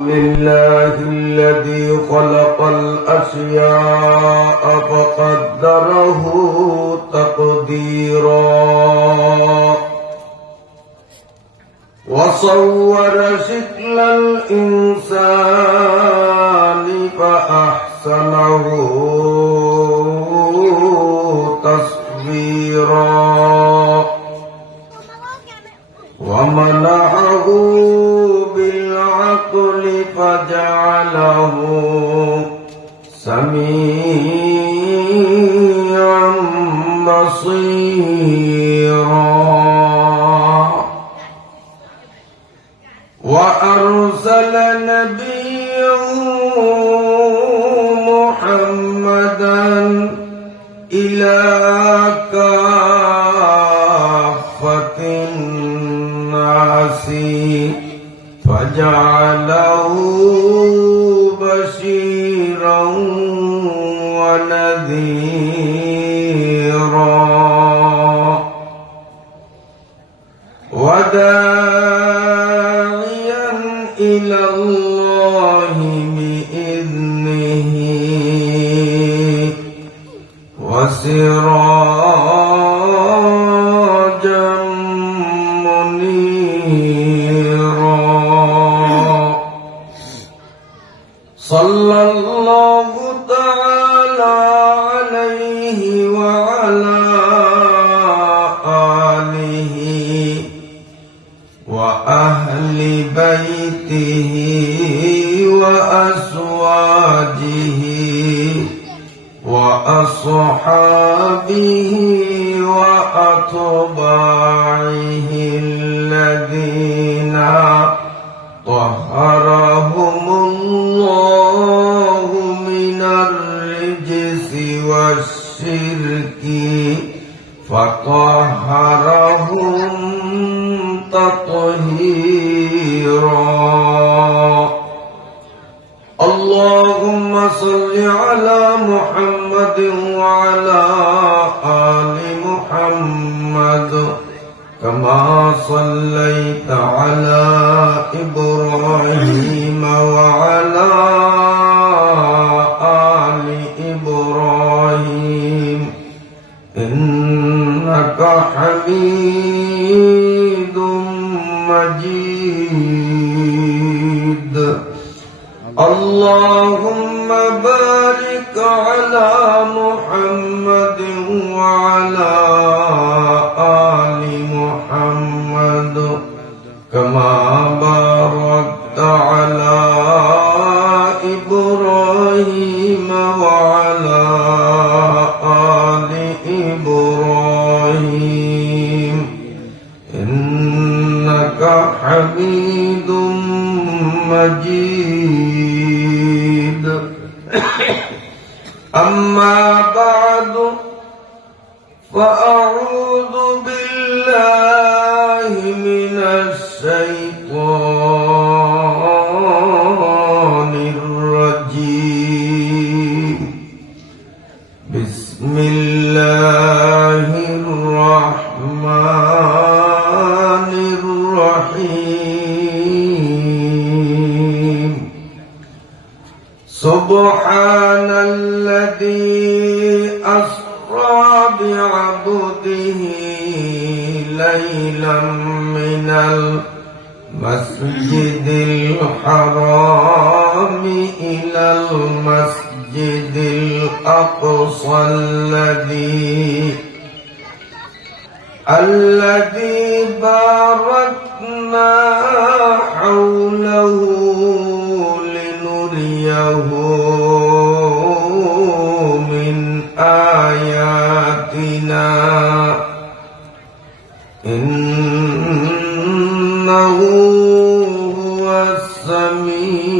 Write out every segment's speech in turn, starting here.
لله الذي خلق الأشياء فقدره تقديرا وصور شكل الإنسان فأحسنه تصويرا ومنعه بالعقل فجعله سميعا بصيرا وأرسل نبيه محمدا إلى كافة الناس فجعله بشيرا ونذيرا وداعيا إلى الله بإذنه وسراجا منيرا صلى الله تعالى عليه وعلى آله وأهل بيته وأزواجه وأصحابه وأتباعه الذين طهرهم الله من الرجس والشرك فطهرهم تطهيرا اللهم صل على محمد وعلى آل محمد كما صليت على إبراهيم وعلى آل إبراهيم إنك حميد مجيد اللهم بارك على محمد وعلى آل محمد كما باركت على إبراهيم وعلى آل إبراهيم إنك حميد مجيد أما بعد فأعوذ بالله من الشيطان الرجيم بسم الله الرحمن الرحيم سبحان الذي أسرى بعبده ليلا من المسجد الحرام إلى المسجد الأقصى الذي باركنا حوله لنريه من آياتنا إنه هو السميع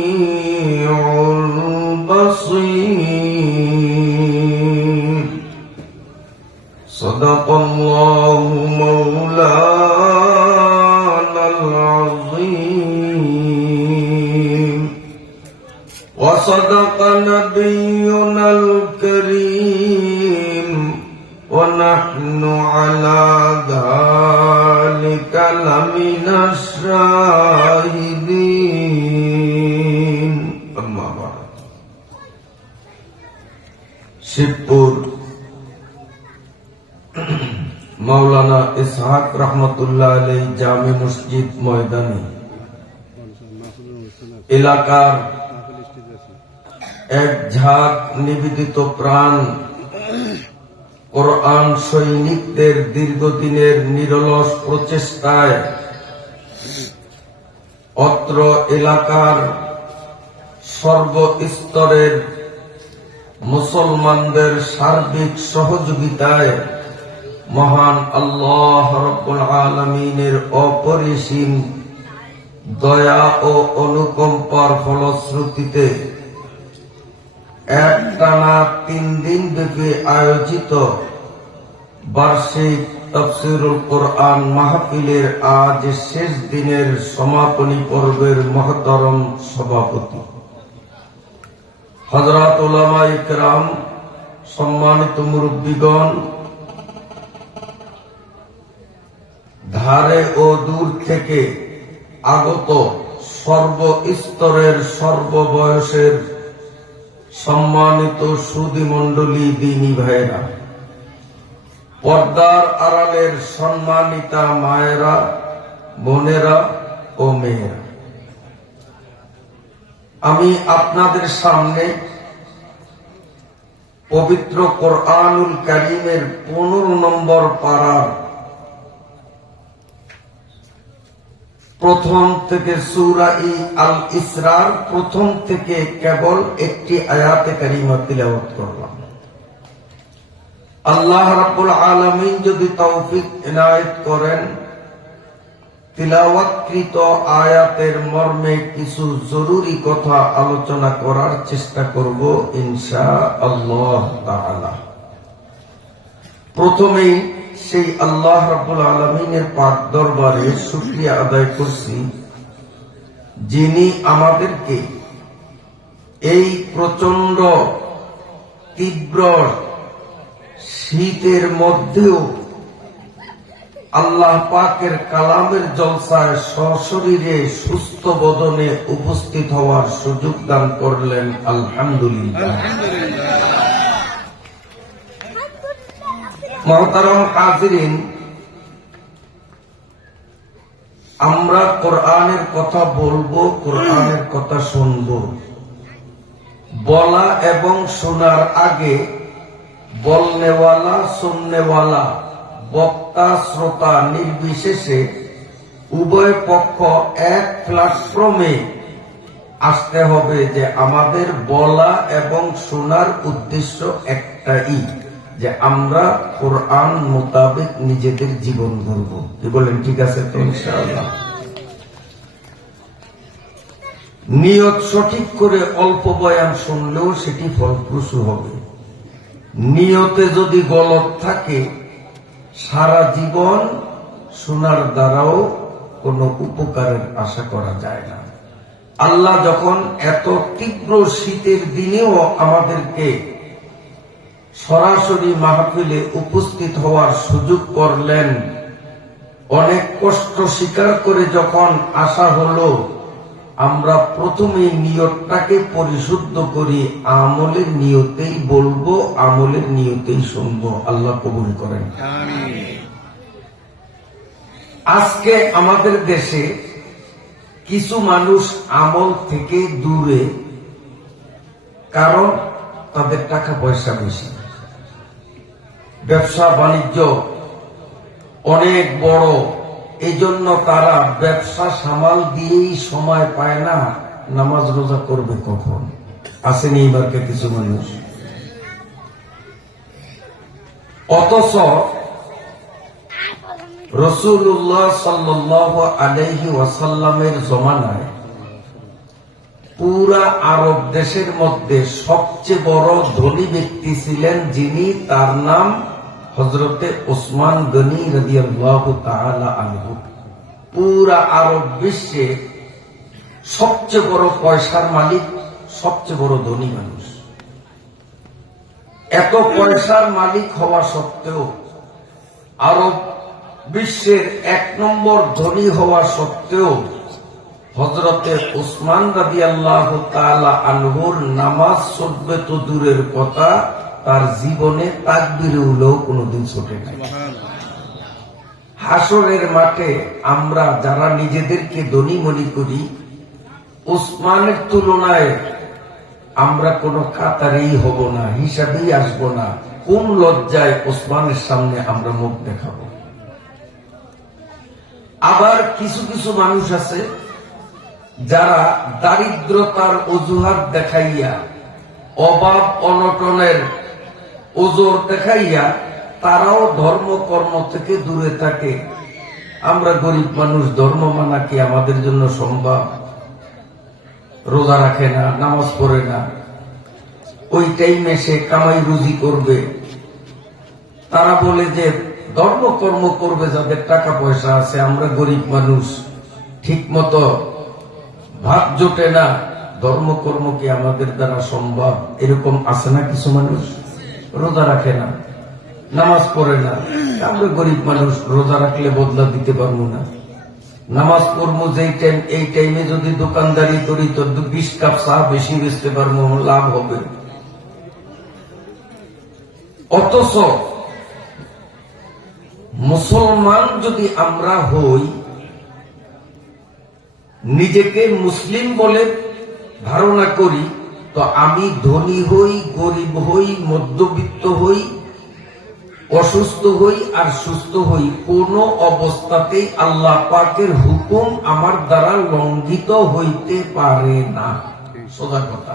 البصير صدق الله مولانا العظيم وصدق نبينا الكريم ونحن على ذلك لمن الشاهدين শিবপুর মাওলানা ইসহাক রহমতুল্লাহ আলাইহি জামে মসজিদ ময়দানে এলাকার এক ঝাঁক নিবেদিত প্রাণ কোরআন সৈনিকদের দীর্ঘদিনের নিরলস প্রচেষ্টায় অত্র এলাকার সর্বস্তরের মুসলমানদের সার্বিক সহযোগিতায় মহান আল্লাহ রাব্বুল আলামিনের অপরিসীম দয়া ও অনুকম্পার ফলশ্রুতিতে একটানা 3 দিন ব্যাপী আয়োজিত বার্ষিক তাফসীরুল কোরআন মাহফিলের আজ শেষ দিনের সমাপনী পর্বের মহতরম সভাপতি হযরত উলামায়ে কেরাম, সম্মানিত মুরব্বিগণ, ধারে ও দূর থেকে আগত সর্বস্তরের সর্ববয়সের সম্মানিত সুধী মণ্ডলী, দ্বীনী ভাইয়েরা, পর্দার আড়ালের সম্মানিতা মায়েরা, বোনেরা ও মেয়েরা, আমি আপনাদের সামনে পবিত্র কোরআনুল কারীমের 15 নম্বর পারার প্রথম থেকে সূরা আল ইসরার প্রথম থেকে কেবল একটি আয়াতে কারিমা তিলাওয়াত করলাম। আল্লাহ রাব্বুল আলামিন যদি তৌফিক ইনায়েত করেন, তিলাওয়াতকৃত আয়াতের মর্মে কিছু জরুরি কথা আলোচনা করার চেষ্টা করব ইনশাআল্লাহ তাআলা। প্রথমেই সেই আল্লাহ রাব্বুল আলামিনের পাক দরবারে শুকরিয়া আদায় করছি, যিনি আমাদেরকে এই প্রচন্ড তীব্র শীতের মধ্যেও আল্লাহ পাকের কালামের জলসায় সশরীরে সুস্থ বদনে উপস্থিত হওয়ার সুযোগ দান করলেন। আলহামদুলিল্লাহ। মুহতারাম হাজিরিন, আমরা কোরআনের কথা বলবো, কোরআনের কথা শুনবো। বলা এবং শোনার আগে বলনেওয়ালা, শুননেওয়ালা, বক্তা, শ্রোতা নির্বিশেষে উভয় পক্ষ এক প্ল্যাটফর্মে আসতে হবে যে আমাদের বলা এবং শোনার উদ্দেশ্য একটাই, যে আমরা কোরআন মোতাবেক নিজেদের জীবন গড়ব। কি বলেন? ঠিক আছে তো? ইনশাআল্লাহ। নিয়ত সঠিক করে অল্প বয়ান শুনলেও সেটি ফলপ্রসূ হবে। নিয়তে যদি গলত থাকে, সারা জীবন শোনার দ্বারাও কোনো উপকারের আশা করা যায় না। আল্লাহ যখন এত তীব্র শীতের দিনেও আমাদেরকে সরাসরি মাহফিলে উপস্থিত হওয়ার সুযোগ করলেন, অনেক কষ্ট স্বীকার করে যখন আসা হলো, আমরা প্রথমে নিয়তটাকে পরিশুদ্ধ করি, আমলের নিয়তেই বলবো, আমলের নিয়তেই শুনবো। আল্লাহ কবুল করেন। আজকে আমাদের দেশে কিছু মানুষ আমল থেকে দূরে, কারণ তাদের টাকা পয়সা বেশি, ব্যবসা বাণিজ্য অনেক বড়, এই জন্য তারা ব্যবসা সামাল দিয়েই সময় পায় না নামাজ রোজা করবে কখন। আসেনি এবারকে কিছু মানুষ। অথচ রাসূলুল্লাহ সাল্লাল্লাহু আলাইহি ওয়াসাল্লামের জমানায় পুরা আরব দেশের মধ্যে সবচেয়ে বড় ধনী ব্যক্তি ছিলেন যিনি, তার নাম হযরতে ওসমান গনি রাদিয়াল্লাহু তাআলা আনহু। পুরা আরব বিশ্বে সবচেয়ে বড় পয়সার মালিক, সবচেয়ে বড় ধনী মানুষ। এত পয়সার মালিক হওয়া সত্ত্বেও, আরব বিশ্বের 1 নম্বর ধনী হওয়া সত্ত্বেও, হযরতে ওসমান রাদিয়াল্লাহু তাআলা আনহুর নামাজ ছুটবে তো দূরের কথা, তার জীবনে তাকবীরে উলাও কোনোদিন ছোটে নাই। হাসরের মাঠে আমরা যারা নিজেদেরকে ধনী মনে করি, ওসমানের তুলনায় আমরা কোনো কাতারেই হব না, হিসাবেই আসব না। কোন লজ্জায় ওসমানের সামনে আমরা মুখ দেখাবো? আবার কিছু কিছু মানুষ আছে যারা দারিদ্রতার অজুহাত দেখাইয়া, অভাব অনটনের ওজোর দেখাইয়া তারাও ধর্মকর্ম থেকে দূরে থাকে। আমরা গরিব মানুষ, ধর্ম মানা কি আমাদের জন্য সম্ভব? রোজা রাখে না, নামাজ পড়ে না, ওই টাইমে সে কামাই রুজি করবে। তারা বলে যে ধর্মকর্ম করবে যাদের টাকা পয়সা আছে, আমরা গরিব মানুষ, ঠিক মতো ভাত জোটে না, ধর্মকর্ম কি আমাদের দ্বারা সম্ভব? এরকম আছে না কিছু মানুষ? রোজা রাখে না, নামাজ পড়ে না, আমরা গরিব মানুষ, রোজা রাখলে বদলা দিতে পারবো না। নামাজ পড়বো যেই টাইম, এই টাইমে যদি দোকানদারি করি তো 20 কাপ চা বেশি বেচতে পারবো, লাভ হবে। অথচ মুসলমান যদি আমরা হই, নিজেকে মুসলিম বলে ধারণা করি, তো আমি ধনী হই, গরিব হই, মধ্যবিত্ত হই, অসুস্থ হই আর সুস্থ হই, কোন অবস্থাতেই আল্লাহ পাকের হুকুম আমার দ্বারা লঙ্ঘিত হইতে পারে না। সোজা কথা।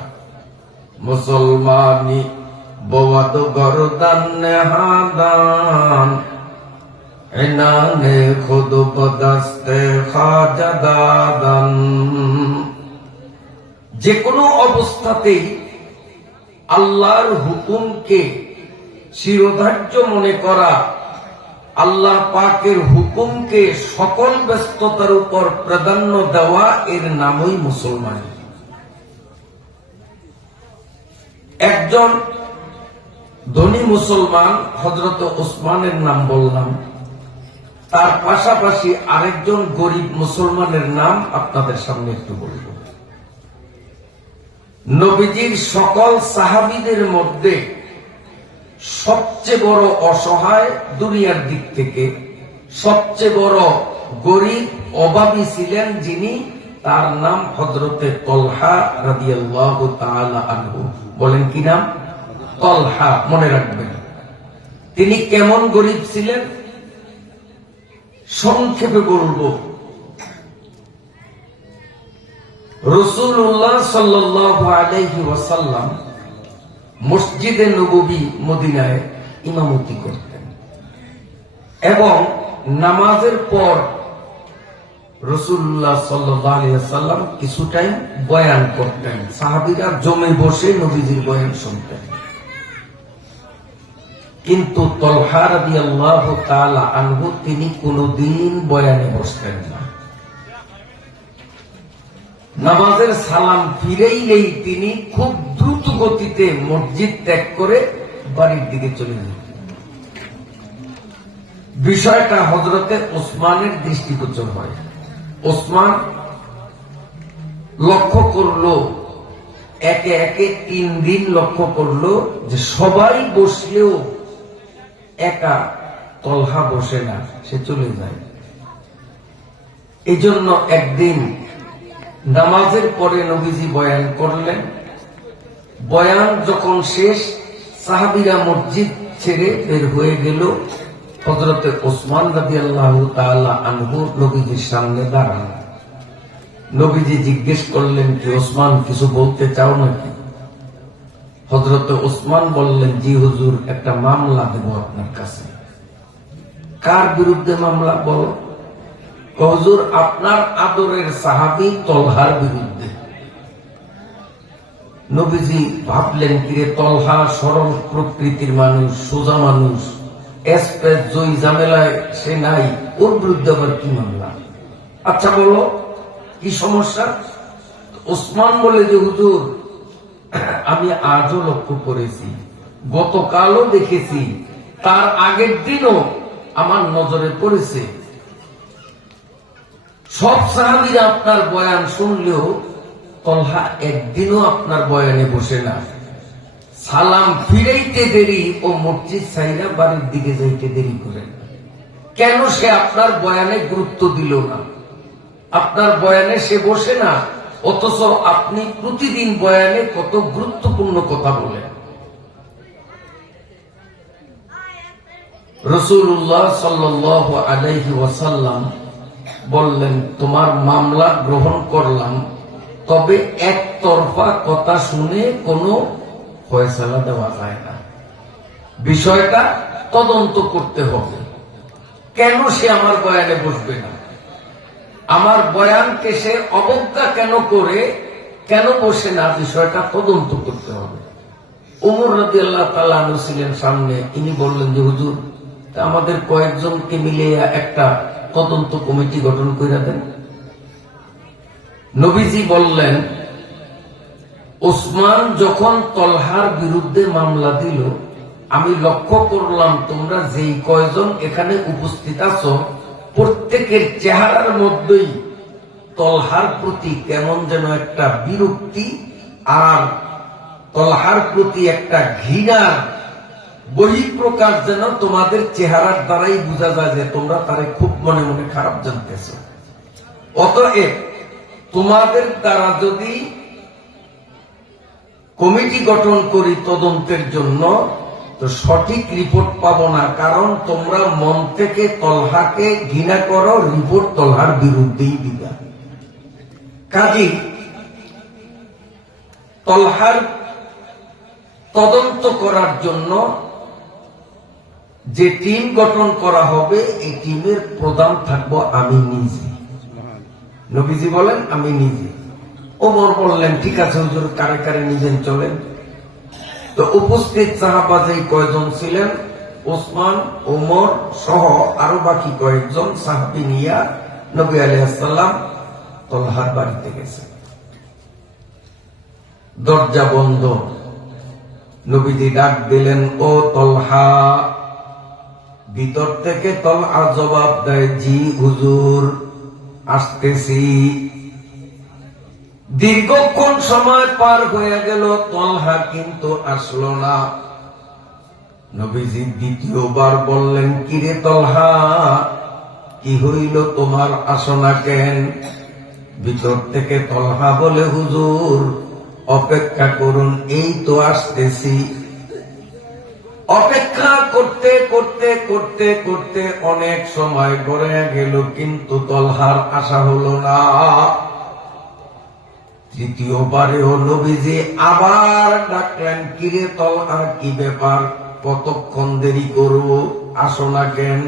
মুসলমানি বওয়াদ গরদান নেহাদান, এনানে খুদ বদস্তে খাজাদাদান। যে কোনো অবস্থাতেই আল্লাহর হুকুমকে শিরোধার্য মনে করা, আল্লাহ পাকের হুকুমকে সকল ব্যস্ততার উপর প্রাধান্য দেওয়া, এর নামই মুসলমান। একজন ধনী মুসলমান হযরত ওসমানের নাম বললাম, তার পাশাপাশি আরেকজন গরিব মুসলমানের নাম আপনাদের সামনে একটু বলব। নবীজির সকল সাহাবীদের মধ্যে সবচেয়ে বড় অসহায়, দুনিয়ার দিক থেকে সবচেয়ে বড় গরিব, অভাবী ছিলেন যিনি, তার নাম হযরতে তলহা রাদিয়াল্লাহু তাআলা আনহু। বলেন কি নাম? তলহা। মনে রাখবেন। তিনি কেমন গরিব ছিলেন সংক্ষেপে বলবো। রাসূলুল্লাহ সাল্লাল্লাহু আলাইহি ওয়াসাল্লাম মসজিদে নববী মদিনায় ইমামতি করতেন এবং নামাজের পর রাসূলুল্লাহ সাল্লাল্লাহু আলাইহি ওয়াসাল্লাম কিছু টাইম বয়ান করতেন। সাহাবীরা জমে বসে নবীজির বয়ান শুনতেন। কিন্তু তলহা রাদিয়াল্লাহু তাআলা আনহু তিনি কোনদিন বয়ানে বসতেন না। নামাজের সালাম ফিরেইলেই তিনি খুব দ্রুত গতিতে মসজিদ ত্যাগ করে বাড়ির দিকে চলে যেতেন। বিষয়টা হযরতে ওসমানের দৃষ্টিগোচর হয়। ওসমান লক্ষ্য করলো, একে একে 3 দিন লক্ষ্য করলো যে সবাই বসলেও একা তলহা বসে না, সে চলে যায়। এই জন্য একদিন নামাজের পরে নবীজি বয়ান করলেন। বয়ান যখন শেষ, সাহাবীরা মসজিদ ছেড়ে বের হয়ে গেল। হযরতে ওসমান রাদিয়াল্লাহু তাআলা আনহু নবীজির সামনে দাঁড়ান। নবীজি জিজ্ঞেস করলেন, কি ওসমান কিছু বলতে চাও নাকি? হযরতে ওসমান বললেন, জি হুজুর, একটা মামলা দেব আপনার কাছে। কার বিরুদ্ধে মামলা? বলো। হুজুর, আপনার আদরের সাহাবী তলহার বিরুদ্ধে। নবীজি ভাবলেন, কিরে তলহা সরল প্রকৃতির মানুষ, সোজা মানুষ, এসপেস জয় ঝামেলায় সে নাই, ওর বিরুদ্ধে আবার কি মামলা? আচ্ছা বলো কি সমস্যা? ওসমান বলে যে হুজুর, আমি আজও লক্ষ্য করেছি, গতকালও দেখেছি, তার আগের দিনও আমার নজরে পড়েছে, সব সাহাবীরা আপনার বয়ান শুনলেও তলহা একদিনও আপনার বয়ানে বসে না। সালাম ফিরাইতে দেরি ও মসজিদ সাইরা বাড়ির দিকে যাইতে দেরি করেন। কেন সে আপনার বয়ানে গুরুত্ব দিল না? আপনার বয়ানে সে বসে না, অথচ আপনি প্রতিদিন বয়ানে কত গুরুত্বপূর্ণ কথা বলেন। রাসূলুল্লাহ সাল্লাল্লাহু আলাইহি ওয়াসাল্লাম বললেন, তোমার মামলা গ্রহণ করলাম, তবে একতরফা কথা শুনে কোনো ফয়সালা দেওয়া যায় না, বিষয়টা তদন্ত করতে হবে। কেন সে আমার বয়ানে বসবে না? আমার বয়ানকে সে অবজ্ঞা কেন করে, কেন বসে না? বিষয়টা তদন্ত করতে হবে। ওমর রাদিয়াল্লাহু তাআলা আনহু ছিলেন সামনে, ইনি বললেন যে হুজুর, আমাদের কয়েকজনকে মিলে একটা তদন্ত কমিটি গঠন করে দেন। নবীজি বললেন, ওসমান যখন তলহার বিরুদ্ধে মামলা দিল, আমি লক্ষ্য করলাম তোমরা যেই কয়জন এখানে উপস্থিত আছো, প্রত্যেকের চেহারার মধ্যেই তলহার প্রতি কেমন যেন একটা বিরক্তি আর তলহার প্রতি একটা ঘৃণার বহিঃপ্রকাশ যেন তোমাদের চেহারার দ্বারাই বোঝা যায় যে তোমরা তারে খুব মনে মনে খারাপ জানতেছ। অতএব তোমাদের দ্বারা যদি কমিটি গঠন করি তদন্তের জন্য, তো সঠিক রিপোর্ট পাবো না, কারণ তোমরা মন থেকে তলহাকে ঘৃণা করো, রিপোর্ট তলহার বিরুদ্ধেই দিবা। কাজী তলহার তদন্ত করার জন্য যে টিম গঠন করা হবে, এই টিমের প্রধান থাকবো আমি নিজে। নবীজি বলেন আমি নিজে। ওমর বললেন ঠিক আছে হুজুর, কারে কারে নিজেন চলেন। তো উপস্থিত সাহাবা যেই কয়জন ছিলেন, ওসমান, ওমর সহ আরো বাকি কয়েকজন সাহাবী নিয়া নবী আলাইহিস সালাম তলহার বাড়িতে গেছে। দরজা বন্ধ। নবীজি ডাক দিলেন, ও তলহা। ভিতর থেকে তলহা জবাব দেয়, জি হুজুর, আসতেছি। দীর্ঘক্ষণ সময় পার হয়ে গেল, তলহা কিন্তু আসলো না। নবীজি দ্বিতীয়বার বললেন, কিরে তলহা, কি হইল তোমার, আসো না কেন? ভিতর থেকে তলহা বলে, হুজুর অপেক্ষা করুন, এই তো আসতেছি। অপেক্ষা করতে করতে করতে করতে অনেক সময় গড়ে গেল, কিন্তু তলহার আশা হলো না। তৃতীয়বারেও নবীজি আবার ডাকলেন, কিরে তলহা, কি ব্যাপার, কতক্ষণ দেরি করব, আসো না কেন?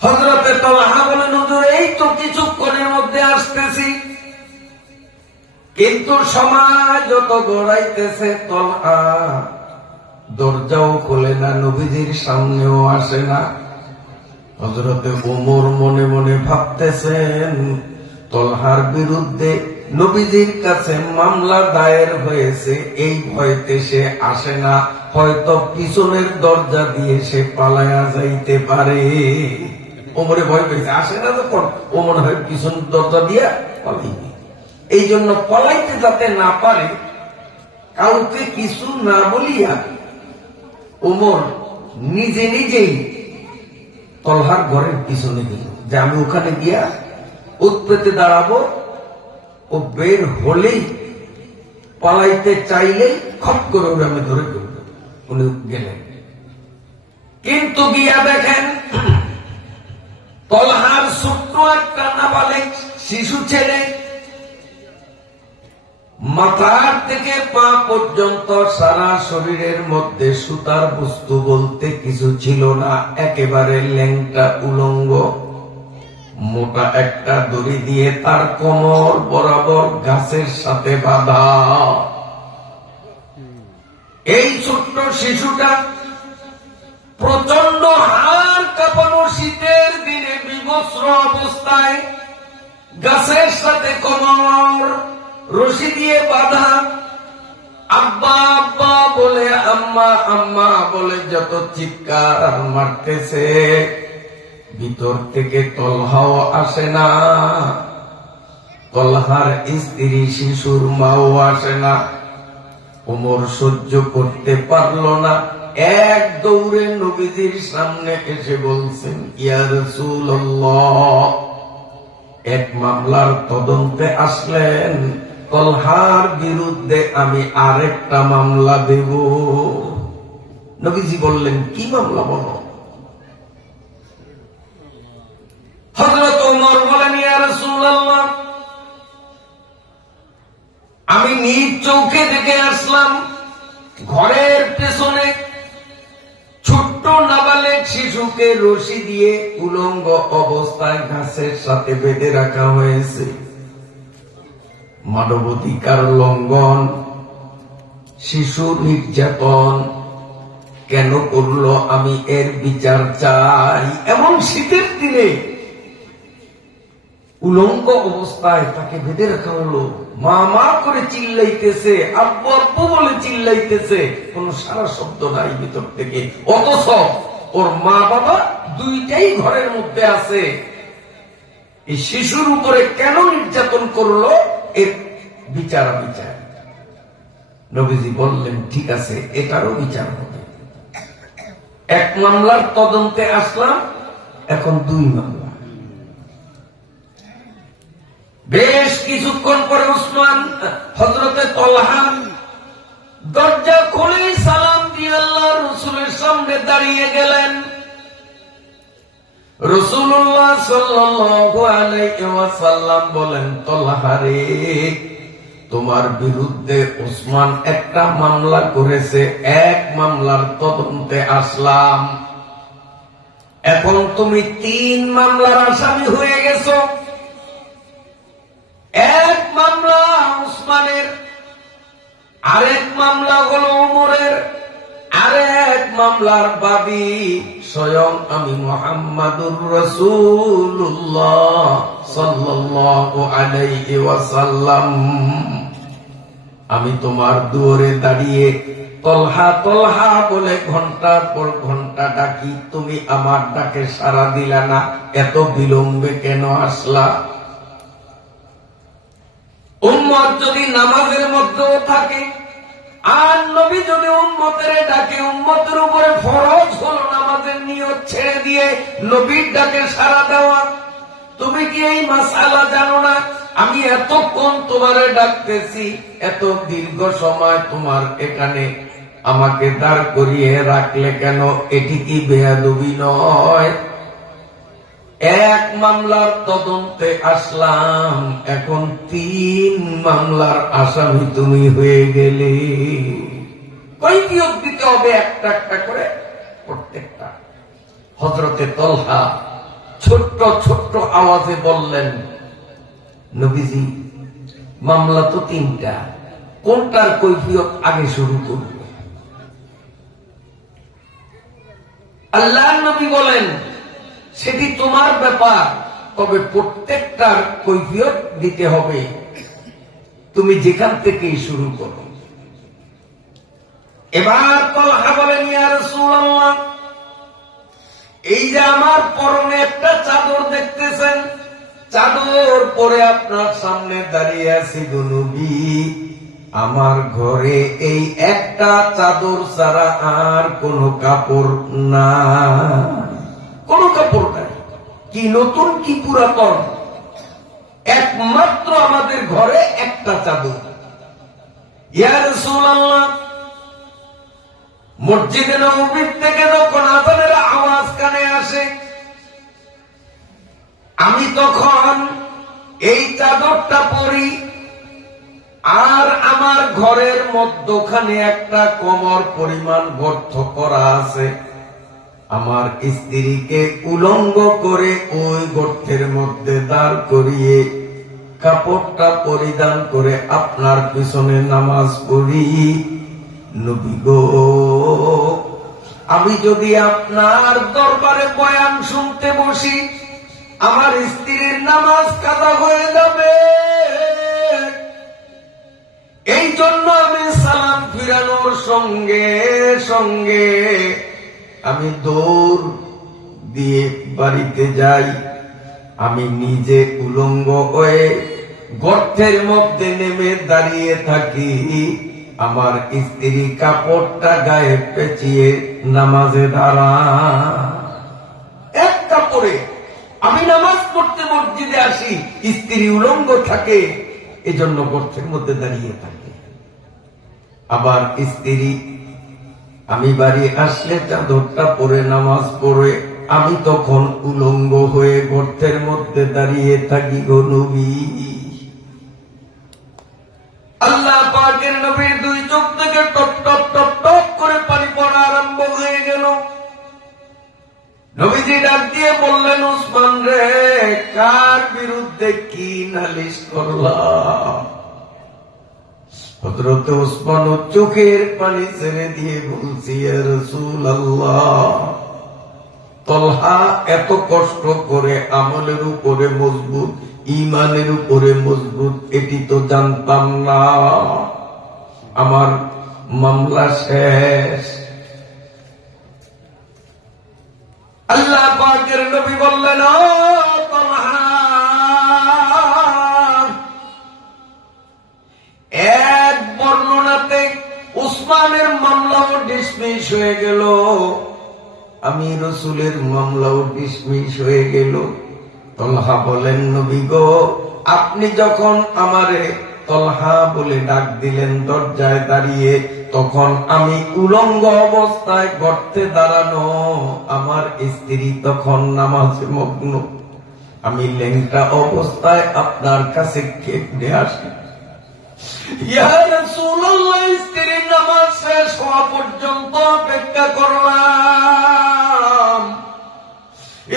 হযরতে তলহা বলেন, হুজুর এই তো কিছুক্ষণের মধ্যে আসতেছি। কিন্তু সময় যত গড়াইতেছে, তলহা দরজাও খোলে না, নবীজির সামনেও আসে না। হযরতে ওমর মনে মনে ভাবতেছেন, তলহার বিরুদ্ধে নবীজির কাছে মামলা দায়ের হয়েছে, এই ভয়তে সে আসে না, হয়তো পিছনের দরজা দিয়ে সে পালায়া যাইতে পারে। ওমরে ভয় পেয়েছে, আসে না যখন, ও মনে হয় পিছনের দরজা দিয়া পালাইবে। এই জন্য পলাইতে যাতে না পারে, কাউকে কিছু না বলিয়া ওমর নিজে নিজেই তলহার ঘরের পিছনে গেল, যে আমি ওখানে গিয়া উৎপেতে দাঁড়াবো, ও বের হলেই, পালাইতে চাইলেই খপ করে ওরা আমি ধরে ফেলব। উনি গেলেন, কিন্তু গিয়া দেখেন তলহার ছোট্ট একটা নাবালেক শিশু ছেলে, মাথার থেকে পা পর্যন্ত সারা শরীরের মধ্যে সুতার বস্তু বলতে কিছু ছিল না, একেবারে ল্যাংটা উলঙ্গ। মোটা একটা দড়ি দিয়ে তার কোমর বরাবর গাছের সাথে বাঁধা। এই ছোট্ট শিশুটা প্রচন্ড হাড় কাঁপানো শীতের দিনে বিবস্ত্র অবস্থায় গাছের সাথে কোমর রশি দিয়ে বাঁধা, আব্বা আব্বা বলে, আম্মা আম্মা বলে যত চিৎকার মারতেছে, ভিতর থেকে তলহাও আসে না, তলহার স্ত্রী শিশুর মাও আসে না। ওমর সহ্য করতে পারল না, এক দৌড়ে নবীজির সামনে এসে বলছেন, ইয়া রাসূলুল্লাহ, এক মামলার তদন্তে আসলেন, তলহার বিরুদ্ধে আমি আরেকটা মামলা দেব। নবীজি বললেন, কি মামলা বলো? হযরত ওমর বলেন, ইয়া রাসূলুল্লাহ, আমি নিজ চোখে দেখে আসলাম, ঘরের পেছনে ছোট্ট নাবালেক শিশুকে রশি দিয়ে উলঙ্গ অবস্থায় ঘাসের সাথে বেঁধে রাখা হয়েছে। মানবাধিকার লঙ্ঘন, শিশু নির্যাতন কেন করলো, আমি এর বিচার চাই। এমন শীতের দিনে উলঙ্গ অবস্থায় তাকে বেঁধে রাখা হলো, মা মা করে চিল্লাইতেছে, আব্বু আব্বু বলে চিল্লাইতেছে, কোন সারা শব্দ নাই ভিতর থেকে। অথচ ওর মা বাবা দুইটাই ঘরের মধ্যে আছে। এই শিশুর উপরে কেন নির্যাতন করলো, এর বিচার বিচার। নবীজি বললেন, ঠিক আছে, এটারও বিচার হবে। এক মামলার তদন্তে আসলাম, এখন দুই মামলা। বেশ কিছুক্ষণ পরে উসমান, হযরতে তলহা দরজা খুলে সালাম দিয়ে আল্লাহর রাসূলের সামনে দাঁড়িয়ে গেলেন। রাসূলুল্লাহ সাল্লাল্লাহু আলাইহি ওয়াসাল্লাম বলেন, তলহা রে, তোমার বিরুদ্ধে উসমান একটা মামলা করেছে, এক মামলার তদন্তে আসলাম। এখন তুমি 3 মামলার আসামি হয়ে গেছো। এক মামলা উসমানের, আরেক মামলা হলো ওমরের, আরেক মামলার বাদী স্বয়ং আমি মুহাম্মাদুর রাসূলুল্লাহ সাল্লাল্লাহু আলাইহি ওয়াসাল্লাম। আমি তোমার দুয়ারে দাঁড়িয়ে তলহা তলহা বলে ঘন্টার পর ঘন্টা ডাকি, তুমি আমার ডাকে সাড়া দিলা না, এত বিলম্বে কেন আসলা? উম্মত যদি নামাজের মধ্যেও থাকে, আর নবী যদি উম্মতের ডাকে, উম্মতের উপরে ফরজ হলো নামাজের নিয়ত ছেড়ে দিয়ে নবীর ডাকে সাড়া দেওয়া। তুমি কি এই মাসআলা জানো না? আমি এতক্ষণ তোমারে ডাকতেছি, এত দীর্ঘ সময় তোমার এখানে আমাকে দাঁড় করিয়ে রাখলে কেন? এটি কি বেয়াদবি নয়? এক মামলার তদন্তে আসলাম, এখন 3 মামলার আসামি তুমি হয়ে গেলে। কৈফিয়ত দিতে হবে একটা একটা করে প্রত্যেকটা। হযরতে তলহা ছোট্ট ছোট্ট আওয়াজে বললেন, নবীজি, মামলা তো 3টা, কোনটার কৈফিয়ত আগে শুরু করব? আল্লাহর নবী বলেন, সেটি তোমার ব্যাপার, তবে প্রত্যেকটার কৈফিয়ত দিতে হবে, তুমি যেখান থেকেই শুরু করো। এবার তলহা বলেন, ইয়া রাসূলুল্লাহ, এই যে আমার পরনে একটা চাদর দেখতেছেন, চাদর পরে আপনার সামনে দাঁড়িয়ে আছি গো নবী, আমার ঘরে এই একটা চাদর ছাড়া আর কোনো কাপড় না, কোনো কাপড় নাই। কি নতুন কি পুরাতন, একমাত্র আমাদের ঘরে একটা চাদর। ইয়া রাসূলুল্লাহ, মসজিদে নববী থেকে যখন আযানের আওয়াজ কানে আসে, আমি তখন এই চাদরটা পরি, আর আমার ঘরের মধ্যখানে একটা কোমর পরিমাণ গর্ত করা আছে। আমার স্ত্রীকে উলঙ্গ করে ওই গর্তের মধ্যে দাঁড় করিয়ে কাপড়টা পরিধান করে আপনার পিছনে নামাজ পড়ি। নবী গো, আমি যদি আপনার দরবারে বয়ান শুনতে বসি, আমার স্ত্রীর নামাজ কাজা হয়ে যাবে। এই জন্য আমি সালাম ফিরানোর সঙ্গে সঙ্গে আমি দৌড় দিয়ে বাড়িতে যাই। আমি নিজে উলঙ্গ হয়ে গর্তের মধ্যে নেমে দাঁড়িয়ে থাকি, আমার স্ত্রী কাপড়টা গায়ে পেঁচিয়ে নামাজে দাঁড়া। এক কাপড়ে আমি নামাজ পড়তে মসজিদে আসি, স্ত্রী উলঙ্গ থাকে, এজন্য গর্তের মধ্যে দাঁড়িয়ে থাকে। আবার স্ত্রী আমি বাড়ি আসলে চাদরটা পরে নামাজ পড়ে, আমি তখন উলঙ্গ হয়ে গর্তের মধ্যে দাঁড়িয়ে থাকি গো নবী। আল্লাহ পাকের নবীর দুই চোখ থেকে টপ টপ টপ টপ করে পানি পড়া আরম্ভ হয়ে গেল। নবীজি ডাক দিয়ে বললেন, উসমান রে, কার বিরুদ্ধে কি নালিশ করলাম? হযরত উসমান চোখের পানি ছেড়ে দিয়ে বলছি, ইয়া রাসূলুল্লাহ, তলহা এত কষ্ট করে আমলের উপরে মজবুত, ঈমানের উপরে মজবুত, এটি তো জানতাম না। আমার মামলা শেষ। আল্লাহ পাকের নবী বললেন, ও তলহা, এক বর্ণনাতে উসমানের মামলাও ডিসমিস হয়ে গেল, আমি রাসূলের মামলাও ডিসমিস হয়ে গেল। তলহা বলেন, নবী গো, আপনি যখন আমারে তলহা বলে ডাক দিলেন দরজায় দাঁড়িয়ে, তখন আমি উলঙ্গ অবস্থায় গর্তে দাঁড়ানো, আমার স্ত্রী তখন নামাজে মগ্ন। আমি লেংটা অবস্থায় আপনার কাছে কেঁদে আসি। ইয়া রাসূলুল্লাহ, স্ত্রীর নামাজ শেষ হওয়া পর্যন্ত অপেক্ষা করলাম।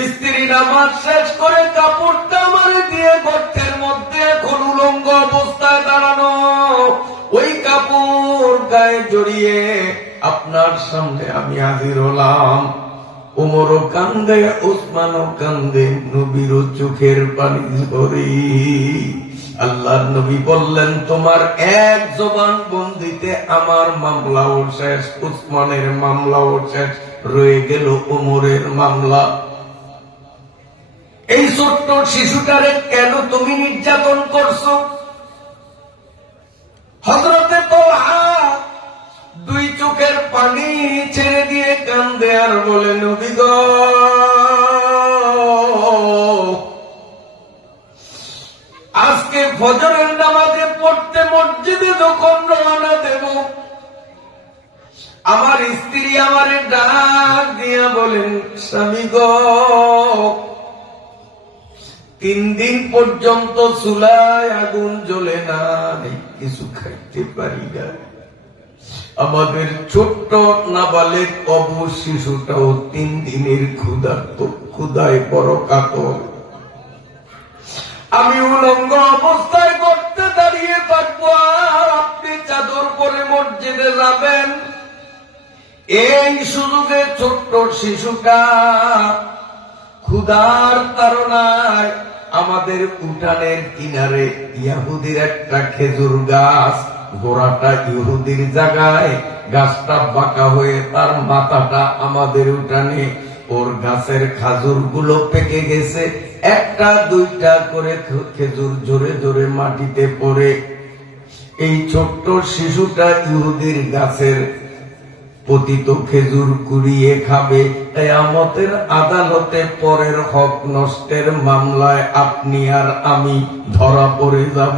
স্ত্রী নামাজ শেষ করে কাপড়টা আমারে দিয়ে গর্তের মধ্যে এখন উলঙ্গ অবস্থায় দাঁড়ানো, ওই কাপড় গায়ে জড়িয়ে আপনার সামনে আমি হাজির হলাম। ওমরও কান্দে, উসমানও কান্দে, নবীরও চোখের পানি ঝরে। আল্লাহর নবী বললেন, তোমার এক জবান বন্দিতে আমার মামলাও শেষ, উসমানের মামলাও শেষ, রয়ে গেল ওমরের মামলা। এই ছোট্ট শিশুটারে কেন তুমি নির্যাতন করছো? হযরতে তলহা দুই চোখের পানি ছেড়ে দিয়ে কান্দে আর বলে, নবী গো, আজকে ফজরের নামাজে পড়তে মসজিদে যখন রওনা দেব, আমার স্ত্রী আমারে ডাক দিয়া বলেন, স্বামী গো, 3 দিন পর্যন্ত চুলায় আগুন জ্বলে নাই, কিছু খাইতে পারি না। আমাদের ছোট্ট নাবালেক অবু শিশুটাও 3 দিনের ক্ষুধায় বড় কাতর। আমি উলঙ্গ অবস্থায় করতে দাঁড়িয়ে থাকবো, আর আপনি চাদর পরে মসজিদে যাবেন। এই সুযোগে ছোট্ট শিশুটা ক্ষুধার তাড়নায় আমাদের উঠানের কিনারে ইহুদির একটা খেজুর গাছ, গোড়াটা ইহুদির জায়গায়, গাছটা বাঁকা হয়ে তার মাথাটা আমাদের উঠানে, ওর গাছের খাজুর গুলো পেকে গেছে, 1-2টা করে খেজুর জোরে জোরে মাটিতে পড়ে। এই ছোট্ট শিশুটা ইহুদির গাছের পতিত খেজুর কুড়িয়ে খাবে। কিয়ামতের আদালতে পরের হক নষ্টের মামলায় আপনি আর আমি ধরা পড়ে যাব।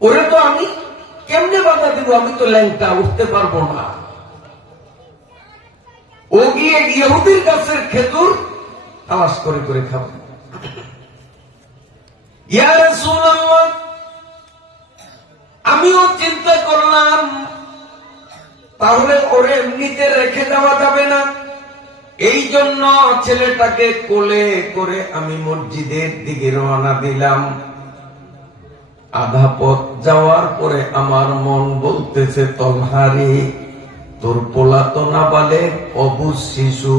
ওরে তো আমি কেমনে বাধা দিব? আমি তো ল্যাংটা, উঠতে পারবো না। ও গিয়ে ইহুদির গাছের খেজুর তালাশ করে করে খাবে। ইয়া রাসূলুল্লাহ, আমিও চিন্তা করলাম, তাহলে ওরে এমনিতে রেখে দেওয়া যাবে না। এই জন্য ছেলেটাকে কোলে করে আমি মসজিদের দিকে রওনা দিলাম। আধা পথ যাওয়ার পরে আমার মন বলতেছে, তলহারে, তোর পোলা তো নাবালেক অবুঝ শিশু,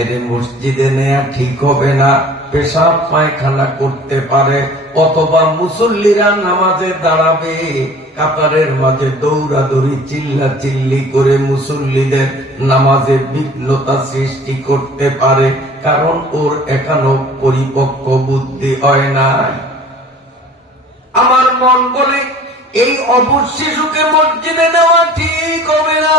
এর মসজিদে নেয়া ঠিক হবে না, পেশাব পায়খানা করতে পারে, অথবা মুসল্লিরা নামাজে দাঁড়াবে, কাতারের মাঝে দৌড়াদৌড়ি চিল্লা চিল্লি করে মুসল্লিদের নামাজে বিঘ্নতা সৃষ্টি করতে পারে, কারণ ওর এখনো পরিপক্ক বুদ্ধি হয় নাই। আমার মন বলে এই অবুঝ শিশুকে মসজিদে নেওয়া ঠিক হবে না।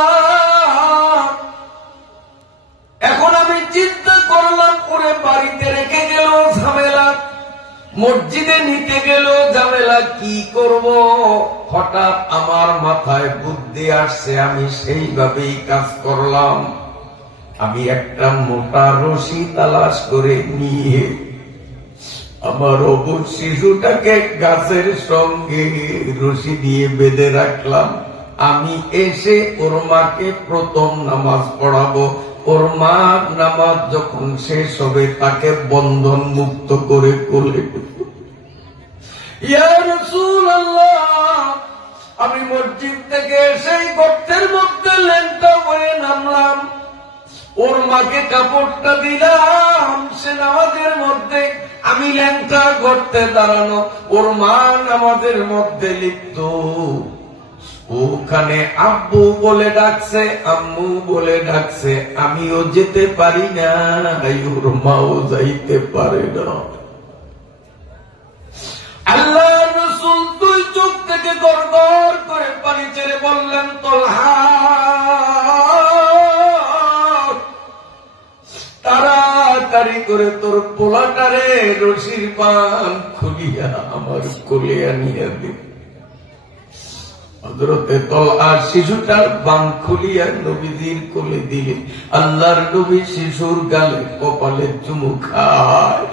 এখন আমি চিন্তা করলাম, ওরে বাড়িতে রেখে গেল ঝামেলা, মসজিদে নিতে গেল ঝামেলা, কি করব? হঠাৎ আমার মাথায় বুদ্ধি আসছে, আমি সেইভাবেই কাজ করলাম। আমি একটা মোটা রশি তালাশ করে নিয়ে আমার অবুঝ শিশুটাকে গাছের সঙ্গে রশি দিয়ে বেঁধে রাখলাম। আমি এসে ওর মাকে প্রথম নামাজ পড়াবো। ওর মা নামাজ যখন শেষ হবে তাকে বন্ধন মুক্ত করে কোলে। ইয়া রাসূলুল্লাহ, আমি মসজিদ থেকে সেই গর্তের মধ্যে ল্যাংটা হয়ে নামলাম, ওর মাকে কাপড়টা দিলাম, সে নামাজের মধ্যে, আমি ল্যাংটা গর্তে দাঁড়ানো, ওর মা নামাজের মধ্যে লিপ্ত। ওখানে আব্বু বলে ডাকছে, আম্মু বলে ডাকছে, আমিও যেতে পারি না, ওর মাও যাইতে পারে না। আল্লাহ রাসূল দুই চোখ থেকে গড়গড় করে পানি ছেড়ে বললেন, তলহা তাড়াতাড়ি করে তোর পোলাটারে রশির বাঁধ খুলিয়া আমার কোলে আনিয়া দে। হযরতে তলহা শিশুটার বাঁধ খুলিয়া নবীজির কোলে দিলে। আল্লাহর নবী শিশুর গালে কপালে চুমু খায়,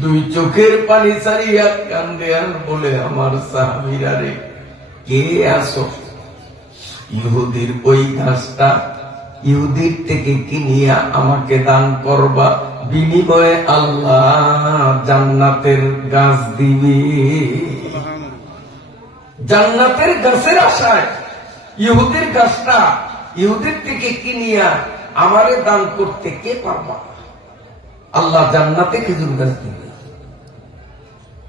দুই চোখের পানি ছাড়িয়া কান্দে আর বলে, আমার সাহাবীরা রে, কে আসো? ইহুদির ওই ঘাসটা ইহুদির থেকে কিনিয়া আমাকে দান করবা, বিনিময়ে আল্লাহ জান্নাতের গাছ দিবে। জান্নাতের গাছের আশায় ইহুদির গাছটা ইহুদির থেকে কিনিয়া আমারে দান করতে কে পারবা? আল্লাহ জান্নাতে খেজুর গাছ দিবে।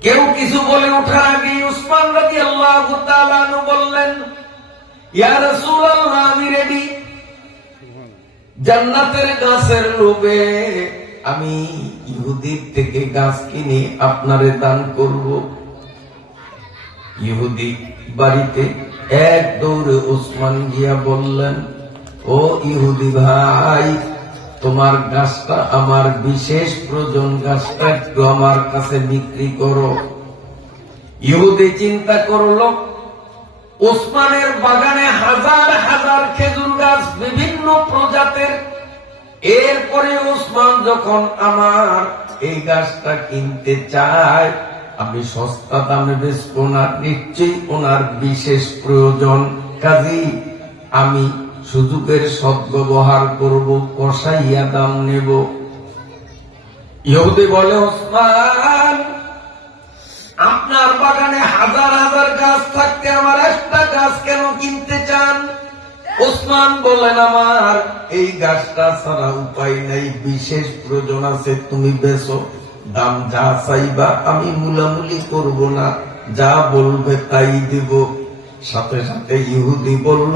কেউ কিছু বলে ওঠার আগে উসমান রাদিয়াল্লাহু তাআলা আনহু বললেন, ইয়া রাসূলুল্লাহ, আমি রেডি, জান্নাতের গাছের লোভে আমি ইহুদির থেকে গাছ কিনে আপনারে দান করব। ইহুদি বাড়িতে এক দৌড়ে উসমান গিয়া বললেন, ও ইহুদি ভাই, তোমার গাছটা আমার বিশেষ প্রয়োজন, গাছটা একটু আমার কাছে বিক্রি করো। ইহুদি চিন্তা করলো, ওসমানের বাগানে হাজার হাজার খেজুর গাছ, বিভিন্ন প্রজাতির। এরপরে ওসমান যখন আমার এই গাছটা কিনতে চায়, আমি সস্তা দামে বেচবো না, নিশ্চয়ই ওনার বিশেষ প্রয়োজন, কাজী আমি সুযোগের সদ্ব্যবহার করব, কষাইয়া দাম নেব। ইহুদি বলে, ওসমান, আপনার বাগানে হাজার হাজার গাছ থাকতে আমার একটা গাছ কেন কিনতে চান? ওসমান বলেন, আমার এই গাছটা ছাড়া উপায় নাই, বিশেষ প্রয়োজন আছে, তুমি বেচো, দাম যা চাইবা আমি মুলামুলি করব না, যা বলবে তাই দিব। সাথে সাথে ইহুদি বলল,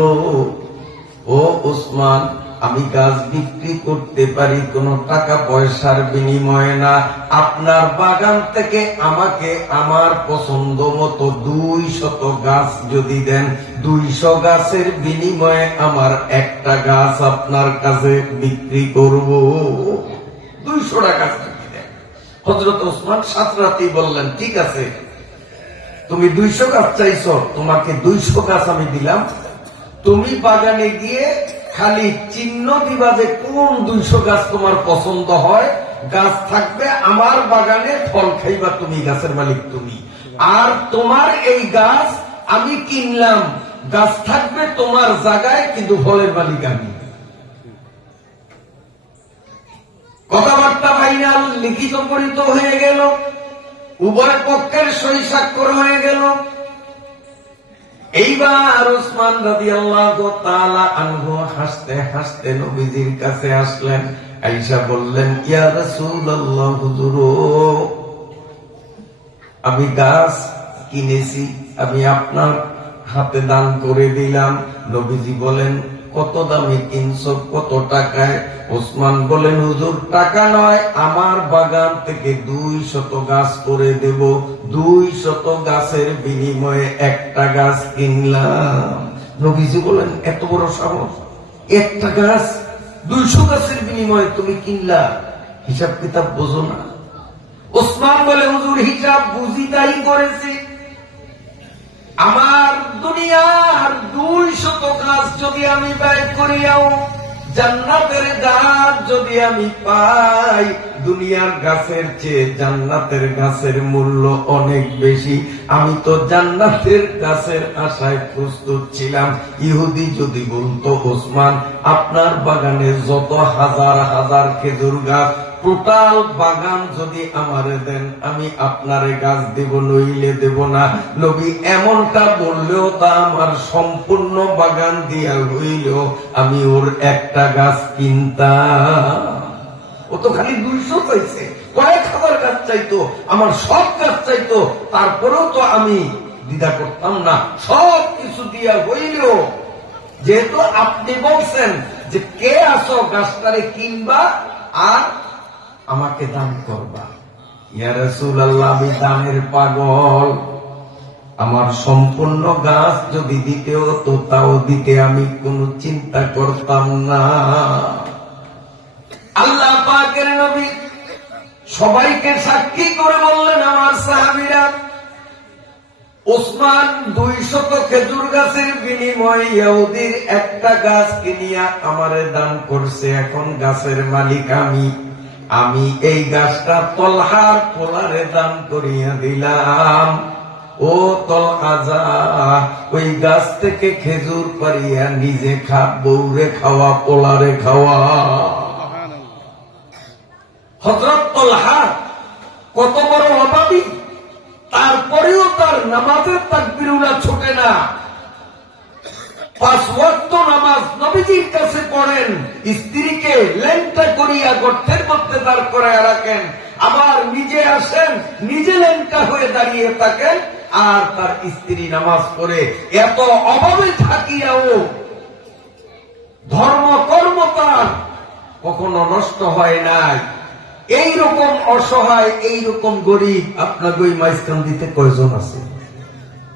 ও ওসমান, আমি গাছ বিক্রি করতে পারি, কোনো টাকা পয়সার বিনিময়ে না, আপনার বাগান থেকে আমাকে আমার পছন্দ মতো 200 গাছ যদি দেন, 200 গাছের বিনিময়ে আমার একটা গাছ আপনার কাছে বিক্রি করব, 200 টাকা যদি দেন। হযরত ওসমান সাত রাতেই বললেন, ঠিক আছে, তুমি 200 গাছ চাইছো, তোমাকে 200 গাছ আমি দিলাম, তুমি বাগানে গিয়ে খালি চিহ্ন দিবা যে কোন 200 গাছ তোমার পছন্দ হয়, গাছ থাকবে আমার বাগানে, ফল খাইবা তুমি, গাছের মালিক তুমি, আর তোমার এই গাছ আমি কিনলাম, গাছ থাকবে তোমার জায়গায়, কিন্তু ফলের মালিক আমি। কথাবার্তা ফাইনাল, লিখিত পরিত হয়ে গেল, উভয় পক্ষের সই স্বাক্ষর হয়ে গেল। এইবার ওসমান রাদিয়াল্লাহু তাআলা আনহু হাসতে হাসতে নবীজির কাছে আসলেন, আয়েশা বললেন, ইয়া রাসূলুল্লাহ, হুজুর, আমি গাছ কিনেছি, আমি আপনার হাতে দান করে দিলাম। নবীজি বলেন, কত দামে কিনছো, কত টাকায়? ওসমান বলেন, হুজুর, টাকা নয়, আমার বাগান থেকে 200 গাছ করে দেব, 200 গাছের বিনিময়ে একটা গাছ কিনলাম। নবীজি বলেন এত বড় সাহস, একটা গাছ 200 গাছের বিনিময়ে তুমি কিনলা, হিসাব কিতাব বোঝো না? ওসমান বলে হুজুর হিসাব বুঝি তাই করেছি, আমার দুনিয়ার 200 গাছ যদি আমি ব্যয় করিয়াও জান্নাতের গাছ যদি আমি পাই, দুনিয়ার গাছের চেয়ে জান্নাতের গাছের মূল্য অনেক বেশি। আমি তো জান্নাতের গাছের আশায় প্রস্তুত ছিলাম। ইহুদি যদি বলতো ওসমান আপনার বাগানে যত হাজার হাজার খেজুর গাছ, টোটাল বাগান যদি আমারে দেন আমি আপনারে গাছ দেব, নইলে দেব না। নবী এমনটা বললেও তা আমার সম্পূর্ণ বাগান দিয়া হইলেও আমি ওর একটা গাছ কিনতাম। ও তো খালি 200 চাইছে, কয়েক হাজার গাছ চাইতো, আমার সব গাছ চাইতো, তারপরেও তো আমি দ্বিধা করতাম না। সব কিছু দিয়া হইলেও যেহেতু আপনি বলছেন যে কে আসো গাছটারে কিনবা আর আমাকে দান করবা, ইয়া রাসূলুল্লাহ আমি দানের পাগল, আমার সম্পূর্ণ গাছ যদি দিতে হতো তাও দিতে আমি কোনো চিন্তা করতাম না। আল্লাহ পাকের নবী সবাইকে সাক্ষী করে বললেন আমার সাহাবীরা, ওসমান 200 খেজুর গাছের বিনিময়ে ইহুদির একটা গাছ কিনিয়া আমারে দান করছে। এখন গাছের মালিক আমি এই গাছটা তলহার পোলারে দান করিয়া দিলাম। ও তলহা যা ওই গাছ থেকে খেজুর পারিয়া নিজে খা, বউরে খাওয়া, পোলারে খাওয়া। হযরত তলহা কত বড় অভাবী, তারপরেও তার নামাজের তাকবীরুল্লাহ ছোটে না। 5 ওয়াক্ত নামাজ নবীজির কাছে পড়েন, স্ত্রীকে ল্যাংটা করিয়া গর্তের মধ্যে দাঁড় করায় রাখেন, আবার নিজে আসেন, নিজে ল্যাংটা হয়ে দাঁড়িয়ে থাকেন, আর তার স্ত্রী নামাজ পড়ে। এত অভাবে থাকিয়াও ধর্ম কর্ম তার কখনো নষ্ট হয় নাই। এইরকম অসহায়, এইরকম গরিব আপনার ওই মাইজকান্দিতে কয়জন আছে,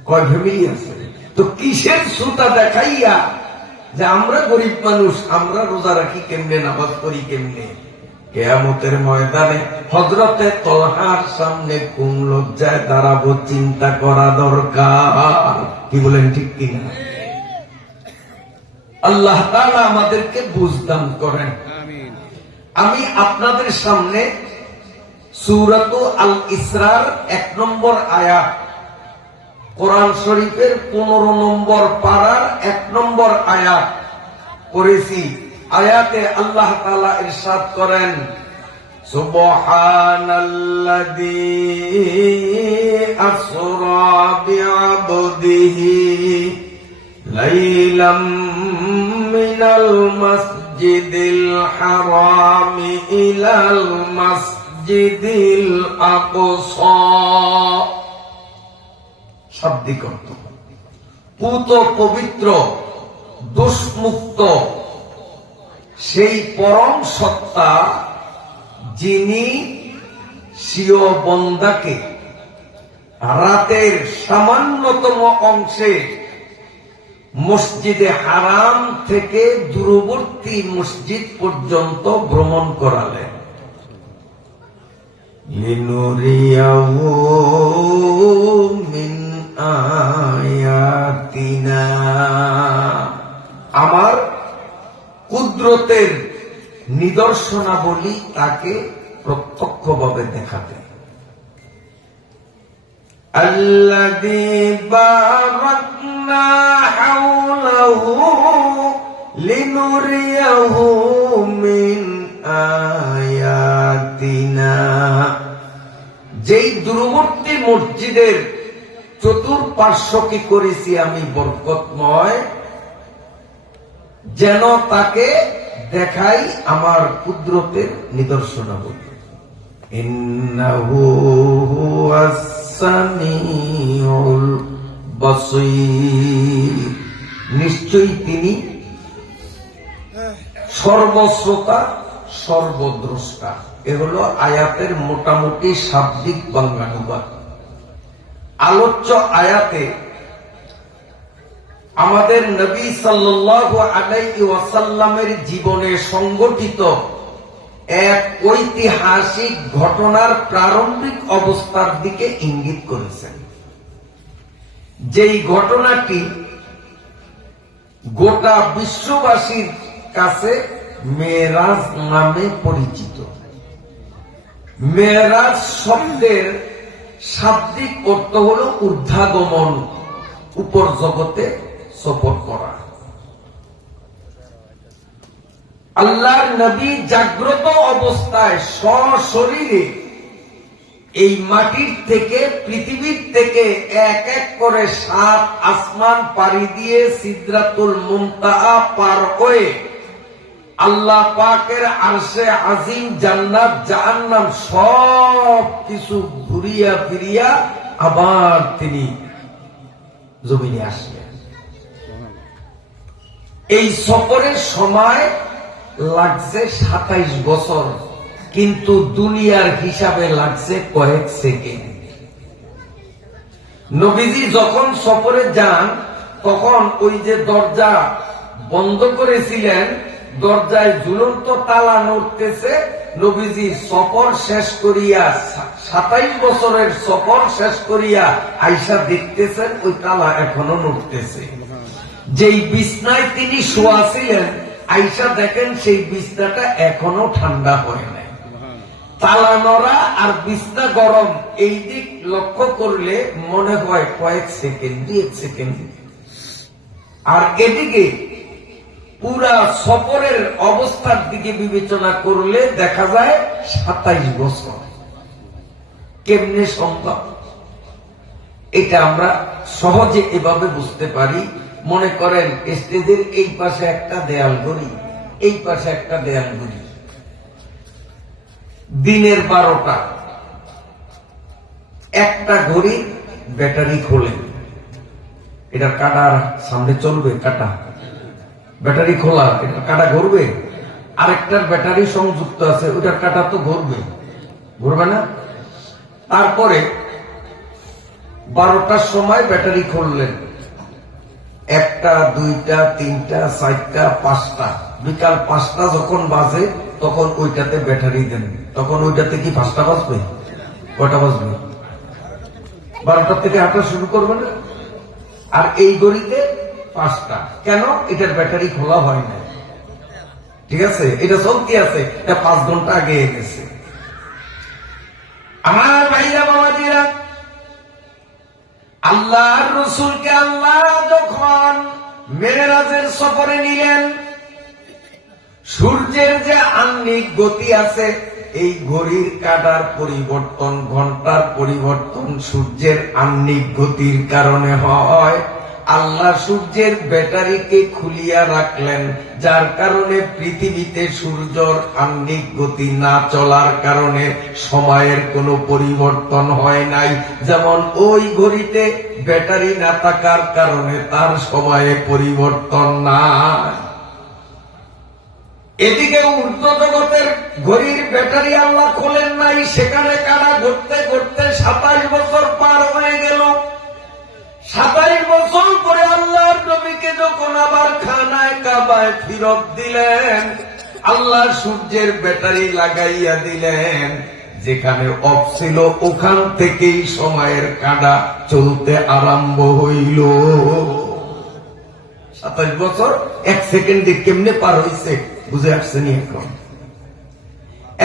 কয় ফ্যামিলি আছে? তো কিসের শ্রোতা দেখাইয়া যে আমরা গরিব মানুষ, আমরা রোজা রাখি কেমনে, নামাজ পড়ি কেমনে? কিয়ামতের ময়দানে হযরতে তলহার সামনে কোন লজ্জায় দাঁড়াবো চিন্তা করা দরকার। কি বলেন, ঠিক কিনা? আল্লাহ তাআলা আমাদেরকে বুঝদান করেন। আমি আপনাদের সামনে সূরাত আল ইসরার 1 নম্বর আয়াত, কোরআন শরীফের 15 নম্বর পারার 1 নম্বর আয়াত পড়েছি। আয়াতে আল্লাহ তাআলা ইরশাদ করেন, সুবহানাল্লাযী আসরা বিআবদিহি লাইলাম মিনাল মাসজিদিল হারামি ইলাল মাসজিদিল আকসা। শাব্দিক অর্থ পুত পবিত্র দোষমুক্ত সেই পরম সত্তা যিনি স্বীয় বন্দাকে রাতের সামান্যতম অংশে মসজিদে হারাম থেকে দূরবর্তী মসজিদ পর্যন্ত ভ্রমণ করালেন। লিনুরিয়াহু মিন আয়াতিনা, আমার কুদরতের নিদর্শনাবলী তাকে প্রত্যক্ষভাবে দেখাতে। আল্লাযী বারাকনা হাওলাহু লিনুরিয়াহু মিন আয়াতিনা, যেই দূরবর্তী মসজিদের চতুর্পার্শ্বকে করেছি আমি বরকতময়, যেন তাকে দেখাই আমার কুদরতের নিদর্শনাবলী। ইন্নাহু হুয়াস সামিউল বাসীর, নিশ্চয়ই তিনি সর্বশ্রোতা সর্বদ্রষ্টা। এ হলো আয়াতের মোটামুটি শাব্দিক বাংলানুবাদ। আলোচ্য আয়াতে আমাদের নবী সাল্লাল্লাহু আলাইহি ওয়াসাল্লামের জীবনে সংঘটিত এক ঐতিহাসিক ঘটনার প্রারম্ভিক অবস্থার দিকে ইঙ্গিত করেছেন, যেই ঘটনাটি গোটা বিশ্ববাসীর কাছে মেরাজ নামে পরিচিত। মেরাজ শব্দের শাব্দিক অর্থ হল ঊর্ধ্বাগমন, উপর জগতে সফর করা। আল্লাহর নবী জাগ্রত অবস্থায় সশরীরে এই মাটির থেকে, পৃথিবীর থেকে এক এক করে 7 আসমান পাড়ি দিয়ে সিদরাতুল মুনতাহা পার হয়ে আল্লাহ পাকের আরশে আজিম, জান্নাত, জাহান্নাম সব কিছু ঘুরিয়া ফিরিয়া আবার তিনি জমিনে আসলেন। এই সফরের সময় লাগছে 27 বছর, কিন্তু দুনিয়ার হিসাবে লাগছে কয়েক সেকেন্ড। নবীজি যখন সফরে যান তখন ওই যে দরজা বন্ধ করেছিলেন, দরজায় ঝুলন্ত তালা নড়তেছে। নবীজি সফর শেষ করিয়া, 27 বছরের সফর শেষ করিয়া আয়েশা দেখতেছেন ওই তালা এখনো নড়তেছে। যেই বিছনায় তিনি শোয়া ছিলেন, আয়েশা দেখেন সেই বিছনাটা এখনো ঠান্ডা হয় নাই। তালা নড়া আর বিছনা গরম, এই দিক লক্ষ্য করলে মনে হয় কয়েক সেকেন্ড, 2 সেকেন্ড। আর এদিকে পুরা সফরের অবস্থার দিকে বিবেচনা করলে দেখা যায় 27 বছর। কেমনে সম্ভব? এটা আমরা সহজে এভাবে বুঝতে পারি। মনে করেন স্টেজের এই পাশে একটা দেয়াল ঘড়ি, এই পাশে একটা দেয়াল ঘড়ি, দিনের 12টা, একটা ঘড়ি ব্যাটারি খোলেন, এটার কাটার সামনে চলবে, কাটা ব্যাটারি খোলা, এটা কাটা ঘুরবে। আরেকটার ব্যাটারি সংযুক্ত আছে, ওটার কাটা তো ঘুরবে, ঘুরবে না? তারপরে 12টার সময় ব্যাটারি খুললেন, 1টা, 2টা, 3টা, 4টা, 5টা, বিকাল 5টা যখন বাজে তখন ওইটাতে ব্যাটারি দেন, তখন ওইটাতে কি 5টা বাজবে? কয়টা বাজবে? 12টার থেকে হাঁটা শুরু করবে না? আর এই ঘড়িতে 5টা। কেন? এটার ব্যাটারি খোলা হয় না, ঠিক আছে, এটা চলতে আছে, এটা 5 ঘন্টা আগে গেছে। আমার ভাইরা বাবাজিরা, আল্লাহর রাসূলকে আল্লাহ যখন মেরাজের সফরে নিলেন, সূর্যের যে আহ্নিক গতি আছে, এই ঘড়ির কাঁটার পরিবর্তন, ঘন্টার পরিবর্তন সূর্যের আহ্নিক গতির কারণে হয়। আল্লাহ সূর্যের ব্যাটারিকে খুলিয়া রাখলেন, যার কারণে পৃথিবীতে সূর্যের আহ্নিক গতি না চলার কারণে সময়ের কোনো পরিবর্তন হয় নাই। যেমন ওই ঘড়িতে ব্যাটারি না থাকার কারণে তার সময়ে পরিবর্তন নাই। এদিকে ঊর্ধ্ব জগতের ঘড়ির ব্যাটারি আল্লাহ খোলেন নাই, সেখানে কারা ঘুরতে ঘুরতে 27 বছর পার হয়ে গেল। 27 বছর পরে আল্লাহর নবীকে যখন আবার খানায় কাবায় ফিরত দিলেন, আল্লাহ সূর্যের ব্যাটারি লাগাইয়া দিলেন। যেখানে অফ ছিল ওখান থেকেই সময়ের কাঁটা চলতে আরম্ভ হইল। 27 বছর 1 সেকেন্ডে কেমনে পার হইছে বুঝে আসছেনি?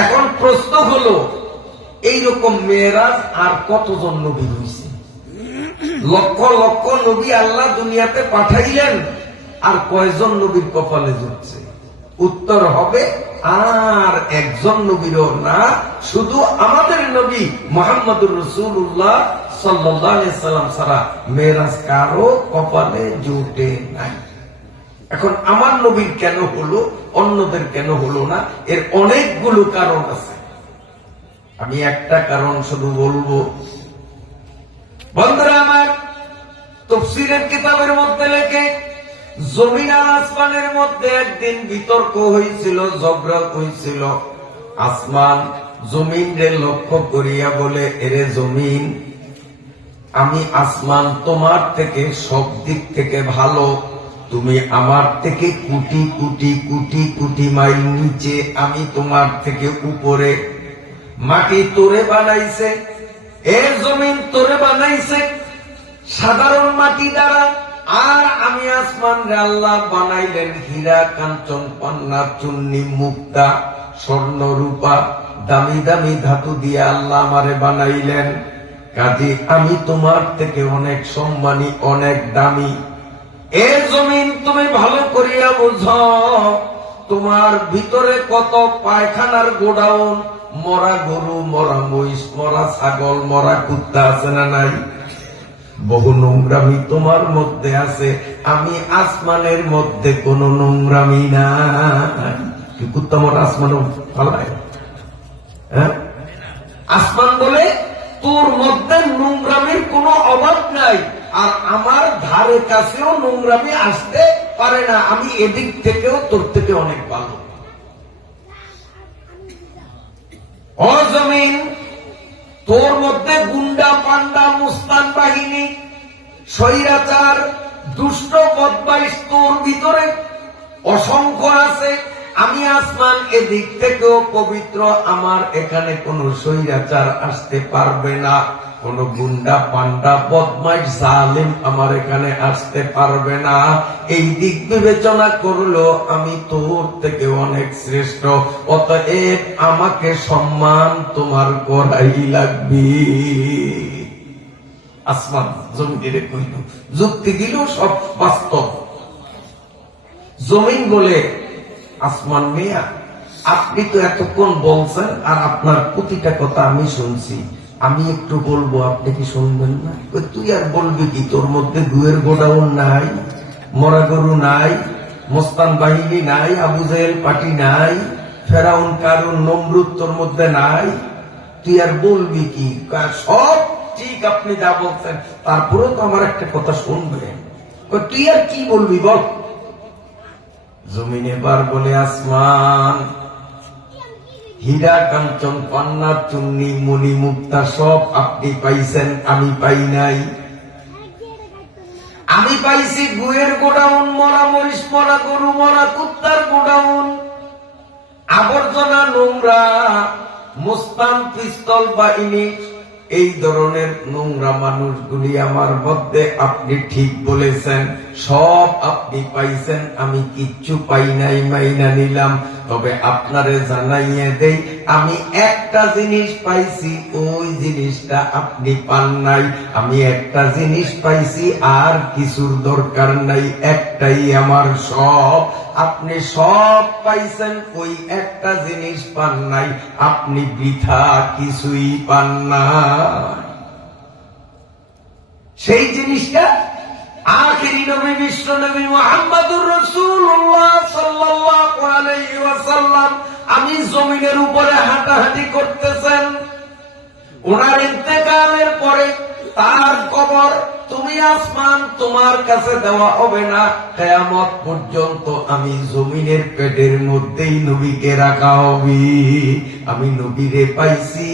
এখন প্রশ্ন হলো, এইরকম মেরাজ আর কতজন নবী হইছে? লক্ষ লক্ষ নবী আল্লাহ দুনিয়াতে পাঠাইলেন, আর কয়জন নবীর কপালে জুটছে? উত্তর হবে আর একজন নবীরও না, শুধু আমাদের নবী মুহাম্মদুর রাসূলুল্লাহ সাল্লাল্লাহু আলাইহি সাল্লাম ছাড়া মেরাজ কারো কপালে জুটে নাই। এখন আমার নবীর কেন হলো, অন্যদের কেন হলো না? এর অনেকগুলো কারণ আছে। আমি একটা কারণ শুধু বলবো। বন্ধুরা আমার, তাফসীরের কিতাবের মধ্যে লেখে, জমিন আর আসমানের মধ্যে একদিন বিতর্ক হয়েছিল, ঝগড়া হয়েছিল। আসমান জমিন রে লক্ষ্য করিয়া বলে, এরে জমিন, আমি আসমান তোমার থেকে সব দিক থেকে ভালো, তুমি আমার থেকে কোটি কোটি কোটি কোটি মাইল নিচে, আমি তোমার থেকে উপরে। মাটি তোরে বানাইছে, এর জমিন তোরে বানাইছে সাধারণ মাটি দ্বারা, আর আমি আসমান রে আল্লাহ বানাইলেন হীরা কাঞ্চন পান্না চুন্নি মুক্তা স্বর্ণ রূপা দামি দামি ধাতু দিয়ে আল্লাহ আমারে বানাইলেন। কাজে আমি তোমার থেকে অনেক সম্মানী, অনেক দামি। এর জমিন তুমি ভালো করিয়া বুঝো, তোমার ভিতরে কত পায়খানার গোডাউন, মরা গরু, মরা মহিষ, মরা ছাগল, মরা কুত্তা আছে না নাই? বহু নোংরামি তোমার মধ্যে আছে, আমি আসমানের মধ্যে কোন নোংরামি নাই। কুত্তা মরা আসমানে পালায়? হ্যাঁ, আসমান বলে তোর মধ্যে নোংরামির কোনো অভাব নাই, আর আমার ধারে কাছেও নোংরামি আসতে পারে না। আমি এদিক থেকেও তোর থেকে অনেক ভালো। ও জমিন, তোর মধ্যে গুন্ডা পান্ডা মুস্তান বাহিনী স্বৈরাচার দুষ্ট বদমাইশ তোর ভিতরে অসংখ্য আছে। আমি আসমান এদিক থেকেও পবিত্র, আমার এখানে কোনো স্বৈরাচার আসতে পারবে না, কোন গুন্ডা পান্ডা বদমাইশ জালেম আমার এখানে আসতে পারবে না। এই দিক বিবেচনা করলো আমি তোর থেকে অনেক শ্রেষ্ঠ, অতএব আমাকে সম্মান তোমার করাই লাগবে। আসমান জমিনে কইল, যুক্তি দিল সব বাস্তব। জমিন বলে, আসমান মিয়া আপনি তো এতক্ষণ বলছেন, আর আপনার প্রতিটা কথা আমি শুনছি, আমি একটু বলবো, আপনি কি শুনবেন না? তুই আর বলবি কি? তোর মধ্যে গুয়ের গোডাউন নাই, মরা গরু নাই, মোস্তান বাহিনী নাই, আবু জাহেল পার্টি নাই, ফেরাউন কারুন নমরুদ তোর মধ্যে নাই, তুই আর বলবি কি? সব ঠিক আপনি যা বলছেন, তারপরেও তো আমার একটা কথা শুনবেন, তুই আর কি বলবি বল। জমিন এবার বলে, আসমান হীরা কাঞ্চন পান্না চুন্নি মণি মুক্তা সব আপনি পাইছেন, আমি পাই নাই। আমি পাইছি গুয়ের গোডাউন, মরা মরিচ, মরা গরু, মরা কুত্তার গোডাউন, আবর্জনা নোংরা মুস্তান পিস্তল বাহিনী, এই ধরনের নোংরা মানুষগুলি আমার মধ্যে। আপনি ঠিক বলেছেন, সব আপনি পাইছেন, আমি কিচ্ছু পাই নাই, মাইনা নিলাম। তবে আপনারে জানাইয়ে দেই, আমি একটা জিনিস পাইছি, ওই জিনিসটা আপনি পান নাই। আমি একটা জিনিস পাইছি, আর কিছুর দরকার নাই, একটাই আমার সব। আপনি সব পাইছেন, ওই একটা জিনিস পান নাই, আপনি বৃথা কিছুই পান না। সেই জিনিসটা আখিরি নবী বিশ্ব নবী মুহাম্মদুর রাসূলুল্লাহ সাল্লাল্লাহু আলাইহি ওয়াসাল্লাম আমি জমিনের উপরে হাঁটাহাঁটি করতেছেন। ওনার ইন্তেকালের পরে তার কবর তুমি আসমান তোমার কাছে দেওয়া হবে না, কিয়ামত পর্যন্ত আমি জমিনের পেটের মধ্যেই নবীকে রাখা হবে। আমি নবীরে পাইছি,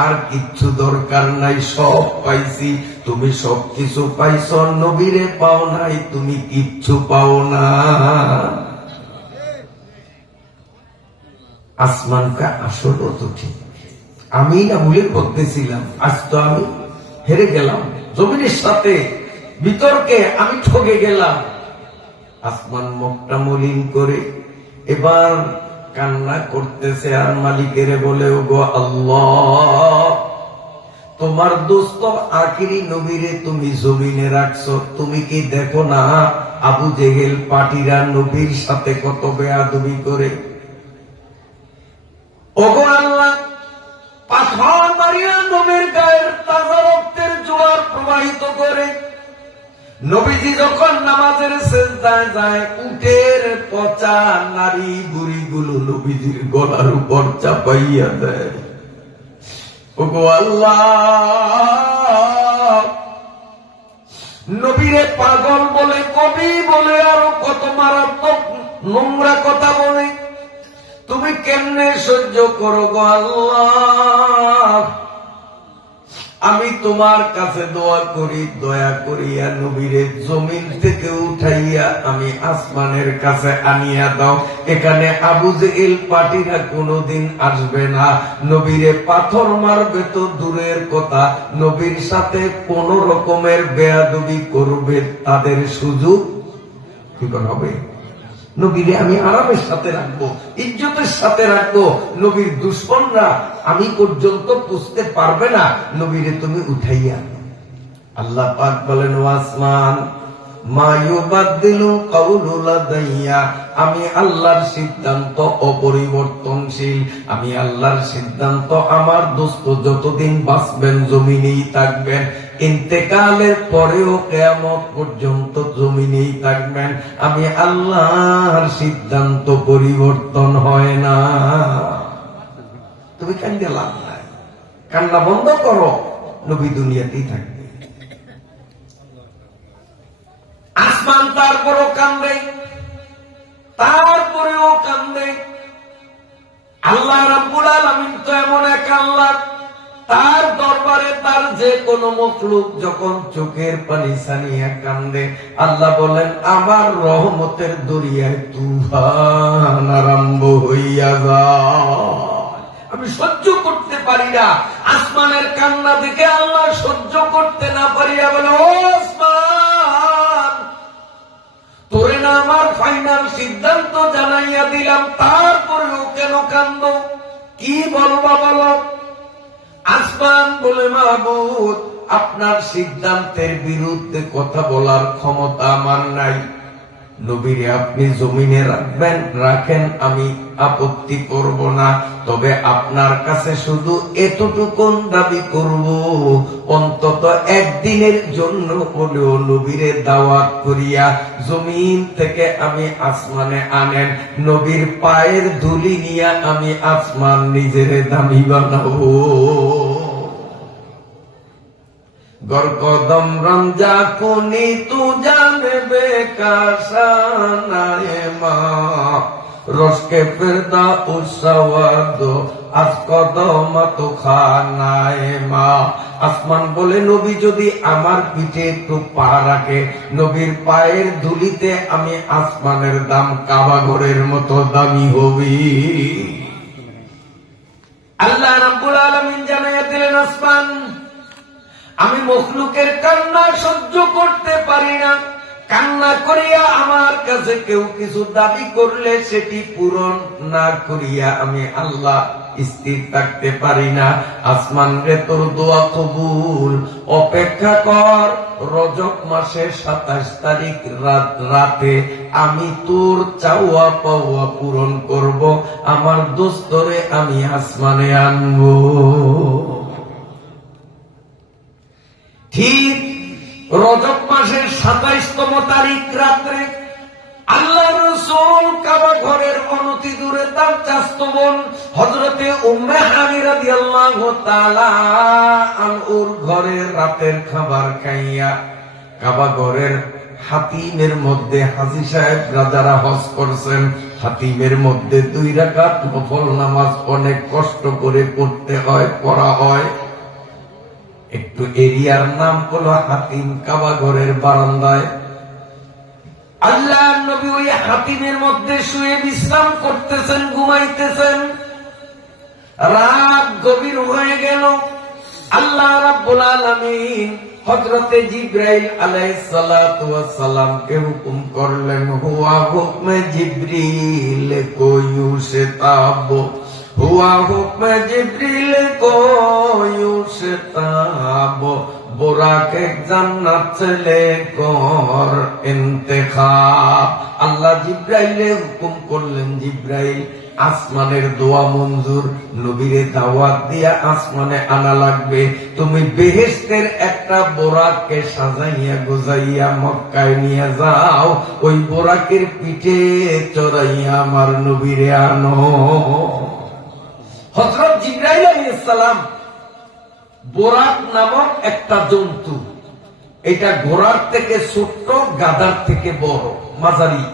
আর কিচ্ছু দরকার নাই, সব পাইছি। তুমি সব কিছু পাইছ, নবীরে পাও নাই, তুমি কিচ্ছু পাও না। আসমানটা আসলে তো ঠিক, আমি না ভুলে করতেছিলাম, আজ তো আমি হেরে গেলাম, জমিনের সাথে বিতর্কে আমি ঠকে গেলাম। আসমান মুখটা মলিন করে এবার কান্না করতেছে, আর মালিকের বলে, ওগো আল্লাহ, তোমার দোস্ত আখিরি নবীরে তুমি জমিনে রাখছো, তুমি কি দেখো না আবু জেহেল পার্টিরা নবীর সাথে কত বেয়াদবি করে? ওগো আল্লাহ, পাথর মারিয়া নবীর গায়ের তাজা রক্তের জোয়ার প্রবাহিত করে নবীজি যখন নামাজের সেজদায় যায়, উটের পচা নারী বুড়িগুলো নবীজির গলার উপর চাপাইয়া দেয়। ওগো আল্লাহ, নবীরে পাগল বলে, কবি বলে, আরো কত মারাত্মক নোংরা কথা বলে, তুমি কেমনে সহ্য করো গো আল্লাহ? আমি তোমার কাছে দোয়া করি, দয়া করিয়া নবীরে জমিন থেকে উঠাইয়া আমি আসমানের কাছে আনিয়া দাও। এখানে আবু জেহেল পার্টিরা কোনোদিন আসবে না, নবীরে পাথর মারবে তো দূরের কথা, নবীর সাথে কোন রকমের বেয়াদবি করবে তাদের সুযোগ কি করে হবে? নবীরে আমি আরামের সাথে রাখবো, ইজ্জতের সাথে রাখবো। নবীর দুশ্মনরা আমি পর্যন্ত বুঝতে পারবে না, নবীরে তুমি উঠাইয়া। আল্লাহ পাক বলেন, ওয়াসমান মা ইউবাদদিলু কাউলু লাদাইয়া, আমি আল্লাহর সিদ্ধান্ত অপরিবর্তনশীল। আমি আল্লাহর সিদ্ধান্ত, আমার দোস্ত যতদিন বাঁচবেন জমিনেই থাকবেন, ইন্তেকালের পরেও কিয়ামত পর্যন্ত জমিনেই থাকবেন। আমি আল্লাহর সিদ্ধান্ত পরিবর্তন হয় না। তুমি কান্দে লাভ নাই, কান্না বন্ধ করো, নবী দুনিয়াতেই থাকবে। আসমান তারপরও কান্দে, তারপরেও কান্দে। আল্লাহ রাব্বুল আলামিন তো এমন এক আল্লাহ, তার দরবারে তার যে কোনো মখলুক যখন চোখের পানি ছাড়িয়া কান্দে, আল্লাহ বলেন আমার রহমতের দরিয়ায় তুফান আরম্ভ হইয়া যায়। আমি সহ্য করতে পারি না। আসমানের কান্না দেখে আল্লাহ সহ্য করতে না পারিয়া বলে, ও আসমান, তোরে না আমার ফাইনাল সিদ্ধান্ত জানাইয়া দিলাম, তারপরেও কেন কান্দ? কি বলবা বলো? আসমান বলে, মাহবুব, আপনার সিদ্ধান্তের বিরুদ্ধে কথা বলার ক্ষমতা আমার নাই। নবীরে আপনি জমিনে রাখবেন, রাখেন, আমি আপত্তি করব না। তবে আপনার কাছে শুধু এতটুকু দাবি করব, অন্তত একদিনের জন্য হলেও নবীরে দাওয়াত করিয়া জমিন থেকে আমি আসমানে আনেন। নবীর পায়ের ধুলি নিয়ে আমি আসমান নিজের দামি বানাবো। গরকদম রঞ্জা কোনি তু জানবে কাশানায়ে মা, রসকে ফিরদা উসাওয়াদ আজ কদমা তো খানায়ে মা। আসমান বলে, নবী যদি আমার পিঠে একটু পা রাখে, নবীর পায়ের ধুলিতে আমি আসমানের দাম কাবা ঘরের মতো দামি হবি। আল্লাহ রাব্বুল আলামিন জানাইয়া দিলেন, আসমান, আমি মখলুকের কান্না সহ্য করতে পারি না। কান্না করিয়া আমার কাছে কেউ কিছু দাবি করলে সেটি পূরণ না করিয়া আমি আল্লাহ স্থির থাকতে পারি না। আসমান রে, তোর দোয়া কবুল, অপেক্ষা কর। রজব মাসের 27 তারিখ রাতে আমি তোর চাওয়া পাওয়া পূরণ করব। আমার দোস্তরে আমি আসমানে আনবো। ঠিক রজব মাসের 27তম তারিখ রাত্রে আল্লাহ রাসূল কাবা ঘরের অনতি দূরে তার চাচতো বোন হযরতে উম্মে হানি রাদিয়াল্লাহু তাআলা আনহুর ঘরে রাতের খাবার খাইয়া কাবা ঘরের হাতিমের মধ্যে, হাজী সাহেব যারা হজ করছেন, হাতিমের মধ্যে 2 রাকাত নফল নামাজ অনেক কষ্ট করে পড়তে হয়, পড়া হয়। একটু এরিয়ার নাম হলো হাতিম, কাবা ঘরের বারান্দায় আল্লাহ নবী ওই হাতিমের মধ্যে শুয়ে বিশ্রাম করতেছেন, ঘুমাইতেছেন। রাত গভীর হয়ে গেল। আল্লাহ রাব্বুল আলামিন হযরতে জিবরাইল আলাইহিস সালাতু ওয়াস সালামকে হুকুম করলেন, হুয়া হুকমে জিবরিল কো ইউশতাব, হুয়া হুকমে জিবরিল কো ইউশতাব, বুরাকে জান্নাত চলে কর ইন্তেখাব। আল্লাহ জিবরাইলে হুকুম করলেন, জিবরাইল আসমানের দোয়া মঞ্জুর, নবীরে দাওয়াত দিয়া আসমানে আনা লাগবে। তুমি বেহেশতের একটা বোরাককে সাজাইয়া গোজাইয়া মক্কায় নিয়ে যাও, ওই বোরাকের পিঠে চড়াইয়া আমার নবীরে আনো। হযরত জিবরাইল আলাইহিস সালাম বোরাক নামক একটা জন্তু, এটা ঘোড়ার থেকে ছোট্ট, গাধার থেকে বড়, মাঝারি।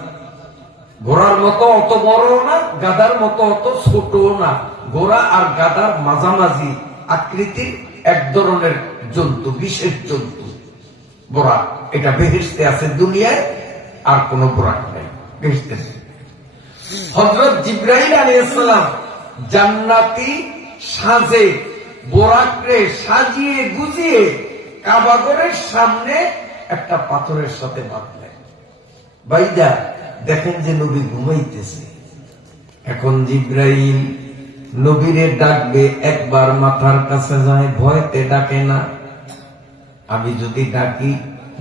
ঘোড়ার মতো অত বড় না, গাধার মতো অত ছোট না, ঘোড়া আর গাধার মাঝামাঝি আকৃতির এক ধরনের জন্তু, বিশেষ জন্তু বোরাক। এটা বেহেশতে আছে, দুনিয়ায় আর কোন বোরাক নাই, বেহেশতে। হযরত জিবরাইল আলাইহিস সালাম জান্নাতি সাজে বোরাকরে সাজিয়ে গুজিয়ে কাবাগরের সামনে একটা পাথরের সাথে বাঁধলেন। বাইদা দেখেন যে নবী ঘুমাইতেছে। এখন জিবরাইল নবীরে ডাকবে, একবার মাথার কাছে যায়, ভয়তে ডাকে না। আমি যদি ডাকি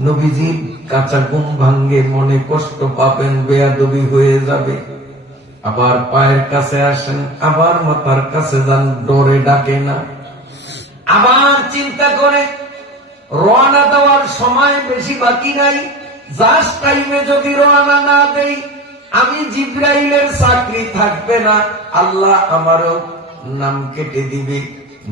নবীজির কাঁচা ঘুম ভাঙ্গে, মনে কষ্ট পাবেন, বেয়াদবি হয়ে যাবে। আবার পায়ের কাছে আসেন, আবার মাথার কাছে যান, ডরে ডাকে না। আবার চিন্তা করে রওনা দেওয়ার সময় বেশি বাকি নাই, জাস্ট টাইমে যদি রওনা না দেই আমি জিবরাইলের চাকরি থাকবে না, আল্লাহ আমারও নাম কেটে দিবে।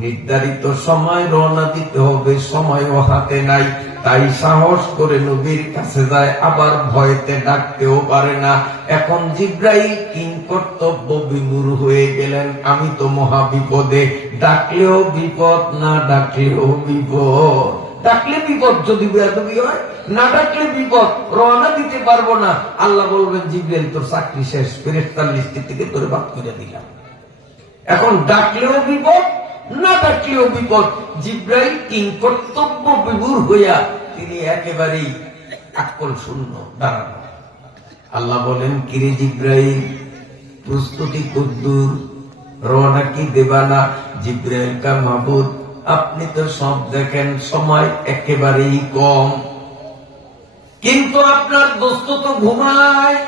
নির্ধারিত সময় রওনা দিতে হবে, সময়ও হাতে নাই। তাই সাহস করে নবীর কাছে যায়, আবার ভয়তে ডাকতেও পারে না। এখন জিবরাইল কিং কর্তব্য বিমূঢ় হয়ে গেলেন, আমি তো মহা বিপদে, ডাকলেও বিপদ, না ডাকলেও বিপদ। ডাকলে বিপদ যদি বেয়াদবি হয়, না ডাকলে বিপদ, রওনা দিতে পারবো না। আল্লাহ বলবেন জিবরাইল তোর চাকরি শেষ, ফেরেশতার লিস্ট থেকে তোরে বাদ করে দিলাম। এখন ডাকলেও বিপদ, না ডাকলেও বিপদ। জিবরাইল কিং কর্তব্য বিমূঢ় হইয়া তিনি একেবারেই আকল শূন্য দাঁড়ানো। আল্লাহ বলেন, কিরে জিবরাইল প্রস্তুতি কদ্দুর, রওনা কি দেবা না? জিবরাইল কা মাবুদ আপনি তো সব দেখেন, সময় একেবারেই কম, কিন্তু আপনার দোস্ত তো ঘুমায়।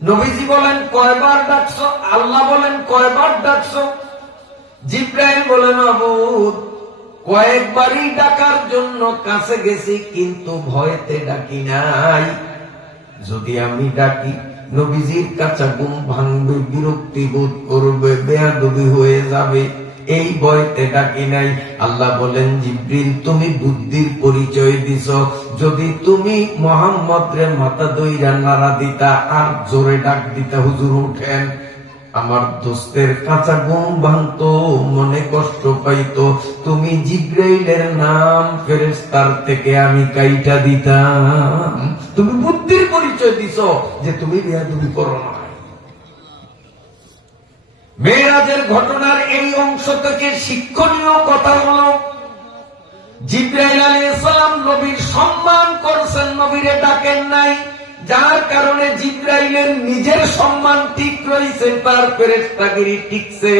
নবীজি বলেন কয়বার ডাকছো? আল্লাহ বলেন কয়বার ডাকছো? জিবরাইল বলেন মাবুদ কয়েকবারই ডাকার জন্য কাছে গেছি, কিন্তু ভয়তে ডাকি নাই। যদি আমি ডাকি নবীজির কাছে ঘুম ভাঙবে, বিরক্তি বোধ করবে, বেয়াদবি হয়ে যাবে, এই ভয়তে ডাকি নাই। আল্লাহ বলেন জিবরিল তুমি বুদ্ধির পরিচয় দিছ, যদি তুমি মুহাম্মদ রে মাথা দইরা নাড়া দিতা আর জোরে ডাক দিতা, হুজুর উঠেন, আমার দোস্তের কাঁচা ঘুম ভাঙতো, মনে কষ্ট পাইতো, তুমি জিবরাইলের নাম ফেরেশতার থেকে আমি কাইটা দিতাম। তুমি বুদ্ধির পরিচয় দিছ যে তুমি বেয়াদবি করো না। মেরাজের ঘটনার এই অংশ থেকে শিক্ষণীয় কথা হলো, জিবরাইল আলাইহিস সালাম নবীর সম্মান করছেন, নবীরে ডাকেন নাই, যার কারণে জিবরাইলের নিজের সম্মান ঠিক রয়েছে, তার ফেরেশতাগিরি ঠিকছে।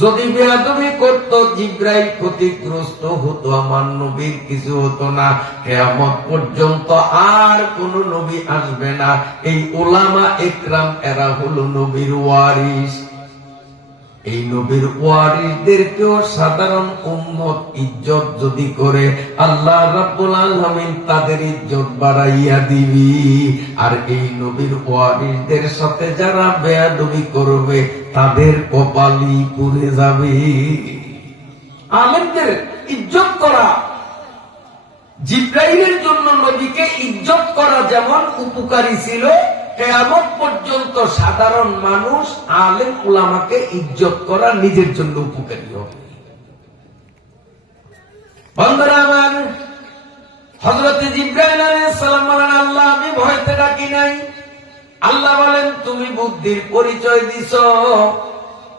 যদি বেয়াদবি করত জিবরাইল ক্ষতিগ্রস্ত হতো, আমার নবীর কিছু হতো না। কিয়ামত পর্যন্ত আর কোন নবী আসবে না। এই উলামা ইকরাম এরা হলো নবীর ওয়ারিস। এই নবীর ওয়ারিসদেরকেও সাধারণ উম্মত ইজ্জত যদি করে, আল্লাহ রাব্বুল আলামিন তাদের ইজ্জত বাড়াইয়া দিবি। আর এই নবীর ওয়ারিসদের সাথে যারা বেয়াদবি করবে তাদের কপালই পুড়ে যাবে। আলেমদের ইজ্জত করা, জিবরাইলের জন্য নবীকে ইজ্জত করা যেমন উপকারী ছিল, কিয়ামত পর্যন্ত সাধারণ মানুষ আলেম উলামাকে ইজ্জত করা নিজের জন্য উপকারী হবে। বন্ধুরা আমার, হযরত জিবরাইল আলাইহিস সালাম বলেন আল্লাহ আমি ভয়তে ডাকি নাই। আল্লাহ বলেন তুমি বুদ্ধির পরিচয় দিছ,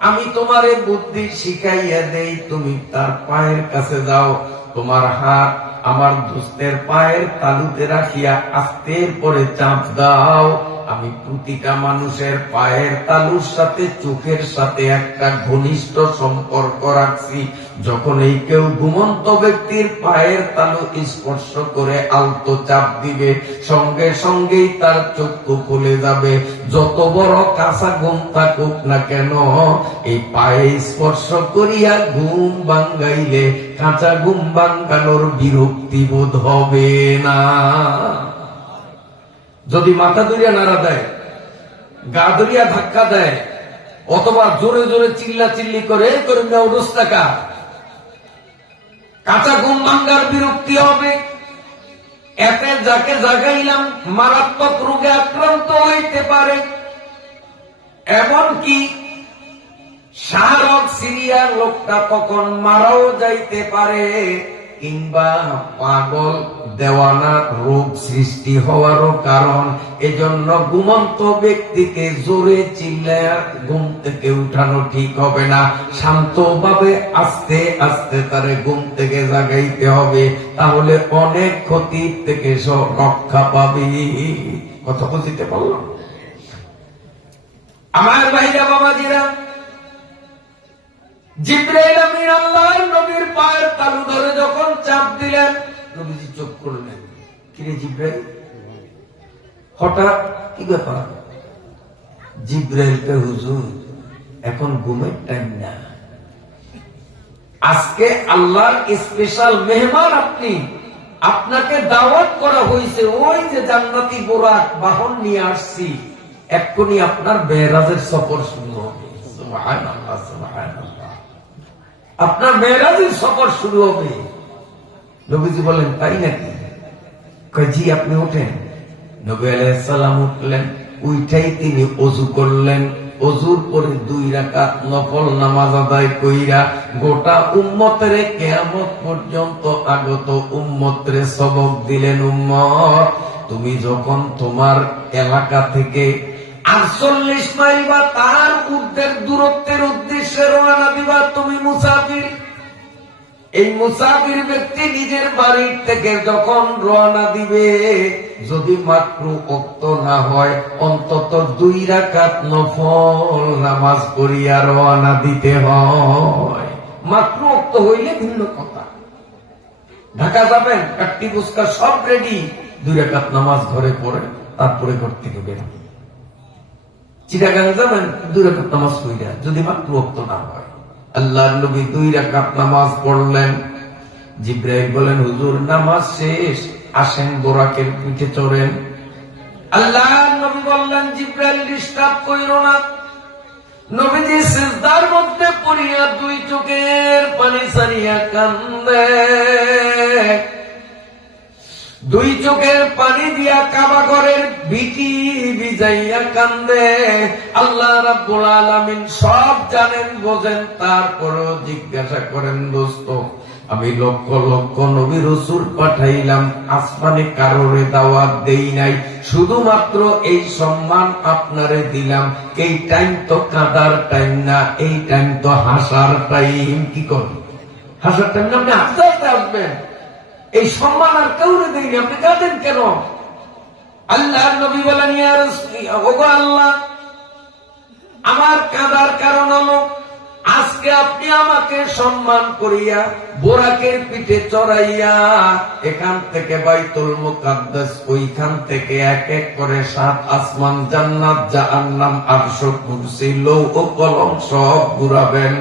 আমি তোমারে বুদ্ধি শিখাইয়া দেই। তুমি তার পায়ের কাছে যাও, তোমার হাত আমার দোস্তের পায়ের তালুতে রাখিয়া আস্তের পরে চাপ দাও। আমি প্রতিটা মানুষের পায়ের তালুর সাথে চোখের সাথে একটা ঘনিষ্ঠ সম্পর্ক রাখছি। যখন এই কেউ ঘুমন্ত ব্যক্তির পায়ের তালু স্পর্শ করে আলতো চাপ দিবে, সঙ্গে সঙ্গেই তার চক্ষু খুলে যাবে। যত বড় কাঁচা ঘুম থাকুক না কেন, এই পায়ে স্পর্শ করিয়া ঘুম ভাঙ্গাইলে কাঁচা ঘুম ভাঙ্গানোর বিরক্তি বোধ হবে না। যদি মাথা ধরিয়া নাড়া দেয়, গা ধরিয়া ধাক্কা দেয়, অথবা জোরে জোরে চিল্লা চিল্লি করে টাকা, কাঁচা ঘুম ভাঙ্গার বিরক্তি হবে। এতে যাকে জাগাইলাম মারাত্মক রোগে আক্রান্ত হইতে পারে। এমনকি শাহরগ সিরিয়ার লোকটা কখন মারাও যাইতে পারে, কিংবা পাগল দেওয়ানা রোগ সৃষ্টি হওয়ারও কারণ। এজন্য ঘুমন্ত ব্যক্তিকে জোরে চিল্লায়া ঘুম থেকে উঠানো ঠিক হবে না, শান্তভাবে আস্তে আস্তে তারে ঘুম থেকে জাগাইতে হবে, তাহলে অনেক ক্ষতি থেকে রক্ষা পাবে। কথা বুঝতে পারলাম? আমার ভাইরা বাবাজিরা, জিবরাইল আমিন আল্লাহর নবীর পায়ের তালু ধরে যখন চাপ দিলেন, নবীজি চোখ করলেন। কিরে জিবরাইল, হঠাৎ কি ব্যাপার? জিবরাইলকে, হুজুর এখন ঘুমের টাইম না, আজকে আল্লাহর স্পেশাল মেহমান আপনি, আপনাকে দাওয়াত করা হয়েছে, ওই যে জান্নাতি বোরাক বাহন নিয়ে আসছি, এক্ষুনি আপনার মেরাজের সফর শুরু হবে। সুবহানাল্লাহ, সুবহানাল্লাহ, আপনার মেরাজের সফর শুরু হবে। নবীজি বলেন, তাই নাকি? জি, আপনি ওঠেন। নবী আলাইহিস সালাম উঠলেন, উঠাই তিনি ওযু করলেন। ওযুর পরে 2 রাকাত নফল নামাজ আদায় কইরা গোটা উম্মতের কিয়ামত পর্যন্ত আগত উম্মতের সবক দিলেন, উম্মত তুমি যখন তোমার এলাকা থেকে 48 মাইল বা তার ঊর্ধ্বের দূরত্বের উদ্দেশ্যে রওনা দিবা, তুমি মুসাফির। এই মুসাফির ব্যক্তি নিজের বাড়ির থেকে যখন রওনা দিবে, যদি মাত্র ওয়াক্ত না হয়, অন্তত 2 রাকাত নফল নামাজ পড়িয়া রওনা দিতে হয়। মাত্র ওয়াক্ত হইলে ভিন্ন কথা। ঢাকা যাবেন, কাট্টি ফুচকা সব রেডি, 2 রাকাত নামাজ ঘরে পড়ে তারপরে ঘর থেকে বের হবে। চিটাগাং যাবেন, 2 রাকাত নামাজ পড়িয়া, যদি মাত্র ওয়াক্ত না হয়। আল্লাহর নবী 2 রাকাত নামাজ পড়লেন। জিবরাইল বলেন, হুজুর নামাজ শেষ, আসেন বোরাকের পিঠে চড়েন। আল্লাহর নবী বললেন, জিবরাইল ডিস্টার্ব কইরো না। নবীজি সিজদার মধ্যে পড়িয়া 2 চোখের পানি ছাড়িয়া কান্দে, 2 চোখের পানি দিয়া কাবা ঘরের ভিটি ভিজাইয়া কান্দে। আল্লাহ রাব্বুল আলামিন সব জানেন, বোঝেন, তারপরেও জিজ্ঞাসা করেন, দোস্ত আমি লক্ষ লক্ষ নবী রাসূল পাঠাইলাম, আসমানে কারোরে দাওয়াত দেই নাই, শুধুমাত্র এই সম্মান আপনারে দিলাম। এই টাইম তো কাঁদার টাইম না, এই টাইম তো হাসার টাইম। কি করেন? হাসার টাইম না, আপনি হাসতে হাসতে আসবেন। এই সম্মান আর কাউরে দেয়নি, আপনি কাঁদেন কেন? আল্লাহর নবী বলেন, ইয়া রাসূল, ওগো আল্লাহ, আমার কাঁদার কারণ হলো আজকে আপনি আমাকে সম্মান করিয়া বোরাকের পিঠে চড়াইয়া এখান থেকে বাইতুল মুকাদ্দাস, ওইখান থেকে এক এক করে 7 আসমান, জান্নাত, জাহান্নাম, আরশ, কুরসি, লৌহ কলম সব ঘুরাবেন।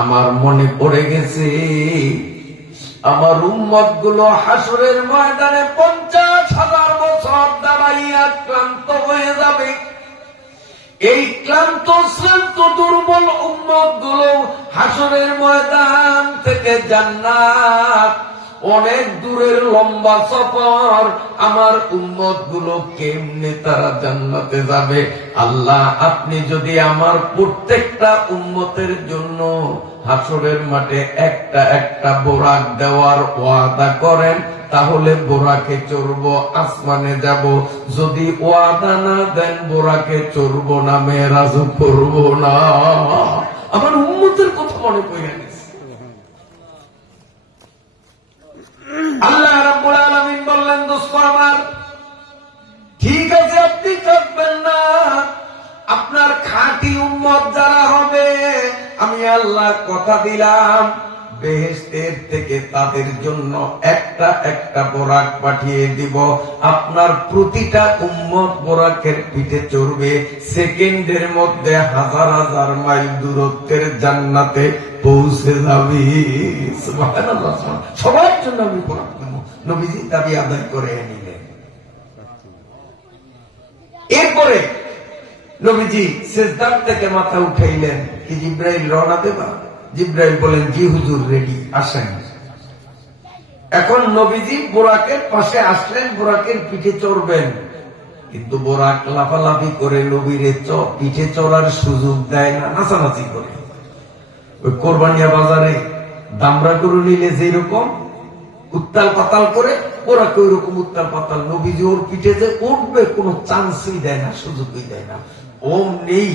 আমার মনে পড়ে গেছে আমার উম্মত গুলো হাসরের ময়দানে 50,000 বছর দাঁড়াইয়া ক্লান্ত হয়ে যাবে। এই ক্লান্ত শ্রান্ত দুর্বল উম্মত গুলো হাসরের ময়দান থেকে জান্নাত অনেক দূরের লম্বা সফর, আমার উম্মত গুলো কেমনে তারা জান্নাতে যাবে? আল্লাহ, আপনি যদি আমার প্রত্যেকটা উম্মতের জন্য হাসরের মাঠে একটা একটা বোরাক দেওয়ার ওয়াদা করেন, তাহলে বোরাকে চড়বো, আসমানে যাব। যদি ওয়াদা না দেন, বোরাকে চড়বো না, মেরাজও করবো না। আমার উম্মতের কথা মনে পড়ে গেছে। আল্লাহ রাব্বুল আলামিন বললেন, দোস্ত আমার, ঠিক আছে আপনি থাকবেন না, আপনার খাঁটি উম্মত যারা হবে, আমি আল্লাহ কথা দিলাম, বেহেশতের থেকে তাদের জন্য একটা একটা বোরাক পাঠিয়ে দিব। আপনার প্রতিটা উম্মত বোরাকের পিঠে চড়বে, সেকেন্ডের মধ্যে 1000,000 মাইল দূরত্বের জান্নাতে পৌঁছে যাবে। সুবহানাল্লাহ, সবার জন্য আমি বোরাক দেব। নবীজি দাবি আদায় করে নিলেন। এরপরে নবীজি সিজদার থেকে মাথা উঠাইলেন, কি জিবরাইল রওনা দেবা? জিবরাইল বলেন, জি হুজুর, রেডি, আসেন। এখন নবীজি বোরাকের পাশে আসলেন, বোরাকের পিঠে চড়বেন। কিন্তু বোরাক লাফালাফি করে নবীরে পিঠে চড়ার সুযোগ দেয় না, নাচানাচি করে। ওই কোরবানিয়া বাজারে দামরা গরু নিলে যেরকম উত্তাল পাতাল করে, ওরা ওই রকম উত্তাল পাতাল। নবীজি ওর পিঠে যে উঠবে কোনো চান্সই দেয় না, সুযোগই দেয় না। ওম নেই,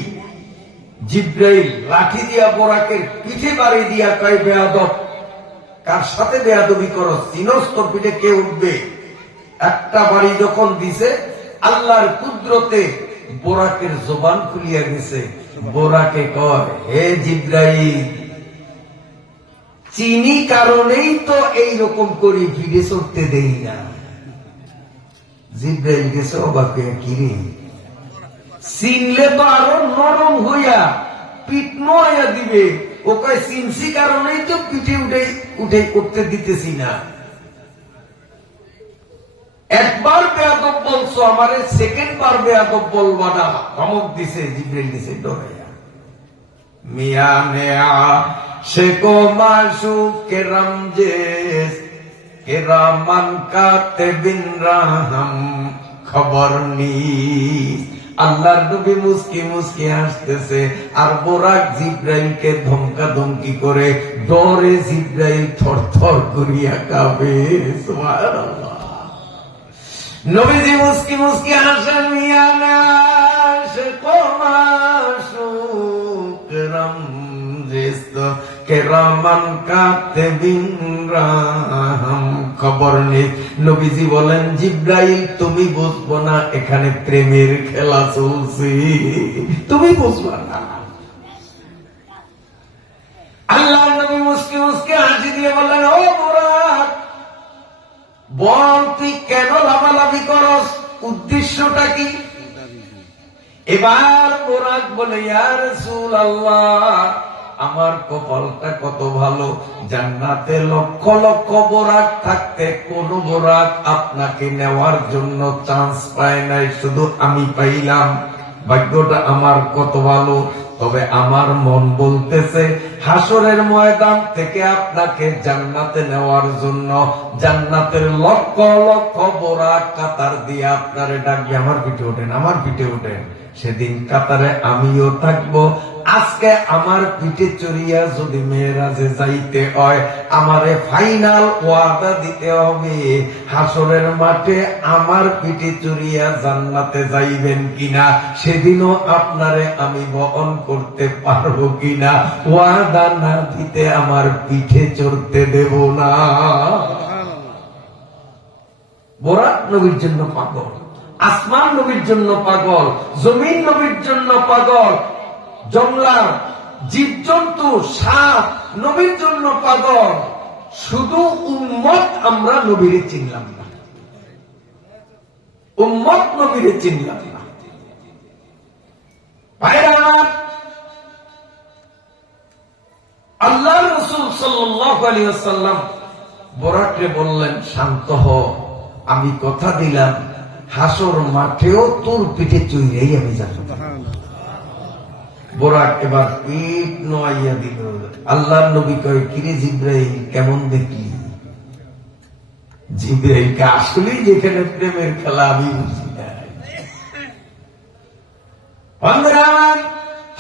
জিব্রাইল লাঠি দিয়া বোরাকের পিঠে বাড়ি দিয়া কয়, বেয়াদব, কার সাথে বেয়াদবি করো, চিনস তোর পিঠে কে উঠবে? একটা বাড়ি যখন দিছে, আল্লাহর কুদরতে বোরাকের জবান খুলিয়া গেছে। বোরাকে কয়, হে জিব্রাইল, চিনি কারণেই তো এইরকম করি, ফিরে চড়তে দেই না। জিব্রাইল গেছে অবাক হইয়া, কিরে চিনলে তো আরো নরম হইয়া পিঠ নোয়া দিবে। ও কয়, চিনছি কারণেই তো পিঠে উঠে উঠে করতে দিতেছি না। একবার বেয়াদব বলছো, আমারে সেকেন্ড বার বেয়াদব বলবা না, ধমক দিছে। জিব্রাইল দিছে ডরাইয়া। মিয়া নেয়া শেখো মাসুক কেরাম জেস কেরামান কাতিবিন রাহম খবর নি। আল্লাহর নবী মুস্কি মুস্কি হাসতেছে, আর বোরাক জিব্রাইলকে ধমকা ধমকি করে। ডরে জিব্রাইল থরথর করিয়া কাঁপে। সুবহানাল্লাহ। নবীজি মুস্কি মুস্কি হাসেন, মিয়া না শেখো মাসুক কেরাম কেরামান কাতিবিন রাহম খবর নেই। নবীজি বলেন, জিব্রাইল তুমি বুঝবো না, এখানে প্রেমের খেলা চলছে, তুমি বুঝবা না। আল্লাহ নবী মুস্কি মুস্কি হাসি দিয়ে বললেন, ও বোরাক, বল তুই কেন লাফালাফি করস, উদ্দেশ্যটা কি? এবার বোরাক বলে, ইয়া রাসূলুল্লাহ, আমার কপালটা কত ভালো, জান্নাতে লক্ষ লক্ষ বোরাক থাকতে কোন বোরাক আপনাকে নেওয়ার জন্য চান্স পায় নাই, শুধু আমি পাইলাম। ভাগ্যটা আমার কত ভালো। তবে আমার মন বলতেছে, হাসরের ময়দান থেকে আপনাকে জান্নাতে নেওয়ার জন্য জান্নাতের লক্ষ লক্ষ বোরাক কাতার দিয়ে আপনারে ডাকবে, আমার পিঠে ওঠেন, আমার পিঠে ওঠেন। সেদিন কাতারে আমিও থাকবো। আজকে আমার পিঠে চড়িয়া যদি মেয়েরাজে যাইতে হয়, আমারে ফাইনাল ওয়াদা দিতে হবে, হাসরের মাঠে আমার পিঠে চড়িয়া জান্নাতে যাইবেন কিনা, সেদিনও আপনারে আমি বহন করতে পারবো কিনা। ওয়াদা না দিতে আমার পিঠে চড়তে দেব না। বোরাক নবীর জন্য পাগল, আসমান নবীর জন্য পাগল, জমিন নবীর জন্য পাগল, জঙ্গলার জীবজন্তু সাপ নবীর জন্য পাগল। শুধু উম্মত আমরা নবীরে চিনলাম না, উম্মত নবীরে চিনলাম না। ভাইরা আমার, আল্লাহ রাসূল সাল্লাল্লাহু আলাইহি ওয়াসাল্লাম বোরাককে বললেন, শান্ত হ, আমি কথা দিলাম হাসর মাঠেও তোর পিঠে চড়িয়াই আমি যাব। বোরাক এবার পিঠ নোয়াইয়া দিল। আল্লাহর নবী কয়, কিরে জিব্রাইল, কেমন দেখলি? জিব্রাইলকে আসলেই যেখানে প্রেমের খেলা আমি বুঝি না।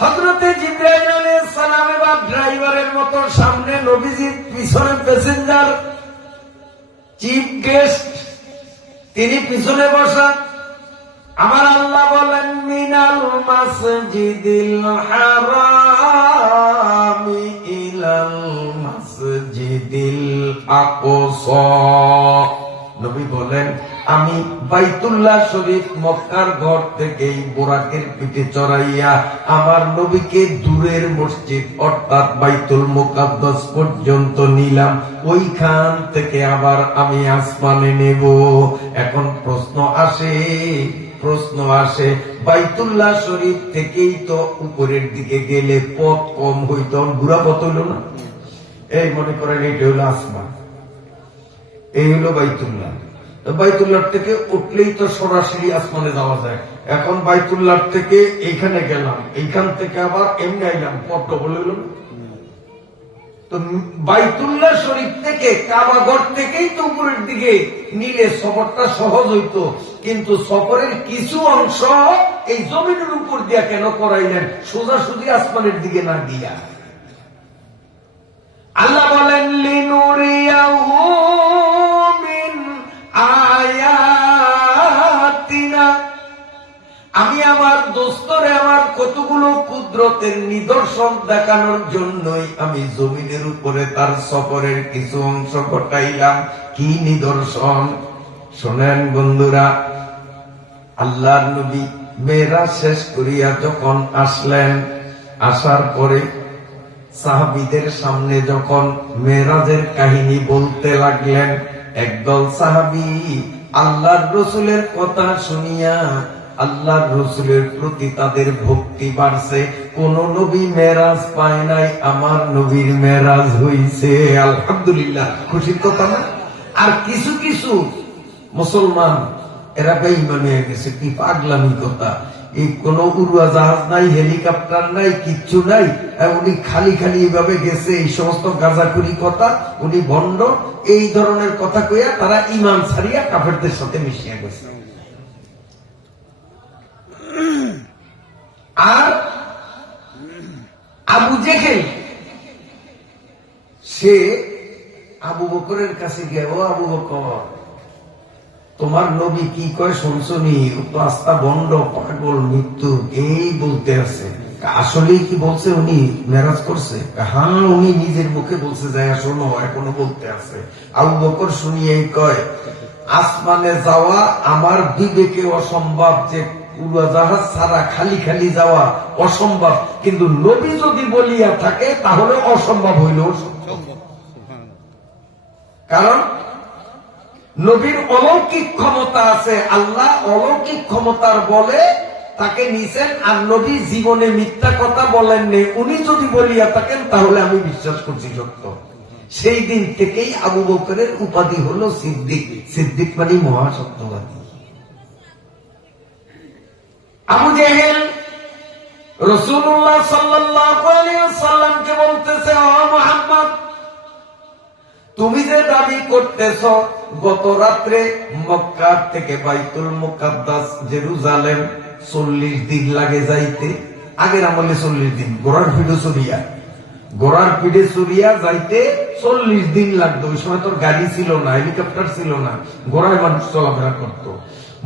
হযরতে জিব্রাইল আলাইহিস সালাম এবার ড্রাইভারের মতো সামনে, নবীজির পিছনে প্যাসেঞ্জার, চিফ গেস্ট তিনি পিছনে বসা। আমার আল্লাহ বলেন, মিনাল মাসজিদিল হারামি ইলাল মাসজিদিল আকসা। নবী বলেন, আমি বাইতুল্লাহ শরীফ মক্কার ঘর থেকে বোরাকের পিঠে চড়াইয়া আমার নবীকে দূরের মসজিদ অর্থাৎ বাইতুল মুকাদ্দাস পর্যন্ত নিলাম, ওইখান থেকে আবার আমি আসমানে নেব। এখন প্রশ্ন আসে, বাইতুল্লাহ শরীফ থেকেই তো উপরের দিকে গেলে পথ কম হইত, ঘুরা পথ হইল না? এই মনে করেন এটা হলো আসমান, এই হলো বাইতুল্লাহ। বাইতুল্লাহ থেকে উঠলেই তো সরাসরি আসমানে যাওয়া যায়। এখন বাইতুল্লাহ থেকে এইখানে গেলাম, এইখান থেকে আবার এমনি আইলাম, পথ ডবল হইল না? তো বাইতুল্লাহ শরীফ থেকে কাবাগর থেকেই তো উপরের দিকে নিলে সফরটা সহজ হইতো, কিন্তু সফরের কিছু অংশ এই জমিনের উপর দিয়া কেন করাইলেন, সোজাসুজি আসমানের দিকে না দিয়া? আল্লাহ বলেন লিনুরিয়াহু মিন আয়াতিনা, আমি আমার দোস্তরে আমার কতগুলো কুদরতের নিদর্শন দেখানোর জন্যই আমি জমিনের উপরে তার সফরের কিছু অংশ ঘটাইলাম। কি নিদর্শন? শোনেন বন্ধুরা, আল্লাহর নবী মেরাজ শেষ করিয়া যখন আসলেন, আসার পরে সাহাবীদের সামনে যখন মেরাজের কাহিনী বলতে লাগলেন, একদল সাহাবী আল্লাহর রসুলের কথা শুনিয়া আল্লাহর রসুলের প্রতি তাদের ভক্তি বাড়ছে। কোন নবী মেরাজ পায় নাই, আমার নবীর মেরাজ হইছে, আলহামদুলিল্লাহ, খুশির কথা না? আর কিছু কিছু মুসলমান এরা বেঈমান হয়ে গেছে। কি পাগলামি কথা! এই কোন উড়োয়া জাহাজ নাই, হেলিকপ্টার নাই, কিচ্ছু নাই, উনি খালি খালি এইভাবে গেছে, এই সমস্ত গাঁজাখুরি কথা, উনি ভণ্ড, এই ধরনের কথা কইয়া তারা ইমান ছাড়িয়া কাফেরদের সাথে মিশিয়া গেছে। আর আবু জেহেল সে আবু বকরের কাছে গিয়ে, ও আবু বকর, তোমার নবী কি কয় শুনছনি? ও তো আস্তা বন্ড, পাগল, মৃত্যু, এই বলতে আছে। আসলে কি বলছে? উনি মেরাজ করছে? হ্যাঁ, উনি নিজের মুখে বলছে, যায় শোনো, এখনো বলতে আছে। আবু বকর শুনিয়েই কয়, আসমানে যাওয়া আমার বিবেকে অসম্ভব, যে উড়োজাহাজ ছাড়া খালি খালি যাওয়া অসম্ভব, কিন্তু নবী যদি বলিয়া থাকে তাহলে অসম্ভব হইলেও সম্ভব। কারণ নবীর অলৌকিক ক্ষমতা আছে, আল্লাহ অলৌকিক ক্ষমতার বলে তাকে নিছেন, আর নবী জীবনে মিথ্যা কথা বলেননি। উনি যদি বলিয়া থাকেন তাহলে আমি বিশ্বাস করছি সত্য। সেই দিন থেকেই আবু বকরের উপাধি হলো সিদ্দিক। সিদ্দিক মানে মহাসত্যবাদী। আবু জেহেল রাসূলুল্লাহ সাল্লাল্লাহু আলাইহি ওয়াসাল্লামকে বলতেছে, ও মুহাম্মদ, তুমি যে দাবি করতেছ গত রাত্রে মক্কা থেকে বাইতুল মুকাদ্দাস জেরুজালেম 40 দিন লাগে যাইতে, আগের আমলে 40 দিন, ঘোড়ার পিঠে চড়িয়া যাইতে 40 দিন লাগতো। ওই সময় তোর গাড়ি ছিল না, হেলিকপ্টার ছিল না, ঘোড়ায় মানুষ চলাফেরা করত।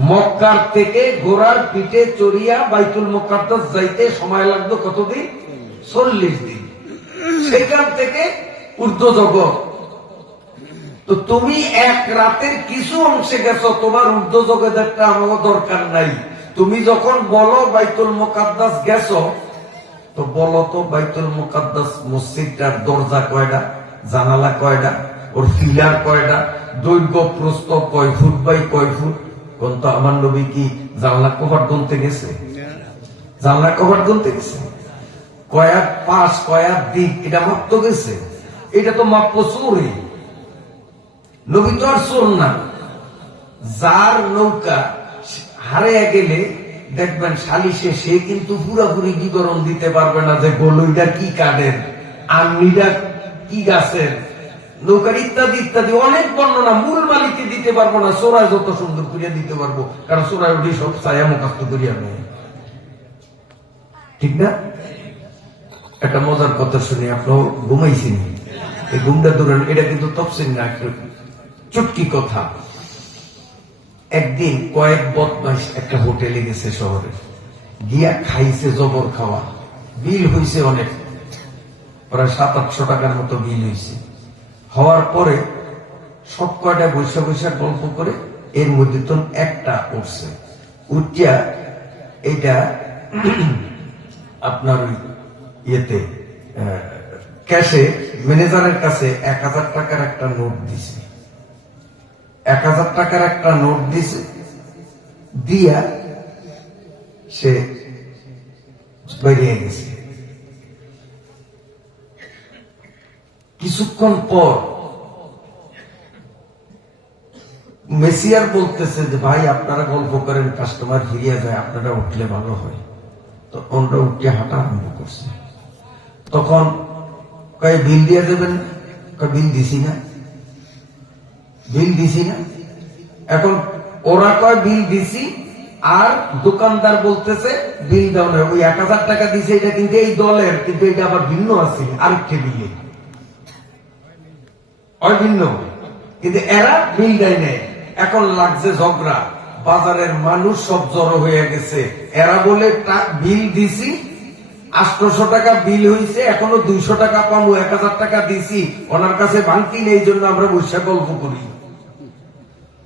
মক্কার থেকে ঘোড়ার পিঠে চড়িয়া বাইতুল মুকাদ্দাস যাইতে সময় লাগতো কতদিন? 40 দিন। সেখান থেকে ঊর্ধ্ব জগৎ। তো তুমি এক রাতের কিছু অংশে গেছো, তোমার ঊর্ধ্ব জগতেরটা আমার দরকার নাই। তুমি যখন বলো বাইতুল মুকাদ্দাস গেছো, তো বলো তো বাইতুল মুকাদ্দাস মসজিদটার দরজা কয়টা, জানালা কয়টা, ওর পিলার কয়টা, দৈর্ঘ্য প্রস্থ কয় ফুট বাই কয় ফুট? কোন তো আমার নবী কি জানলা কভার গুনতে গেছে? জানলা কভার গুনতে গেছে? কয়াক পাশ, কয়াক দিক, এটা মাপতে গেছে? এটা তো মাপো চোরে। নবী তো আর চোর না। যার নৌকা হারিয়ে গেলে দেখবেন সালিশে সে কিন্তু পুরাপুরি বিবরণ দিতে পারবে না, যে গলইটা কি কাঠের, আমনিটা কি গাছের, নৌকার ইত্যাদি ইত্যাদি অনেক বর্ণনা মূল মালিককে দিতে পারবো না। চোরাই যত সুন্দর করিয়া দিতে পারবো, কারণ চোরাই উঠে সব ছায়া মুখাস্ত করিয়া নেয়, ঠিক না? একটা মজার কথা শুনি, আপনার ঘুমাইছেন, এই ঘুমটা ধরেন, এটা কিন্তু তফসিল না, চুটকি কথা। একদিন কয়েক বদমাইশ একটা হোটেলে গেছে শহরে, গিয়া খাইছে জবর খাওয়া, বিল হইছে অনেক, প্রায় 700-800 টাকার মতো বিল হইছে। হওয়ার পরে সব কয়টা বৈশা বৈশা গল্প করে, এর মধ্যে তো একটা উঠছে, উঠিয়া এইটা আপনার ইয়েতে ক্যাশে ম্যানেজারের কাছে 1000 টাকার একটা নোট দিছে। 1000 টাকার একটা নোট দিছে, দিয়া সে বেরিয়ে গেছে। কিছুক্ষণ পর মেসিয়ার বলতেছে যে, ভাই আপনারা গল্প করেন, কাস্টমার ফিরিয়া যায়, আপনারা উঠলে ভালো হয়। তো ওনরা উঠে হাঁটা আরম্ভ করছে। তখন কয় বিল দিয়ে দেবেন না? কয় বিল দিছি না, বিল দিছি না। এখন ওরা কয় বিল দিছি, আর দোকানদার বলতেছে বিল দাও না। ওই 1000 টাকা দিছে, এটা কিন্তু এই দলের, কিন্তু এটা আবার ভিন্ন আছে আরেকটি বিলে, ভিন্ন, কিন্তু এরা বিল দেয় নাই। এখন লাগছে ঝগড়া, বাজারের মানুষ সব জড়ো হয়ে গেছে। এরা বলে বিল দিছি, 800 টাকা বিল হয়েছে, এখনো 200 টাকা পাবো, 1000 টাকা দিছি, ওনার কাছে ভাঙতি নেই, জন্য আমরা বৈশাখ গল্প করি।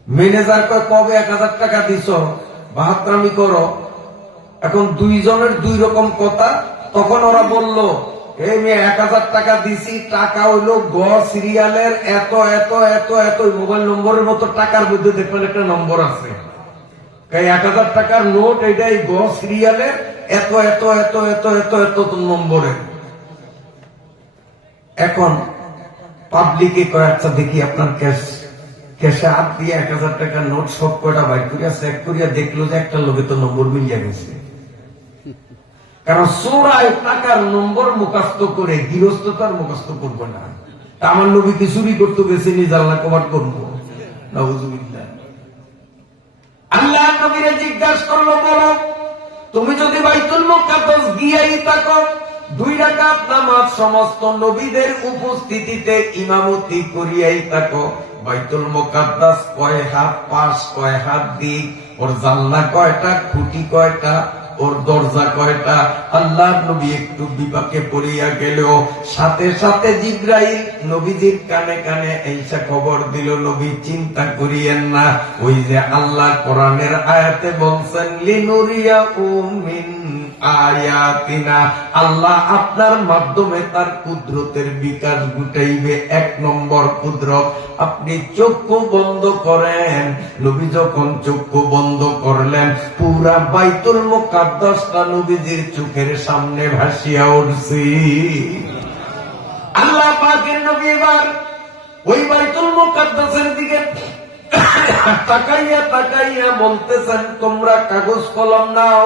ম্যানেজার কয় কবে 1000 টাকা দিছ, বাহাত্রামি করো। এখন দুইজনের দুই রকম কথা। তখন ওরা বলল, এই মেয়ে 1000 টাকা দিছি, টাকা হইলো গ সিরিয়ালের এত এত এত এত, মোবাইল নম্বরের মতো টাকার মধ্যে দেখবেন একটা নম্বর আছে, 1000 টাকার নোট, এটাই গ সিরিয়ালের এত এত এত এত এত এত নম্বরের। এখন পাবলিকে কয়, আচ্ছা দেখি আপনার ক্যাশে হাত দিয়ে 1000 টাকার নোট সব কয়টা বাইর করিয়া চেক করিয়া দেখলো যে একটা লোকে তো নম্বর মিলিয়া গেছে। কারণ চোরায় টাকার নম্বর মুখস্থ করে গৃহস্থ তো আর মুখস্থ করবো না। আমার নবী কি চুরি করতে গেছে, নিজ আল্লাহ কবার করবো? নাউযুবিল্লাহ। আল্লাহ নবীরে জিজ্ঞাসা করলো, বলো তুমি যদি বাইতুল মুকাদ্দাস গিয়েই থাকো, 2 রাকাত নামাজ সমস্ত নবীদের উপস্থিতিতে ইমামতি করিয়াই থাকো, বাইতুল মুকাদ্দাস কয় হাত পাশ, কয় হাত দিক, ওর জানলা কয়টা, খুঁটি কয়টা, ওর দরজা কয়টা, আল্লাহ নবী একটু বিপাকে পড়িয়া গেল। সাথে সাথে জিবরাইল নবীজির কানে কানে এইসা খবর দিল, নবী চিন্তা করিয়েন না, ওই যে আল্লাহ কোরআনের আয়াতে বলছেন, লিনুরিয়াহু মিন আয়াতিনা, আল্লাহ আপনার মাধ্যমে তার কুদরতের বিকাশ ঘটাইবে। 1 নম্বর কুদরত, আপনি চক্ষু বন্ধ করেন। নবী যখন চক্ষু বন্ধ করলেন, পুরা বাইতুল মুকাদ্দাসটা নবীজির চোখের সামনে ভাসিয়া উঠছে। আল্লাহ পাকের নবী এবার ওই বাইতুল মুকাদ্দাসের দিকে তাকাইয়া তাকাইয়া বলতেছেন, তোমরা কাগজ কলম নাও।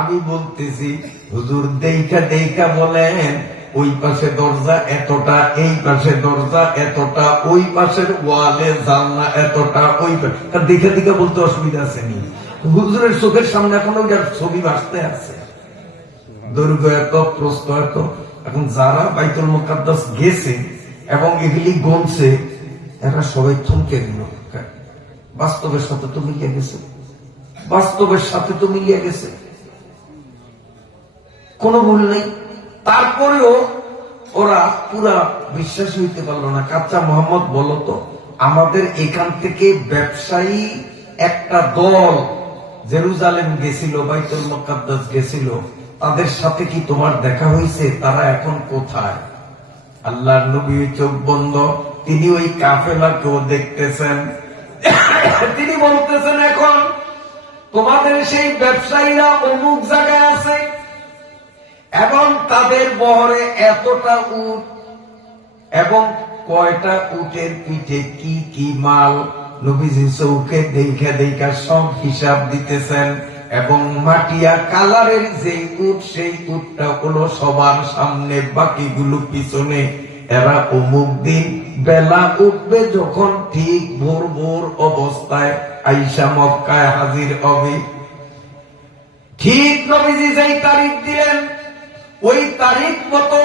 আমি বলতেছি, হুজুর দেখা দেখা বলেন, ওই পাশে দরজা এতটা, এই পাশে দরজা এতটা, ওই পাশের ওয়ালে জানলা এতটা, ওই দেখে দেখে বলতে অসুবিধা আছে নি? হুজুরের চোখের সামনে এখন ওইটার ছবি ভাসতে আছে, দৈর্ঘ্য এত, প্রস্থ এত। এখন যারা বাইতুল মুকাদ্দাস গেছে এবং এগুলি গমছে, এরা সবাই থমকে গেল। বাস্তবের সাথে তো মিলিয়ে গেছে, বাস্তবের সাথে তো মিলিয়ে গেছে, কোনো ভুল নেই। তারপরেও ওরা পুরা বিশ্বাসী হইতে পারলো না। কাচ্চা মোহাম্মদ, বলতো আমাদের এখান থেকে ব্যবসায়ী একটা দল জেরুজালেম গেছিল, বাইতুল মুকাদ্দাস গেছিল, তাদের সাথে কি তোমার দেখা হয়েছে? তারা এখন কোথায়? আল্লাহর নবী চোখ বন্ধ, তিনি ওই কাফেলাকেও দেখতেছেন। তিনি বলতেছেন, এখন তোমাদের সেই ব্যবসায়ীরা অমুক জায়গায় আছে এবং তাদের বহরে এতটা উট এবং কয়টা উটের পিঠে কি কি মাল। নবীজি চৌকে দেখা দেখা সব হিসাব দিতেছেন, এবং মাটিয়া কালারের যে উট, সেই উটটা হলো সবার সামনে, বাকিগুলো পিছনে। এরা অমুক দিন বেলা উঠবে যখন, ঠিক ভোর ভোর অবস্থায় আইসা মক্কায় হাজির হবে। ঠিক নবীজি যেই তারিখ দিলেন, ওই তারিখ মতো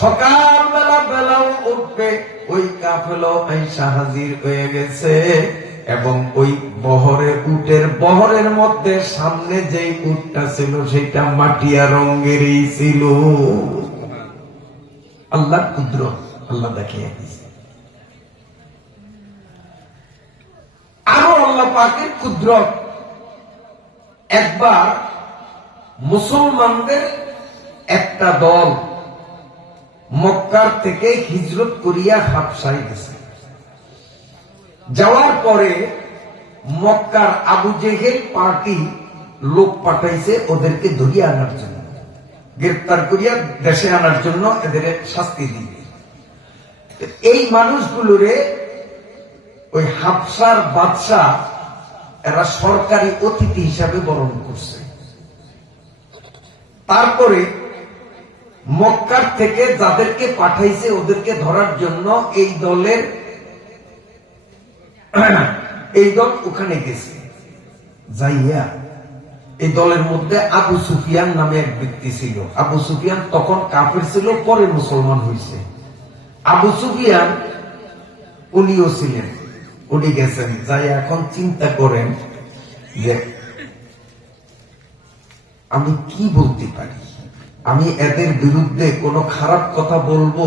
সকালবেলা বেলাও উঠবে, ওই কাফেলা আইসা হাজির হয়ে গেছে। এবং ওই বহরে, উটের বহরের মধ্যে সামনে যেই উটটা ছিল, সেটা মাটিয়া রঙেরই ছিল। আল্লাহর কুদরত আল্লাহ দেখিয়ে দিয়েছে। আরো আল্লাহ পাকের কুদরত, একবার মুসলমানদের একটা দল মক্কার থেকে হিজরত করিয়া হাবশায় গেছে। যাওয়ার পরে মক্কার আবু জেহেল পার্টি লোক পাঠাইছে ওদেরকে ধরিয়ে আনার জন্য, গ্রেফতার করিয়া দেশে আনার জন্য, এদের শাস্তি দিবে। এই মানুষগুলোরে ওই হাবশার বাদশাহ এরা সরকারি অতিথি হিসাবে বরণ করছে। তারপরে মক্কার থেকে যাদেরকে পাঠাইছে ওদেরকে ধরার জন্য এই দল ওখানে গেছে। যাইয়া এই দলের মধ্যে আবু সুফিয়ান নামে এক ব্যক্তি ছিল। আবু সুফিয়ান তখন কাফের ছিল, পরে মুসলমান হয়েছে। আবু সুফিয়ান উনিও ছিলেন, উনি গেছেন। যাই এখন চিন্তা করেন যে আমি কি বলতে পারি, আমি এদের বিরুদ্ধে কোনো খারাপ কথা বলবো,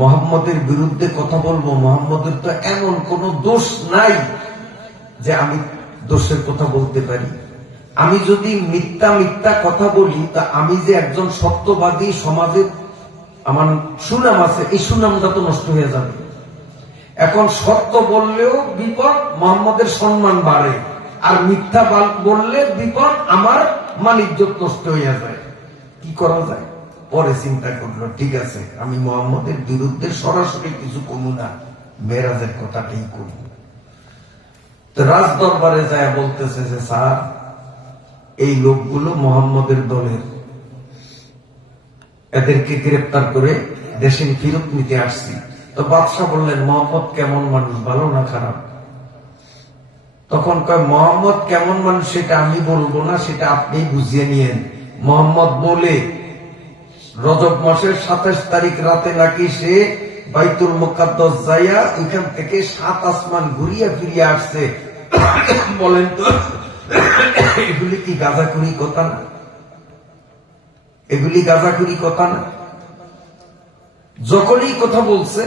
মোহাম্মদের বিরুদ্ধে কথা বলবো। মোহাম্মদের তো এমন কোন দোষ নাই যে আমি দোষের কথা বলতে পারি। আমি যদি মিথ্যা কথা বলি তা আমি যে একজন সত্যবাদী, সমাজে আমার সুনাম আছে, এই সুনামটা তো নষ্ট হয়ে যাবে। এখন সত্য বললেও বিপদ, মোহাম্মদের সম্মান বাড়ে, আর মিথ্যা বললে বিপদ, আমার মান ইজ্জত নষ্ট হইয়া যায়। কি করা যায়? পরে চিন্তা করলো, ঠিক আছে আমি মোহাম্মদের বিরুদ্ধে সরাসরি কিছু কমু না, মেরাজের কথাটাই করব। তো রাজ দরবারে যায় বলতেছে যে স্যার, এই লোকগুলো মোহাম্মদের দলের, এদেরকে গ্রেপ্তার করে দেশে ফেরত নিতে আসছি। তো বাদশাহ বললেন, মোহাম্মদ কেমন মানুষ, ভালো না খারাপ? তখন কয়, মোহাম্মদ কেমন মানুষ সেটা আমি বলবো না, সেটা আপনি বুঝিয়ে নিয়েন। মোহাম্মদ বলে রজব মাসের 27 তারিখ রাতে নাকি সে বাইতুল মুকাদ্দাস যাইয়া ওইখান থেকে 7 আসমান ঘুরিয়া ফিরিয়া আসছে। বলেন তো এগুলি কি গাঁজাখুরি কথা না? এগুলি গাঁজাখুরি কথা না? যখনই কথা বলছে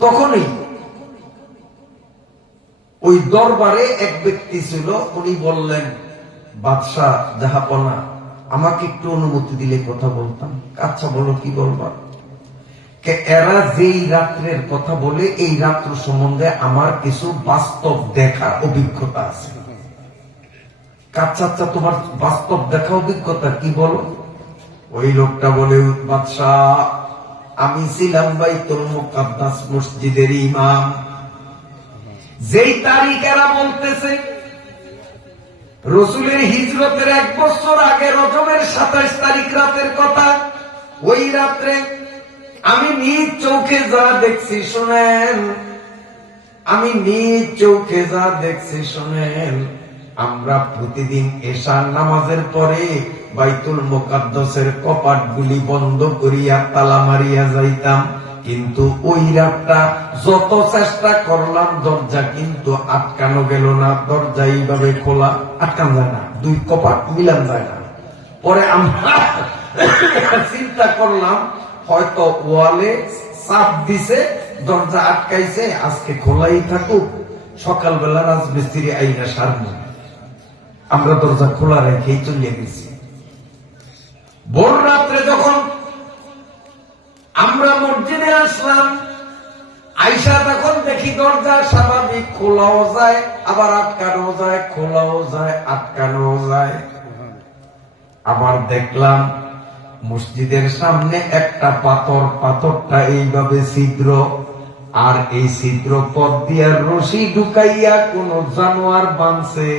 তখনই ওই দরবারে এক ব্যক্তি ছিল, উনি বললেন, বাদশাহ জাহাপনা, আমাকে একটু অনুমতি দিলে কথা বলতাম। আচ্ছা বলো, কি বলবা? এরা যেই রাত্রের কথা বলে, এই রাত্র সম্বন্ধে আমার কিছু বাস্তব দেখা অভিজ্ঞতা আছে। আচ্ছা তোমার বাস্তব দেখা অভিজ্ঞতা কি বলো? ওই লোকটা বলে, বাদশাহ আমি ছিলাম বাইতুল মুকাদ্দাস মসজিদের ইমাম। যেই তারিখ এরা বলতেছে রসুলের হিজরতের 1 বছর আগে, রজবের 27 তারিখ রাতের কথা, ওই রাত্রে আমি নিজ চোখে যা দেখছি শোনেন, আমি নিজ চোখে যা দেখছি শোনেন। আমরা প্রতিদিন এশার নামাজের পরে বাইতুল মুকাদ্দাসের কপাটগুলি বন্ধ করিয়া তালা মারিয়া যাইতাম, কিন্তু ওই রাতটা যত চেষ্টা করলাম দরজা কিন্তু আটকানো গেল না। দরজা এইভাবে খোলা, আটকানো যায় না, 2 কপাট মিলান যায় না। পরে আমরা চিন্তা করলাম হয়তো ওয়ালে চাপ দিছে, দরজা আটকাইছে, আজকে খোলাই থাকুক, সকালবেলা রাজমিস্ত্রি আইনা সারব। আমরা দরজা খোলা রেখেই চলে গেছি। ভোর রাত্রে যখন আমরা মসজিদে আসলাম, আইসা তখন দেখি দরজা স্বাভাবিক, খোলাও যায় আবার আটকানো যায়, খোলাও যায় আটকানো যায়। আবার দেখলাম মসজিদের সামনে একটা পাথর, পাথরটা এইভাবে ছিদ্র, আর এই ছিদ্র পথ দিয়া রশি ঢুকাইয়া কোন জানোয়ার বাঁধছে।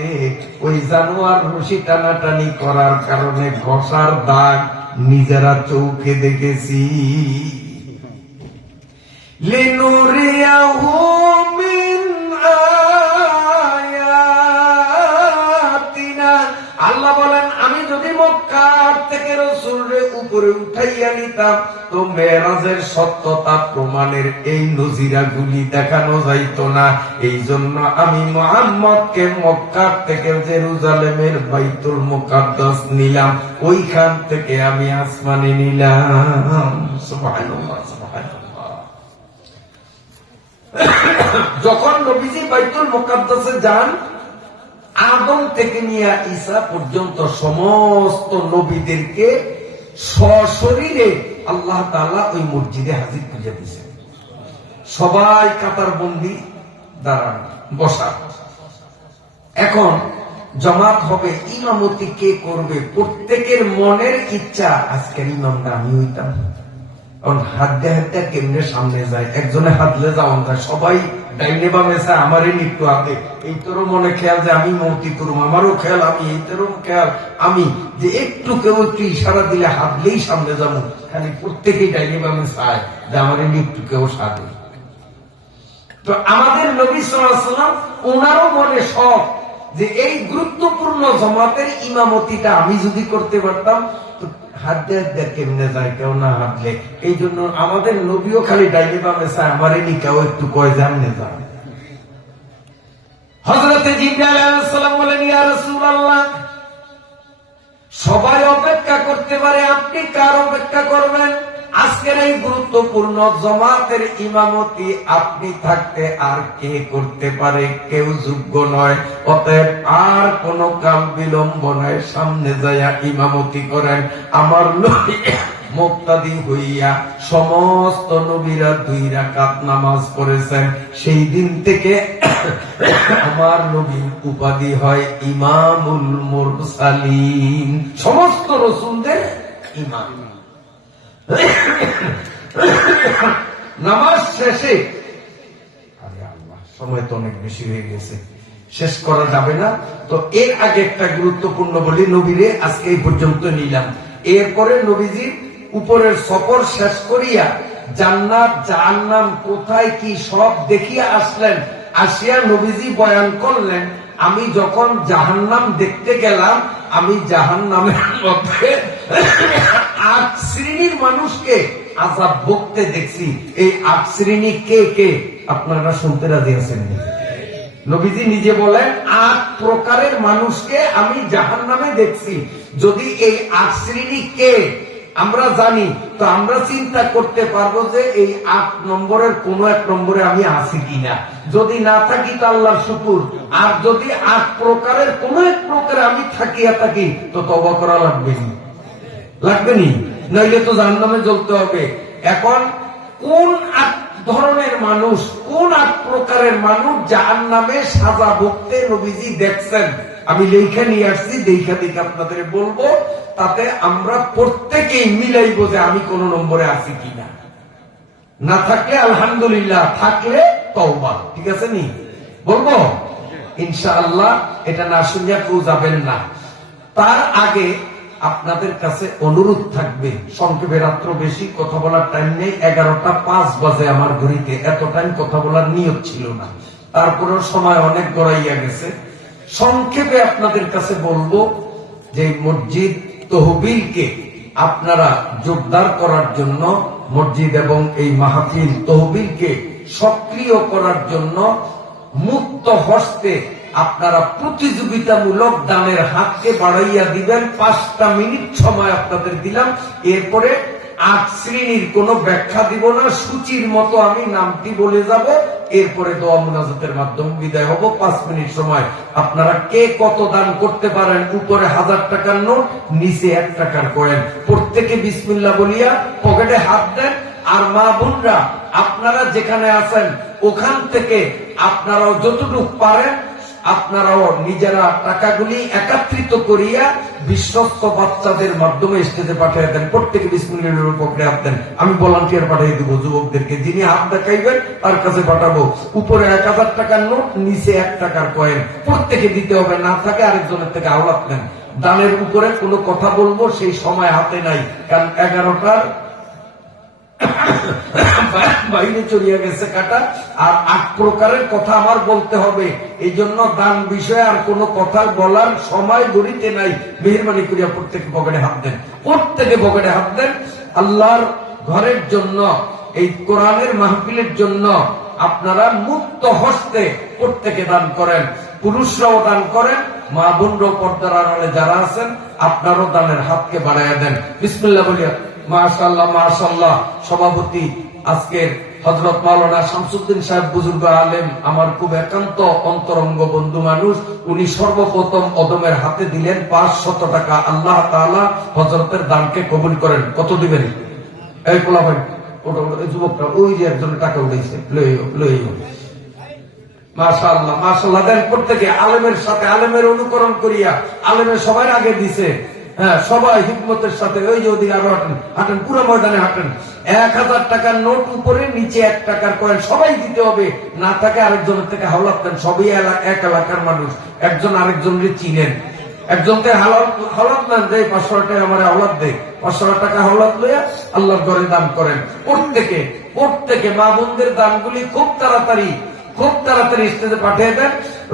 ওই জানোয়ার রশি টানাটানি করার কারণে ঘষার দাগ নিজেরা চোখে দেখেছি। লিনুরিয়াহু মিন আয়াতিনা, আল্লাহ বলেন আমি যদি মক্কার থেকে রাসূলের উপরে উঠাইয়া নিতাম তো মেরাজের সত্যতা প্রমাণের এই নজিরাগুলি দেখানো যাইত না। এই জন্য আমি মুহাম্মদকে মক্কা থেকে জেরুজালেমের বাইতুল মুকাদ্দাস নিলাম, ওইখান থেকে আমি আসমানে নিলাম। সুবহানাল্লাহ, সুবহানাল্লাহ। যখন নবীজি বাইতুল মুকাদ্দাসে যান, আদম থেকে নিয়ে ঈসা পর্যন্ত সমস্ত নবীদেরকে সশরীরে আল্লাহ তাআলা ওই মসজিদে হাজির করে দিয়েছেন। সবাই কাতার বন্দি দাঁড়ান, বসা। এখন জামাত হবে, ইমামতি কে করবে? প্রত্যেকের মনের ইচ্ছা আজকের ইমামটা আমি হইতাম, হাত দিয়ে হাতে কেমনে সামনে যায়, একজনে হাতলে যাওয়া যায়, সবাই ডাইনে বামে চায় আমারই মৃত্যু হাতে। এই তোরও মনে খেয়াল যে আমি মৌতি করুম, আমারও খেয়াল আমি, এই তোরও খেয়াল আমি, যে একটু কেউ একটু ইশারা দিলে হাতলেই সামনে যাবো, খালি প্রত্যেকেই ডাইনে বামে চায় যে আমারই মৃত্যু কেউ সাথে। তো আমাদের নবী সাল্লাল্লাহু আলাইহি ওয়াসাল্লাম ওনারও মনে শখ যে এই গুরুত্বপূর্ণ জামাতের ইমামতিটা আমি যদি করতে পারতাম, তো হাত দিয়ে কেমনে যায় কেউ না হাতলে। এই জন্য আমাদের নবীও খালি ডাইনে বামে চায় আমারই নি, কেউ একটু কয় জামনে যায়। হযরতে জিবরাইল আলাইহিস সালাম বলেন, ইয়া রাসূলুল্লাহ, সবাই অপেক্ষা করতে পারে, আপনি কার অপেক্ষা করবেন? আজকের এই গুরুত্বপূর্ণ জামাতের ইমামতি আপনি থাকতে আর কে করতে পারে? কেউ যোগ্য নয়। অতএব আর কোন কাল বিলম্ব নয়, সামনে যাইয়া ইমামতি করেন। আমার নবী মুক্তাদি হইয়া সমস্ত নবীরা 2 রাকাত নামাজ পড়েছেন। সেই দিন থেকে আমার নবীর উপাধি হয় ইমামুল মুরসালিন, সমস্ত রাসূলদের ইমাম। নামাজ শেষে, আরে আল্লাহ, সময় তো অনেক বেশি হয়ে গেছে, শেষ করা যাবে না। তো এর আগে একটা গুরুত্বপূর্ণ বলি, নবীরে আজকে এই পর্যন্ত নিলাম। এরপরে নবীজির উপরের সফর শেষ করিয়া জান্নাত জাহান্নাম কোথায় কি সব দেখিয়া আসলেন। আসিয়া নবীজি বয়ান করলেন, আমি যখন জাহান্নাম দেখতে গেলাম, আমি জাহান্নামের মধ্যে 8 শ্রেণীর মানুষকে আযাব ভুগতে দেখছি। এই 8 শ্রেণী কে কে আপনারা শুনতে রাজি আছেন? নবীজি নিজে বলেন 8 প্রকারের মানুষকে আমি জাহান্নামে দেখছি। যদি এই 8 শ্রেণী কে আমরা জানি, তো আমরা চিন্তা করতে পারবো যে এই 8 নম্বরের কোন 1 নম্বরে আমি আছি কিনা। যদি না থাকি তো আল্লাহর শুকুর, আর যদি 8 প্রকারের কোন 1 প্রকারে আমি থাকিয়া থাকি তো তওবা করা লাগবে নি, নইলে তো জাহান্নামে জ্বলতে হবে। এখন কোন 8 ধরনের মানুষ, কোন 8 প্রকারের মানুষ জাহান্নামে সাজা ভুগতে নবীজি দেখছেন, আমি লেখা নিয়ে আসছি, দেখা দেখে আপনাদের বলবো, তাতে আমরা প্রত্যেকেই মিলাইবো যে আমি কোন নম্বরে আছি কিনা। না থাকলে আলহামদুলিল্লাহ, থাকলে তওবা। ঠিক আছে নি? বলবো ইনশাআল্লাহ। এটা না শুনিয়া কেউ যাবেন না। তার আগে আপনাদের কাছে অনুরোধ থাকবে, সংক্ষেপে, রাত্র বেশি কথা বলার টাইম নেই, 11:05 বাজে আমার ঘড়িতে। এত টাইম কথা বলার নিয়ত ছিল না, তারপরেও সময় অনেক গড়াইয়া গেছে। সংক্ষেপে আপনাদের কাছে বলবো যে মসজিদ তহবিলকে আপনারা জোরদার করার জন্য, মসজিদ এবং এই মাহফিল তহবিলকে সক্রিয় করার জন্য মুক্ত হস্তে আপনারা প্রতিযোগিতামূলক দানের হাতকে বাড়াইয়া দিবেন। 5টা মিনিট সময় আপনাদের দিলাম। এরপরে 8 শ্রেণীর কোন ব্যাখ্যা দিব না, সূচির মতো আমি নামটি বলে যাব, এরপরে দোয়া মুনাজাতের মাধ্যমে বিদায় হব। 5 মিনিট সময় আপনারা কে কত দান করতে পারেন। উপরে 1000 টাকার নোট, নিচে 1 টাকার কয়েন। প্রত্যেকে বিসমিল্লাহ বলিয়া পকেটে হাত দেন। আর মা বোনরা, আপনারা যেখানে আছেন ওখান থেকে আপনারাও যতটুকু পারেন আপনারাও নিজেরা টাকাগুলি একত্রিত করিয়া বিশ্বস্ত বাচ্চাদের মাধ্যমে স্টেজে পাঠিয়ে দেন। প্রত্যেকে বিসমিল্লাহর পকেটে হাত দেন। আমি ভলান্টিয়ার পাঠিয়ে দিব যুবকদেরকে, যিনি হাত দেখাইবেন তার কাছে পাঠাবো। উপরে 1000 টাকার নোট, নিচে 1 টাকার কয়েন, প্রত্যেকে দিতে হবে। না থাকে আরেকজনের থেকে আওলাদ নেন। দানের উপরে কোনো কথা বলবো সেই সময় হাতে নাই, কারণ 11টার বাইরে চলিয়া গেছে কাটা। আর 8 প্রকারের কথা আমার বলতে হবে, এই জন্য দান বিষয়ে আর কোন কথা বলার সময় গড়িতে নাই। মেহেরবানি করিয়া প্রত্যেকে পকেটে হাত দেন, প্রত্যেকে পকেটে হাত দেন। আল্লাহর ঘরের জন্য, এই কোরআনের মাহফিলের জন্য আপনারা মুক্ত হস্তে প্রত্যেকে দান করেন। পুরুষরাও দান করেন, মা বোনরাও পর্দার আড়ালে যারা আছেন আপনারও দানের হাতকে বাড়াইয়া দেন। বিসমিল্লাহ বলিয়া মাশাআল্লাহ মাশাআল্লাহ। সভাপতি আজকের হযরত মাওলানা শামসুদ্দিন সাহেব, বুজুর্গ আলেম, আমার খুব একান্ত অন্তরঙ্গ বন্ধু মানুষ। উনি সর্বপ্রথম অদমের হাতে দিলেন 500 টাকা। আল্লাহ তাআলা হযরতের দানকে কবুল করেন। কত দিবেন? এই কোলা ভাই, ওটা যুবকটা ওই যে একজন টাকা উঠাইছে, লইও। মাশাআল্লাহ মাশাআল্লাহ। দেন প্রত্যেকে আলেমের সাথে, আলেমের অনুকরণ করিয়া, আলেমের সবার আগে দিছে। হ্যাঁ, সবাই হিকমতের সাথে ওই যে ওদিকে আরো হাঁটেন, হাঁটেন, পুরো ময়দানে হাঁটেন। 1000 টাকার নোট উপরে, নিচে 1 টাকার কয়েন, সবাই দিতে হবে। না থাকে আরেকজনের থেকে হাওলাত দেন। সবই এক এলাকার মানুষ, একজন আরেকজনকে চিনেন। একজনকে হাওলাত নেন, যে 500 টাকা আমার হাওলাত দেয়, 500 টাকা হাওলাত লইয়া আল্লাহর ঘরে দান করেন। প্রত্যেকে মা বোনদের দানগুলি খুব তাড়াতাড়ি স্টেজে পাঠিয়ে দেন।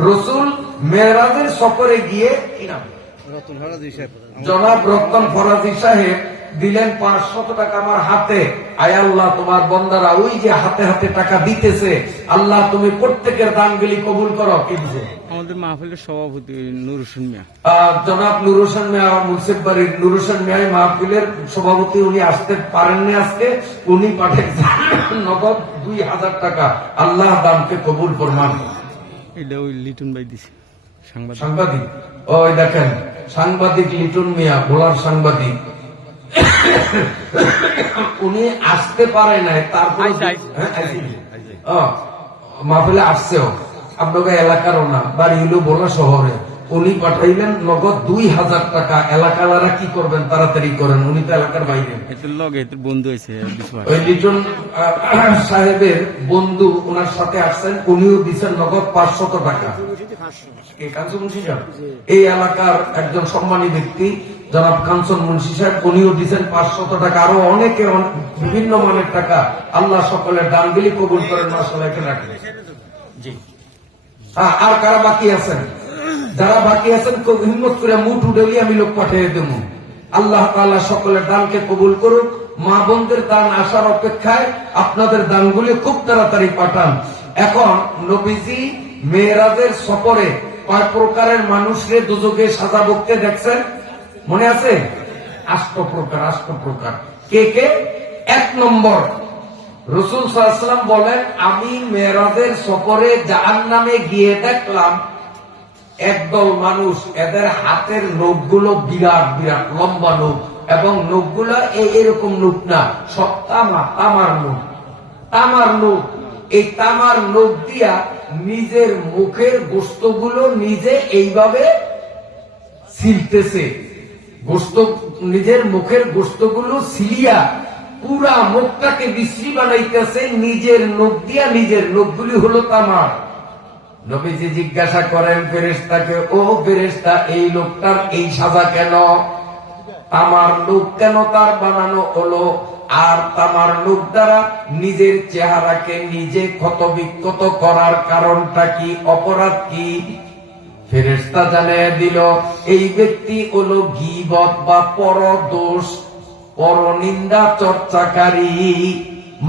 রসুল মেরাজের সফরে গিয়ে জনাব রতন ফরাজি সাহেব দিলেন 500 টাকা আমার হাতে। আয় আল্লাহ, তোমার বন্দারা ওই যে হাতে হাতে টাকা দিতেছে, আল্লাহ তুমি প্রত্যেকের দানগুলি কবুল করো। কি দিছে? আমাদের মাহফিলের সভাপতি নুর হোসেন মিয়া, জনাব নুর হোসেন মিয়া, মুন্সিফ বাড়ির নুর হোসেন মিয়া মাহফিলের সভাপতি। উনি আসতে পারেননি আজকে, উনি পাঠিয়েছেন নগদ 2000 টাকা। আল্লাহ দানকে কবুল ফরমান। এটা ওই লিটন ভাই দিছে, সাংবাদিক। ওই দেখেন, সাংবাদিক লিটন মিয়া, ভোলার সাংবাদিক। উনি আসতে পারে নাই, তারপরে মাহফিলে আসছেও। আপনাকে এলাকারও না, বাড়ি হইল ভোলা শহরে। উনি পাঠাইলেন নগদ 2000 টাকা। এলাকালারা কি করবেন, তাড়াতাড়ি করেন, উনি তো এলাকার বাইরে। বন্ধু হয়েছে ওই লিটন সাহেবের বন্ধু ওনার সাথে আসছেন, উনিও দিচ্ছেন নগদ 500 টাকা। এই এলাকার একজন সম্মানী ব্যক্তি জনাব কাঞ্চন মুন্সি সাহেব, উনিও দিচ্ছেন 500 টাকা। আরো অনেকে বিভিন্ন মানের টাকা। আল্লাহ সকলের দানগুলি কবুল করেন। মাশাআল্লাহ, এখানে রাখেন। জি, আর কারা বাকি আছেন? যারা বাকি আছেন খুব হিম্মত করে মুঠ উঠেলি আমি লোক পাঠিয়ে দেব। আল্লাহ তাআলা সকলের দানকে কবুল করুক। মা বোনদের দান আসার অপেক্ষায়, আপনাদের দানগুলি খুব তাড়াতাড়ি পাঠান। এখন নবীজি মেরাজের সফরে কয় প্রকারের মানুষরে দুজকে সাজা বকতে দেখছেন, মনে আছে? 8 প্রকার। কে কে? 1 নম্বর, রাসূল সাল্লাল্লাহু আলাইহি ওয়াসাল্লাম বলেন, আমি মেরাজের সফরে জাহান্নামে গিয়ে দেখলাম একদল মানুষ, এদের হাতের নখগুলো বিরাট বিরাট লম্বা নখ, এবং নখগুলো এরকম নখ না, সব তামার নখ। এই তামার নখ দিয়া নিজের মুখের গোস্তগুলো নিজে এইভাবে ছিলতেছে। নিজের মুখের গোস্তগুলো ছিলিয়া পুরা মুখটাকে বিশ্রী বানাইতেছে নিজের নখ দিয়া। নিজের নখগুলি হলো তামার। নবীজি জিজ্ঞাসা করেন ফেরেশতাকে, ও ফেরেশতা, এই লোকটার এই সাজা কেন? তামার লোক কেন তার বানানো হলো? আর তামার লোক দ্বারা নিজের চেহারাকে নিজে ক্ষতবিক্ষত করার কারণটা কি, অপরাধ কি? ফেরেশতা জানিয়ে দিল, এই ব্যক্তি হলো গীবত বা পরদোষ, পরনিন্দা চর্চাকারী।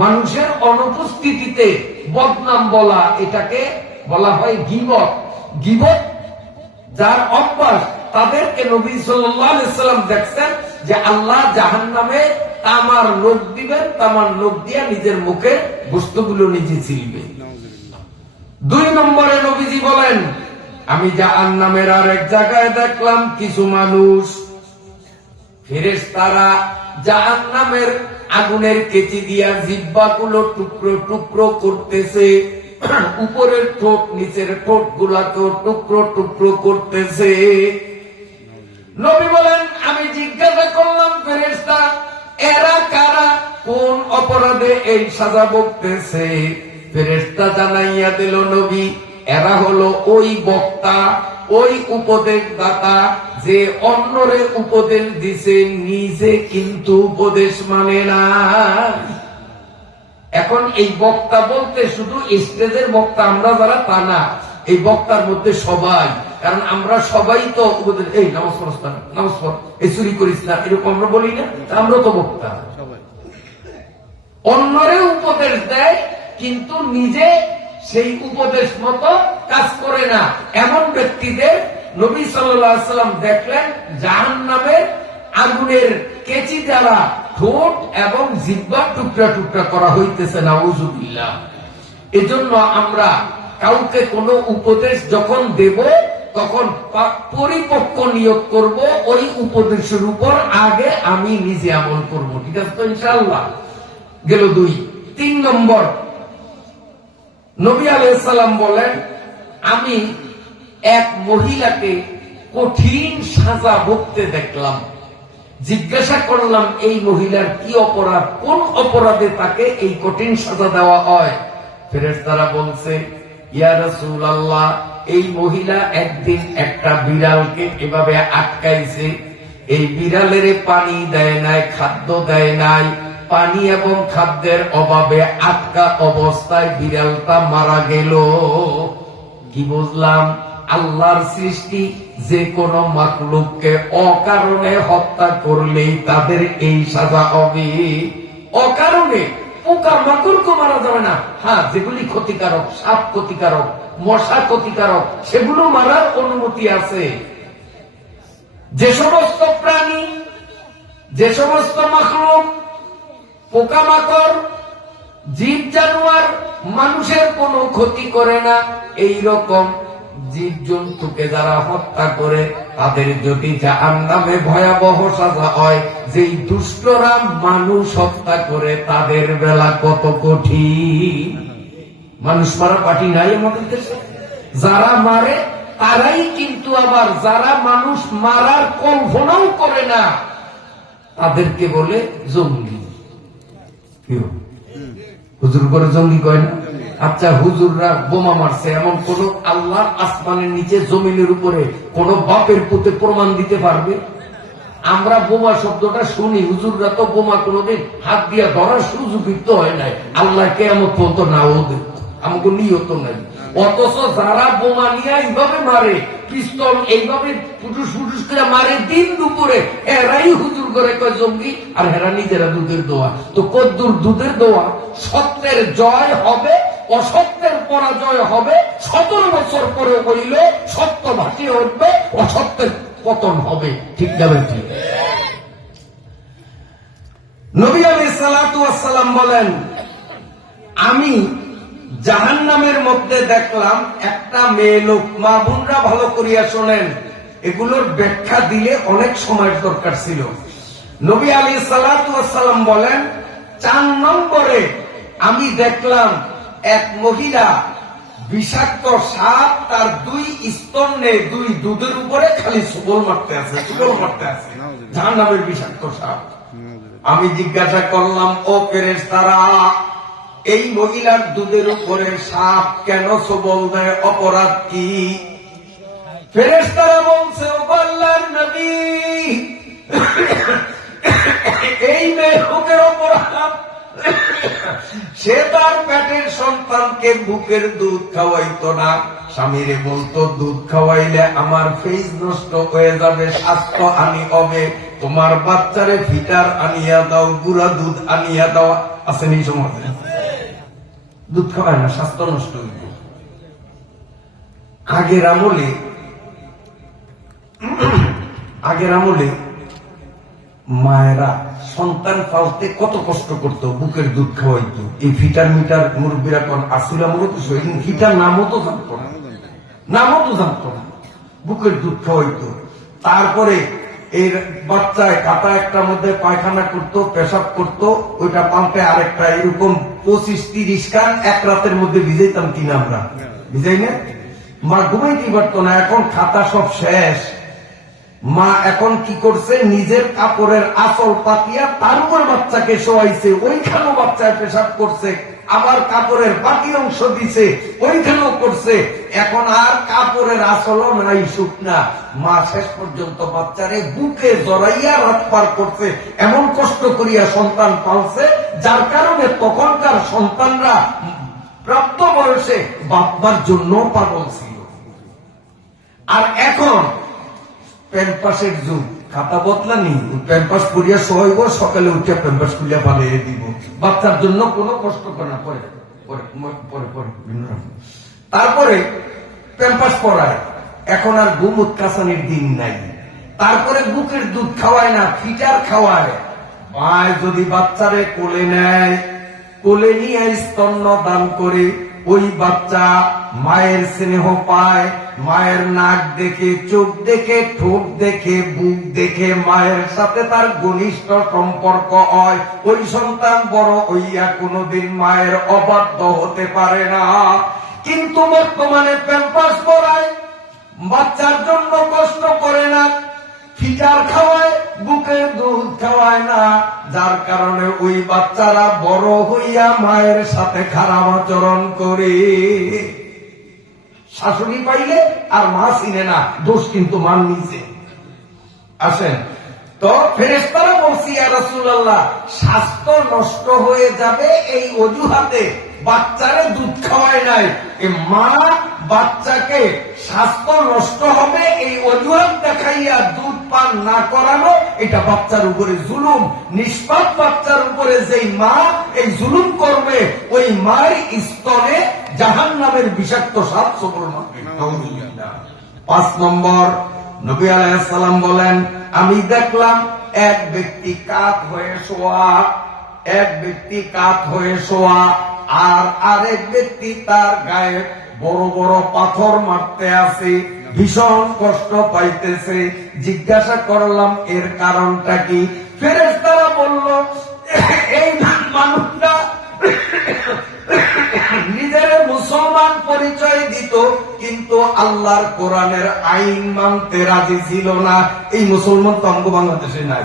মানুষের অনুপস্থিতিতে বদনাম বলা, এটাকে বলা হয় গীবত। যার অভ্যাস, তাদেরকে নবী সাল্লাল্লাহু আলাইহি ওয়াসাল্লাম দেখছেন যে আল্লাহ জাহান্নামে তামার নখ দিবেন, তামার নখ দিয়া নিজের মুখের বস্তুগুলো নিজে ছিলবে। 2 নম্বরে নবীজি বলেন, আমি জাহান্নামের আর এক জায়গায় দেখলাম কিছু মানুষ, ফেরেশতারা জাহান্নামের আগুনের কেচি দিয়া জিহ্বাগুলো টুকরো টুকরো করতেছে। উপরের ঠোঁট নিচের ঠোঁট গুলাকে টুকরো টুকরো করতেছে। নবী বলেন, আমি জিজ্ঞাসা করলাম ফেরেশতা, এরা কারা, কোন অপরাধে এই সাজা ভুগতেছে? ফেরেশতা জানাইয়া দিল, নবী, এরা হলো ওই বক্তা, ওই উপদেশ দাতা যে অন্যরে উপদেশ দিছে, নিজে কিন্তু উপদেশ মানে না। এখন এই বক্তা বলতে শুধু স্টেজের বক্তা আমরা যারা, তা না। এই বক্তার মধ্যে সবাই, কারণ আমরা সবাই তো উপদেশ, এই নামাজ পড়িস না, নামাজ পড়, এই চুরি করিস না, এরকম আমরা বলি না। আমরা তো বক্তা, অন্যরে উপদেশ দেয় কিন্তু নিজে সেই উপদেশ মতো কাজ করে না। এমন ব্যক্তিদের নবী সাল্লাল্লাহু আলাইহি ওয়াসাল্লাম দেখলেন জাহান্নামের আগুনের কেচি দ্বারা ঠোঁট এবং জিহ্বা টুকরা টুকরা করা হইতেছে। নাউযুবিল্লাহ। এজন্য আমরা কাউকে কোনো উপদেশ যখন দেব, তখন পরিপক্ক নিয়োগ করব ওই উপদেশের উপর, আগে আমি নিজে আমল করব। ঠিক আছে তো ইনশাআল্লাহ? গেল 2। 3 নম্বর, নবী আলাইহিস সালাম বলেন, আমি এক মহিলাকে কঠিন সাজা ভুগতে দেখলাম। জিজ্ঞাসা করলাম এই মহিলার কি অপরাধ, কোন অপরাধে তাকে এই কঠিন সাজা দেওয়া হয়? ফেরেশতারা বলছে, ইয়া রাসূলুল্লাহ, এই মহিলা একদিন একটা বিড়ালকে এভাবে আটকাইছে। এই বিড়ালের পানি দেয় নাই, খাদ্য দেয় নাই। পানি এবং খাদ্যের অভাবে আটকা অবস্থায় বিড়ালটা মারা গেল। কি বুঝলাম? আল্লাহর সৃষ্টি যে কোনো মাখলুককে অকারণে হত্যা করলেই তাদের এই সাজা হবে। অকারণে পোকা মাকড়কে মারা যাবে না। হ্যাঁ, যেগুলি ক্ষতিকারক, সাপ ক্ষতিকারক, মশা ক্ষতিকারক, সেগুলো মারার অনুমতি আছে। যে সমস্ত প্রাণী, যে সমস্ত মাখলুক, পোকামাকড়, জীব জানোয়ার মানুষের কোনো ক্ষতি করে না, এই রকম জীব জন্তুকে যারা হত্যা করে তাদের যদি জাহান্নামে ভয়াবহ সাজা হয়, যেই দুষ্টরা মানুষ হত্যা করে তাদের বেলা কত কঠিন। মানুষ মারা পার্টি নাই আমাদের দেশে। যারা মারে তারাই কিন্তু আবার যারা মানুষ মারার কল্পনাও করে না তাদেরকে বলে জঙ্গি। হুজুর করে জঙ্গি কয় না? আচ্ছা, হুজুররা বোমা মারছে এমন কোন আল্লাহর আসমানের নিচে জমিনের উপরে কোন বাপের পুতে প্রমাণ দিতে পারবে? আমরা বোমা শব্দটা শুনি, হুজুররা তো বোমা কোনোদিন হাত দিয়া ধরার সুযোগই তো হয় নাই। আল্লাহ কেমন পর্যন্ত নাও দেব, আমাকে নিয়ত নাই। অথচ যারা বোমা নিয়ে এইভাবে মারে, পিস্তল এইভাবে ফুটুস ফুটুস করে মারে দিন দুপুরে, এরাই হুজুর করে কয় জঙ্গি, আর এরা নিজেরা দুধের দোয়া। তো কদ্দুর দুধের দোয়া? সত্যের জয় হবে, অসত্যের পরাজয় হবে। 17 বছর পরে হইল সত্য ভাসিয়ে উঠবে, অসত্যের পতন হবে। ঠিক যাবে? ঠিক। নবী আলাইহিস সালাতু ওয়াস সালাম বলেন, আমি জাহান্নামের মধ্যে দেখলাম একটা মেয়ে লোক। মা বোনরা ভালো করিয়া শোনেন, এগুলোর ব্যাখ্যা দিলে অনেক সময়ের দরকার ছিল। নবী আলাইহিস সালাতু ওয়াস সালাম বলেন, 4 নম্বরে আমি দেখলাম এক মহিলা বিষাক্ত সাপ তার 2 স্তনে 2 দুধের উপরে খালি সুবল মারতে আছে, সুবল মারতে আছে। জাহান্নামের বিষাক্ত সাপ। আমি জিজ্ঞাসা করলাম, ও ফেরেশতারা, এই মহিলার দুধের উপরে সাপ কেন সবল দেয়? অপরাধ কি? ফেরেশতারা বলছে, ও আল্লাহর নবী, এই মেয়ের অপরাধ, সে তার পেটের সন্তানকে বুকের দুধ খাওয়াইতো না। স্বামীরে বলতো, দুধ খাওয়াইলে আমার ফেজ নষ্ট হয়ে যাবে, স্বাস্থ্য হানি হবে, তোমার বাচ্চারে ফিটার আনিয়া দাও, গুঁড়া দুধ আনিয়া দাও। আসেনি সমাজে? দুধ খাওয়ায় না, স্বাস্থ্য নষ্ট হইত। আগের আমলে মায়েরা সন্তান পালতে কত কষ্ট করতো, বুকের দুধ খাওয়াইতো। এই ফিটার মিটার মুরব্বীরা কোন আসিলা মূলত ফিটার নামও তো জানতো না, নামও তো জানতো না, বুকের দুধ খাওয়াইতো। তারপরে এই বাচ্চায় কাটা একটা মধ্যে পায়খানা করতো, পেশাব করতো, ওইটা পাল্টে আরেকটা, এরকম 25-30 কান এক রাতের মধ্যে ভিজাইতাম কিনা আমরা, ভিজাই না? মা ঘুমাইতেই পারতো না। এখন খাতা সব শেষ, মা এখন কি করছে, নিজের কাপড়ের আঁচল পাতিয়া তার উপর বাচ্চাকে শোয়াইছে, ওইখানেও বাচ্চায় পেশাব করছে, আবার কাপড়ের বাকি অংশ দিছে, ওইখানেও করছে। এখন আর কাপড়ের আঁচলও নাই শুকনা। মা শেষ পর্যন্ত বাচ্চারে বুকে জড়াইয়া রাত পার করছে। এমন কষ্ট করিয়া সন্তান পালছে, যার কারণে তখনকার সন্তানরা প্রাপ্ত বয়সে বাপমার জন্য পাগল ছিল। আর এখন প্যাম্পাসের যুগ, খাতা বদলানি, প্যাম্পাস করিয়া শোয়াইব, সকালে উঠে প্যাম্পাস খুলিয়া পালিয়ে দিব। বাচ্চার জন্য কোনো কষ্ট করে না। তারপরে প্যাম্পাস পরায়, এখন আর গুমুত কাসানির দিন নাই। তারপরে বুকের দুধ খাওয়ায় না, ফিটার খাওয়ায়। মায় যদি বাচ্চারে কোলে নেয়, কোলে নিয়ে স্তন্য দান করে, ওই বাচ্চা মায়ের স্নেহ পায়। মায়ের নাক দেখে, চোখ দেখে, ঠোঁট দেখে, বুক দেখে মায়ের সাথে তার ঘনিষ্ঠ সম্পর্ক হয়। ওই সন্তান বড় হইয়া কোনোদিন মায়ের অবাধ্য হতে পারে না। কিন্তু বর্তমানে প্যাম্পাস পরায়, বাচ্চার জন্য কষ্ট করে না, ফিটার খাওয়ায়, বুকে দুধ খাওয়ায় না, যার কারণে ওই বাচ্চারা বড় হইয়া মায়ের সাথে খারাপ আচরণ করে। শাশুড়ি পাইলে আর মা চিনে না, দোষ কিন্তু মান নিজে। আসেন তো ফেরেশতারা বলছি, ইয়া রাসূলুল্লাহ, স্বাস্থ্য নষ্ট হয়ে যাবে এই অজুহাতে বাচ্চারে দুধ খাওয়ায় নাই। এ মা বাচ্চাকে স্বাস্থ্য নষ্ট হবে এই অজুহাত দেখাইয়া দুধ পান না করানো, এটা বাচ্চার উপরে জুলুম। নিষ্পাপ বাচ্চার উপরে যেই মা এই জুলুম করবে, ওই মায়ের স্তনে জাহান্নামের বিষাক্ত সাপ সবল মারবে। 5 নম্বর, নবী আলাইহিস সালাম বলেন, আমি দেখলাম এক ব্যক্তি কাত হয়ে শোয়া, এক ব্যক্তি কাত হয়ে শোয়া, আর আরেক ব্যক্তি তার গায়ে বড় বড় পাথর মারতে আছে, ভীষণ কষ্ট পাইতেছে। জিজ্ঞাসা করলাম এর কারণটা কি? ফেরেশতারা বলল, এই মানুষটা নিজের মুসলমান পরিচয় দিত, কিন্তু আল্লাহর কোরআনের আইন মানতে রাজি ছিল না। এই মুসলমান তো অঙ্গ বাংলাদেশে নাই।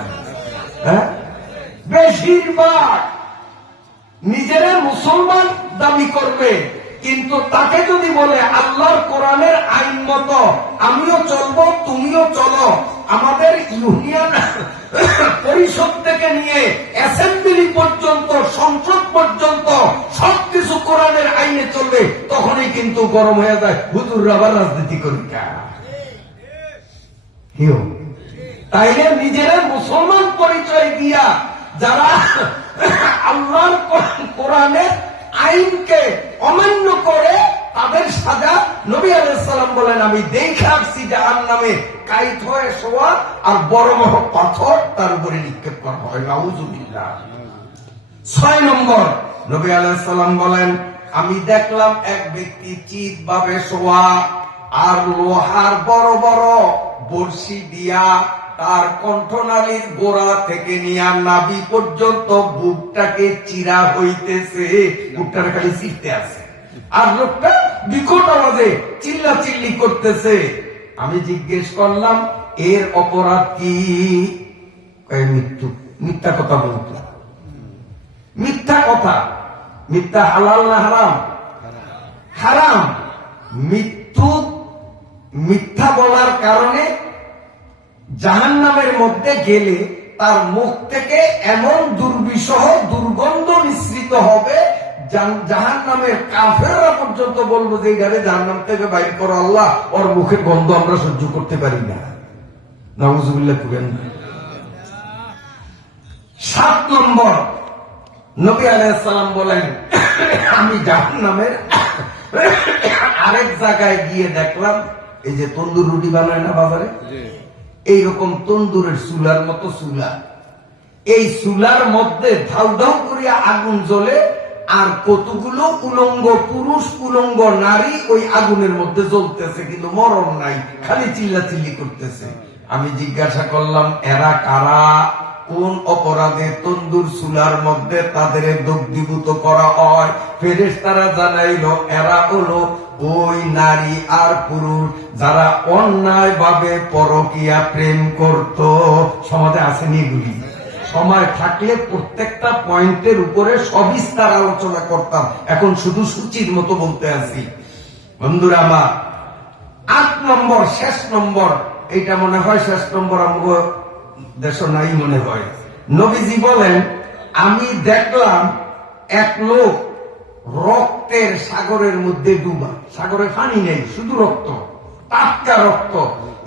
হ্যাঁ, বেশিরভাগ নিজের মুসলমান দাবি করবে, কিন্তু তাকে যদি বলে আল্লাহর কোরআনের আইন মতো আমিও চলবো, তুমিও চলো, আমাদের ইউনিয়ন পরিষদ থেকে নিয়ে অ্যাসেম্বলি পর্যন্ত, সংসদ পর্যন্ত সবকিছু কোরআনের আইনে চলবে, তখনই কিন্তু গরম হয়ে যায়, হুজুর আবার রাজনীতি করি। তাইলে নিজেরা মুসলমান পরিচয় দিয়া যারা আল্লাহর কোরআনের আইনকে অমান্য করে, তাদের সাজা নবী আলাইহিস সালাম বলেন, আমি দেখে আসছি জাহান্নামে কাইত হয়ে শোয়া আর বড় বড় পাথর তার উপরে নিক্ষেপ করা হয়। নাউযুবিল্লাহ। 6 নম্বর, নবী আলাইহিস সালাম বলেন, আমি দেখলাম এক ব্যক্তি চিত ভাবে শোয়া, আর লোহার বড় বড় বর্ষি দিয়া তার কণ্ঠনালীর গোড়া থেকে নিয়ে নাভি পর্যন্ত বুকটাকে চিরা হইতেছে, বুকটার খালি চিরতে আছে, আর লোকটা বিকট আওয়াজে চিল্লা চিল্লি করতেছে। আমি জিজ্ঞেস করলাম এর অপরাধ কি? মৃত্যু। মিথ্যা কথা বলতো, মিথ্যা কথা। মিথ্যা হালাল না হারাম? হারাম। মিথ্যা বলার কারণে জাহান্নামের মধ্যে গেলে তার মুখ থেকে এমন দুর্বিষহ দুর্গন্ধ নিঃসৃত হবে, জাহান্নামের কাফেররা পর্যন্ত বলবো যে এখানে জাহান্নাম থেকে বাইর করো আল্লাহ, ওর মুখের গন্ধ আমরা সহ্য করতে পারি না। নাউযুবিল্লাহ। 7 নম্বর, নবী আলাইহিস সালাম বলেন, আমি জাহান্নামের আরেক জায়গায় গিয়ে দেখলাম, এই যে তন্দুর রুটি বানায় না বাজারে, এইরকম তন্দুরের চুলার মতো চুলা, এই চুলার মধ্যে ধাউ ধাউ করিয়া আগুন জ্বলে, আর কতগুলো উলঙ্গ পুরুষ উলঙ্গ নারী ওই আগুনের মধ্যে জ্বলতেছে, কিন্তু মরণ নাই, খালি চিল্লা চিল্লি করতেছে। আমি জিজ্ঞাসা করলাম এরা কারা, কোন অপরাধে তন্দুর চুলার মধ্যে তাদের দগ্ধীভূত করা হয়? ফেরেশতারা জানাইলো এরা হলো ওই নারী আর পুরুষ যারা অন্যায় ভাবে পরকীয়া প্রেম করত। সমাজে আসেনি এগুলি? সময় থাকলে প্রত্যেকটা পয়েন্টের উপরে সবিস্তার আলোচনা করতাম, এখন শুধু সূচির মতো বলতে আছি। বন্ধুরা আমার, 8 নম্বর, শেষ নম্বর, এইটা মনে হয় শেষ নম্বর আমগো দেশ নাই মনে হয়। নবীজি বলেন, আমি দেখলাম এক লোক রক্তের সাগরের মধ্যে ডুবা, সাগরে পানি নেই, শুধু রক্ত, টাটকা রক্ত।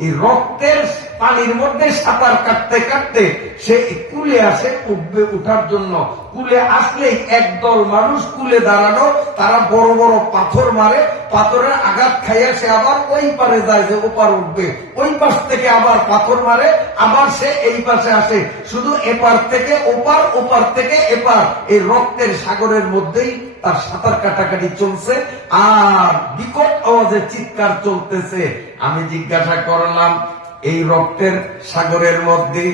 এই রক্তের পানির মধ্যে সাঁতার কাটতে কাটতে সে কুলে আসে, উঠবে, উঠার জন্য। কুলে আসলেই একদল মানুষ কুলে দাঁড়ানো, তারা বড় বড় পাথর মারে, পাথরের আঘাত খাইয়া সে আবার ওই পারে যায় যে ওপার উঠবে, ওই পাশ থেকে আবার পাথর মারে, আবার সে এই পাশে আসে, শুধু এপার থেকে ওপার, ওপার থেকে এপার, এই রক্তের সাগরের মধ্যেই তার সাঁতার কাটাকাটি চলছে, আর বিকট আওয়াজে চিৎকার চলতেছে। আমি জিজ্ঞাসা করলাম এই রক্তের সাগরের মধ্যে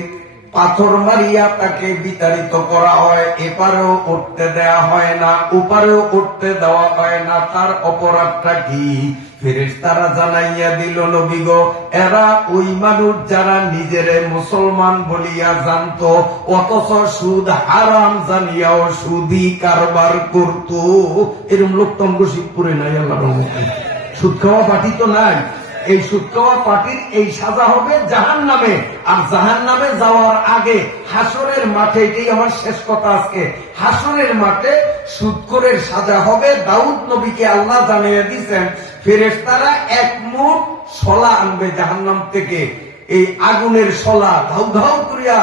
পাথর মারিয়া তাকে বিতাড়িত করা হয়, এপারেও উঠতে দেয়া হয় না, ওপারেও উঠতে দেওয়া হয় না। তার অপরাধটা কি? ফেরেশতারা জানাইয়া দিল, নবী গো, এরা ওই মানুষ যারা নিজেরে মুসলমান বলিয়া জানত, অথচ সুদ হারাম জানিয়াও সুদি কারবার করত। এরকম লোক তঙ্গ শিবপুরে নাই, আল্লাহর রহমতে। সুদ খাওয়া পার্টি তো নাই। এই সুদ খাওয়া পার্টির এই সাজা হবে জাহান্নামে। আর জাহান্নামে যাওয়ার আগে হাসরের মাঠে, এটাই আমার শেষ কথা আজকে, হাসরের মাঠে সুদখোরের সাজা হবে। দাউদ নবীকে আল্লাহ জানিয়ে দিয়েছেন, ফেরেশতারা এক মুঠ শলা আনবে জাহান্নাম থেকে। এই আগুনের শলা ধাউ ধাউ করিয়া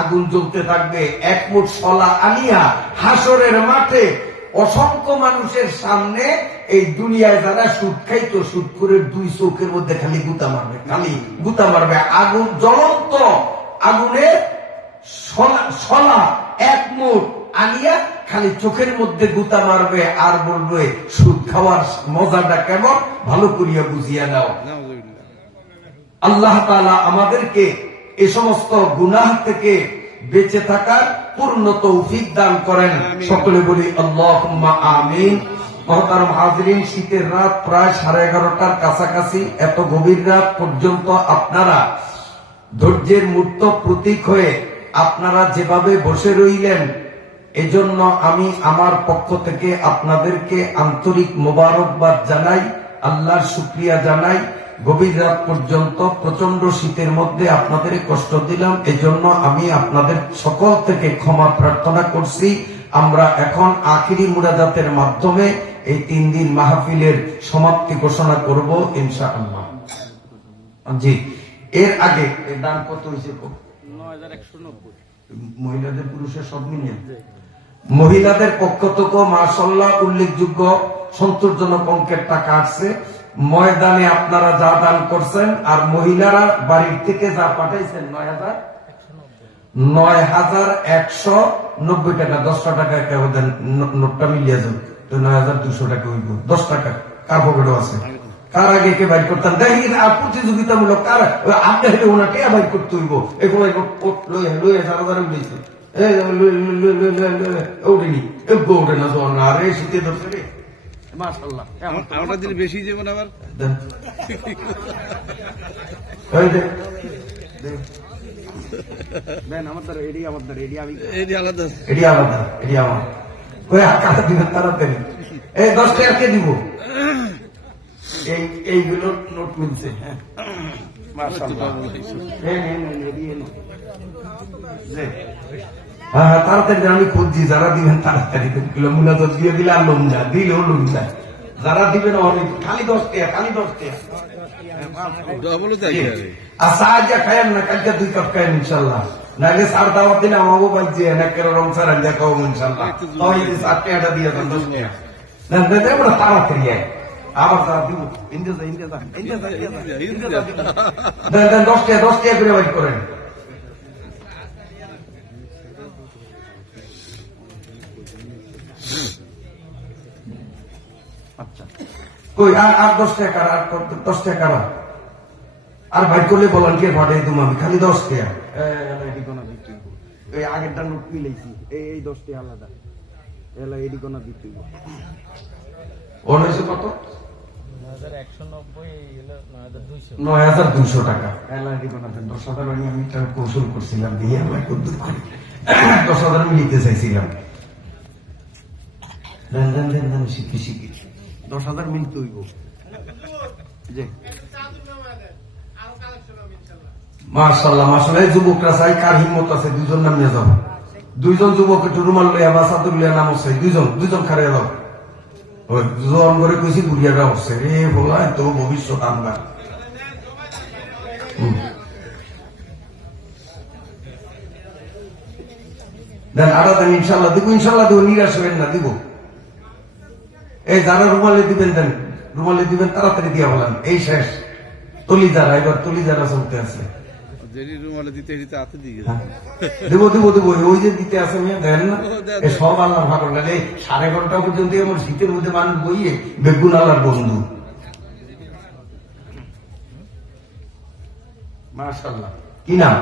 আগুন জ্বলতে থাকবে। এক মুঠ শলা আনিয়া হাসরের মাঠে অসংখ্য মানুষের সামনে, এই দুনিয়ায় যারা সুদ খাইতো, সুদ করে দুই চোখের মধ্যে খালি গুতা মারবে, খালি গুতা মারবে। আগুন, জ্বলন্ত আগুনের শলা এক মুঠ আনিয়া খালি চোখের মধ্যে গুতা মারবে আর বলবে, সুদ খাওয়ার মজাটা কেমন, ভালো করিয়া বুঝিয়া নাও। আল্লাহ তাআলা আমাদেরকে এ সমস্ত গুনাহ থেকে বেঁচে থাকার পূর্ণ তৌফিক দান করেন। সকলে বলি আল্লাহুম্মা আমিন। মহতারাম হাজিরিন, শীতের রাত প্রায় 11:30টার কাছাকাছি। এত গভীর রাত পর্যন্ত আপনারা ধৈর্যের মূর্ত প্রতীক হয়ে আপনারা যেভাবে বসে রইলেন, এজন্য আমি আমার পক্ষ থেকে আপনাদেরকে আন্তরিক মোবারকবাদ জানাই, আল্লাহর শুকরিয়া জানাই। গভীর রাত পর্যন্ত প্রচন্ড শীতের মধ্যে আপনাদের কষ্ট দিলাম, এজন্য আমি আপনাদের সকল থেকে ক্ষমা প্রার্থনা করছি। আমরা এখন আখিরি মুনাজাতের মাধ্যমে এই 3 দিন মাহফিলের সমাপ্তি ঘোষণা করব ইনশাআল্লাহ। জি, এর আগে এই দান কত হয়েছে? 9190। মহিলাদের পুরুষের সব মিলিয়ে মহিলাদের পক্ষ থেকে মাশাআল্লাহ উল্লেখযোগ্য সন্তোষজনক অঙ্কের টাকা আসছে। ময়দানে আপনারা যা দান করছেন আর মহিলারা বাড়ির থেকে যা পাঠাইছেন 9190 টাকা। 10 টাকা কেউ দেন, নোটটা মিলিয়ে যান তো 9200 টাকা হইব। 10 টাকা কার পকেটে আছে? কার আগে কে বাইর করতেন? দেখি আর প্রতিযোগিতামূলক কার আপনি হেঁটে ওনাকে বাইর করতে হইব। এগুলো লইয়া সারা দ্বারা উঠেছে ওঠেনি, ওঠে না তো না রে, শীতে ধরছে রে। মাশাআল্লাহ, আমরা দিলে বেশি যাবেন আবার। আমার দ্বারা এডি, আমার দ্বারা এডি, আমি এটি আলাদা। এডি আলাদা, এডি আমার। ওই টাকা দিবেন তাড়াতাড়ি। এই 10 টাকা কে দিব? এইগুলো নোট মিলছে। হ্যাঁ, মাশাআল্লাহ। হ্যাঁ, তাড়াতাড়ি আমি খুঁজছি, যারা দিবেন তাড়াতাড়ি মুনাজাত দিয়ে দিলে আর লোন যায়, দিলেও লোন যায়। যারা দিবেন অনেক, খালি 10 টাকা, খালি 10 টাকা। আচ্ছা, আজ খায়েন না, কালকে 2 কাপ খায়েন ইনশাল্লাহ। নাহলে সার দাওয়াত দিলে আমাকেও পাইছে একের রং সার দেখাও ইনশাল্লাহ। 7 টাকাটা দিয়ে দেন, 10 টাকা তাড়াতাড়ি আবার যা দিব। 10 টাকা করে বাইক করেন। আচ্ছা, কই আর 10 টাকা, আর 10 টাকা আর বাইক করলে ভলান্টিয়ার পাঠাই তুমি, আমি খালি 10 টাকা। এই আগেরটা নোট মিলাইছি, এই 10 টাকা আলাদা, এলা এডি কোনা দিতে হইব। ওর হয়েছে কত? 9200 টাকা। এলা এডি কোনা দেন 10,000। আমি একটা কৌশল করছিলাম, দিয়ে আমরা কদ্দুর করি 10,000 মিলিতে চাইছিলাম। দেন দেন দেন দেন, শিখি শিখি 10,000 মিলতে হইব। মাশাআল্লাহ, মাশাআল্লাহ। যুবকরা চাই, কার হিম্মত আছে 2 জন নামিয়ে যাও। 2 জন যুবক একটু রুমাল লইয়া বা চাদর লইয়া নাম হচ্ছে, 2 জন খারে যাও। ওই জন করে কইছি বুড়িয়াটা হচ্ছে রে, বলা তো ভবিষ্যৎ আমরা। দেন আরো দেন, ইনশাল্লাহ দিব, ইনশাল্লাহ দিব, নিরাশ হবেন না, দিব। এই যারা রুমালে দিবেন দেন, রুমালে দিবেন তাড়াতাড়ি দিয়া বলেন। এই শেষ তলি যারা, এবার তলি যারা চলতে আছে দিব দিব দিব, ওই যে দিতে আছে দেন না, সব আল্লাহ ভালো লাগে। 11:30 পর্যন্ত এমন শীতের মধ্যে মানুষ বইয়ে বেগুন আল্লাহর বন্ধু। মাশাআল্লাহ। কি নাম?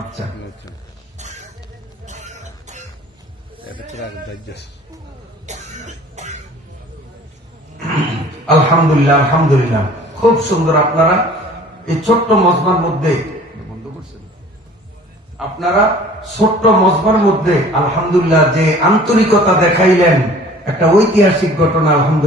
আচ্ছা, আচ্ছা এটা তো আর দাহ্য আলহামদুলিল্লাহ, আলহামদুলিল্লাহ, খুব সুন্দর। আপনারা এই ছোট্ট মজমার মধ্যে আলহামদুলিল্লাহ যে আন্তরিকতা দেখাইলেন, একটা ঐতিহাসিক ঘটনা। আলহামদুলিল্লাহ।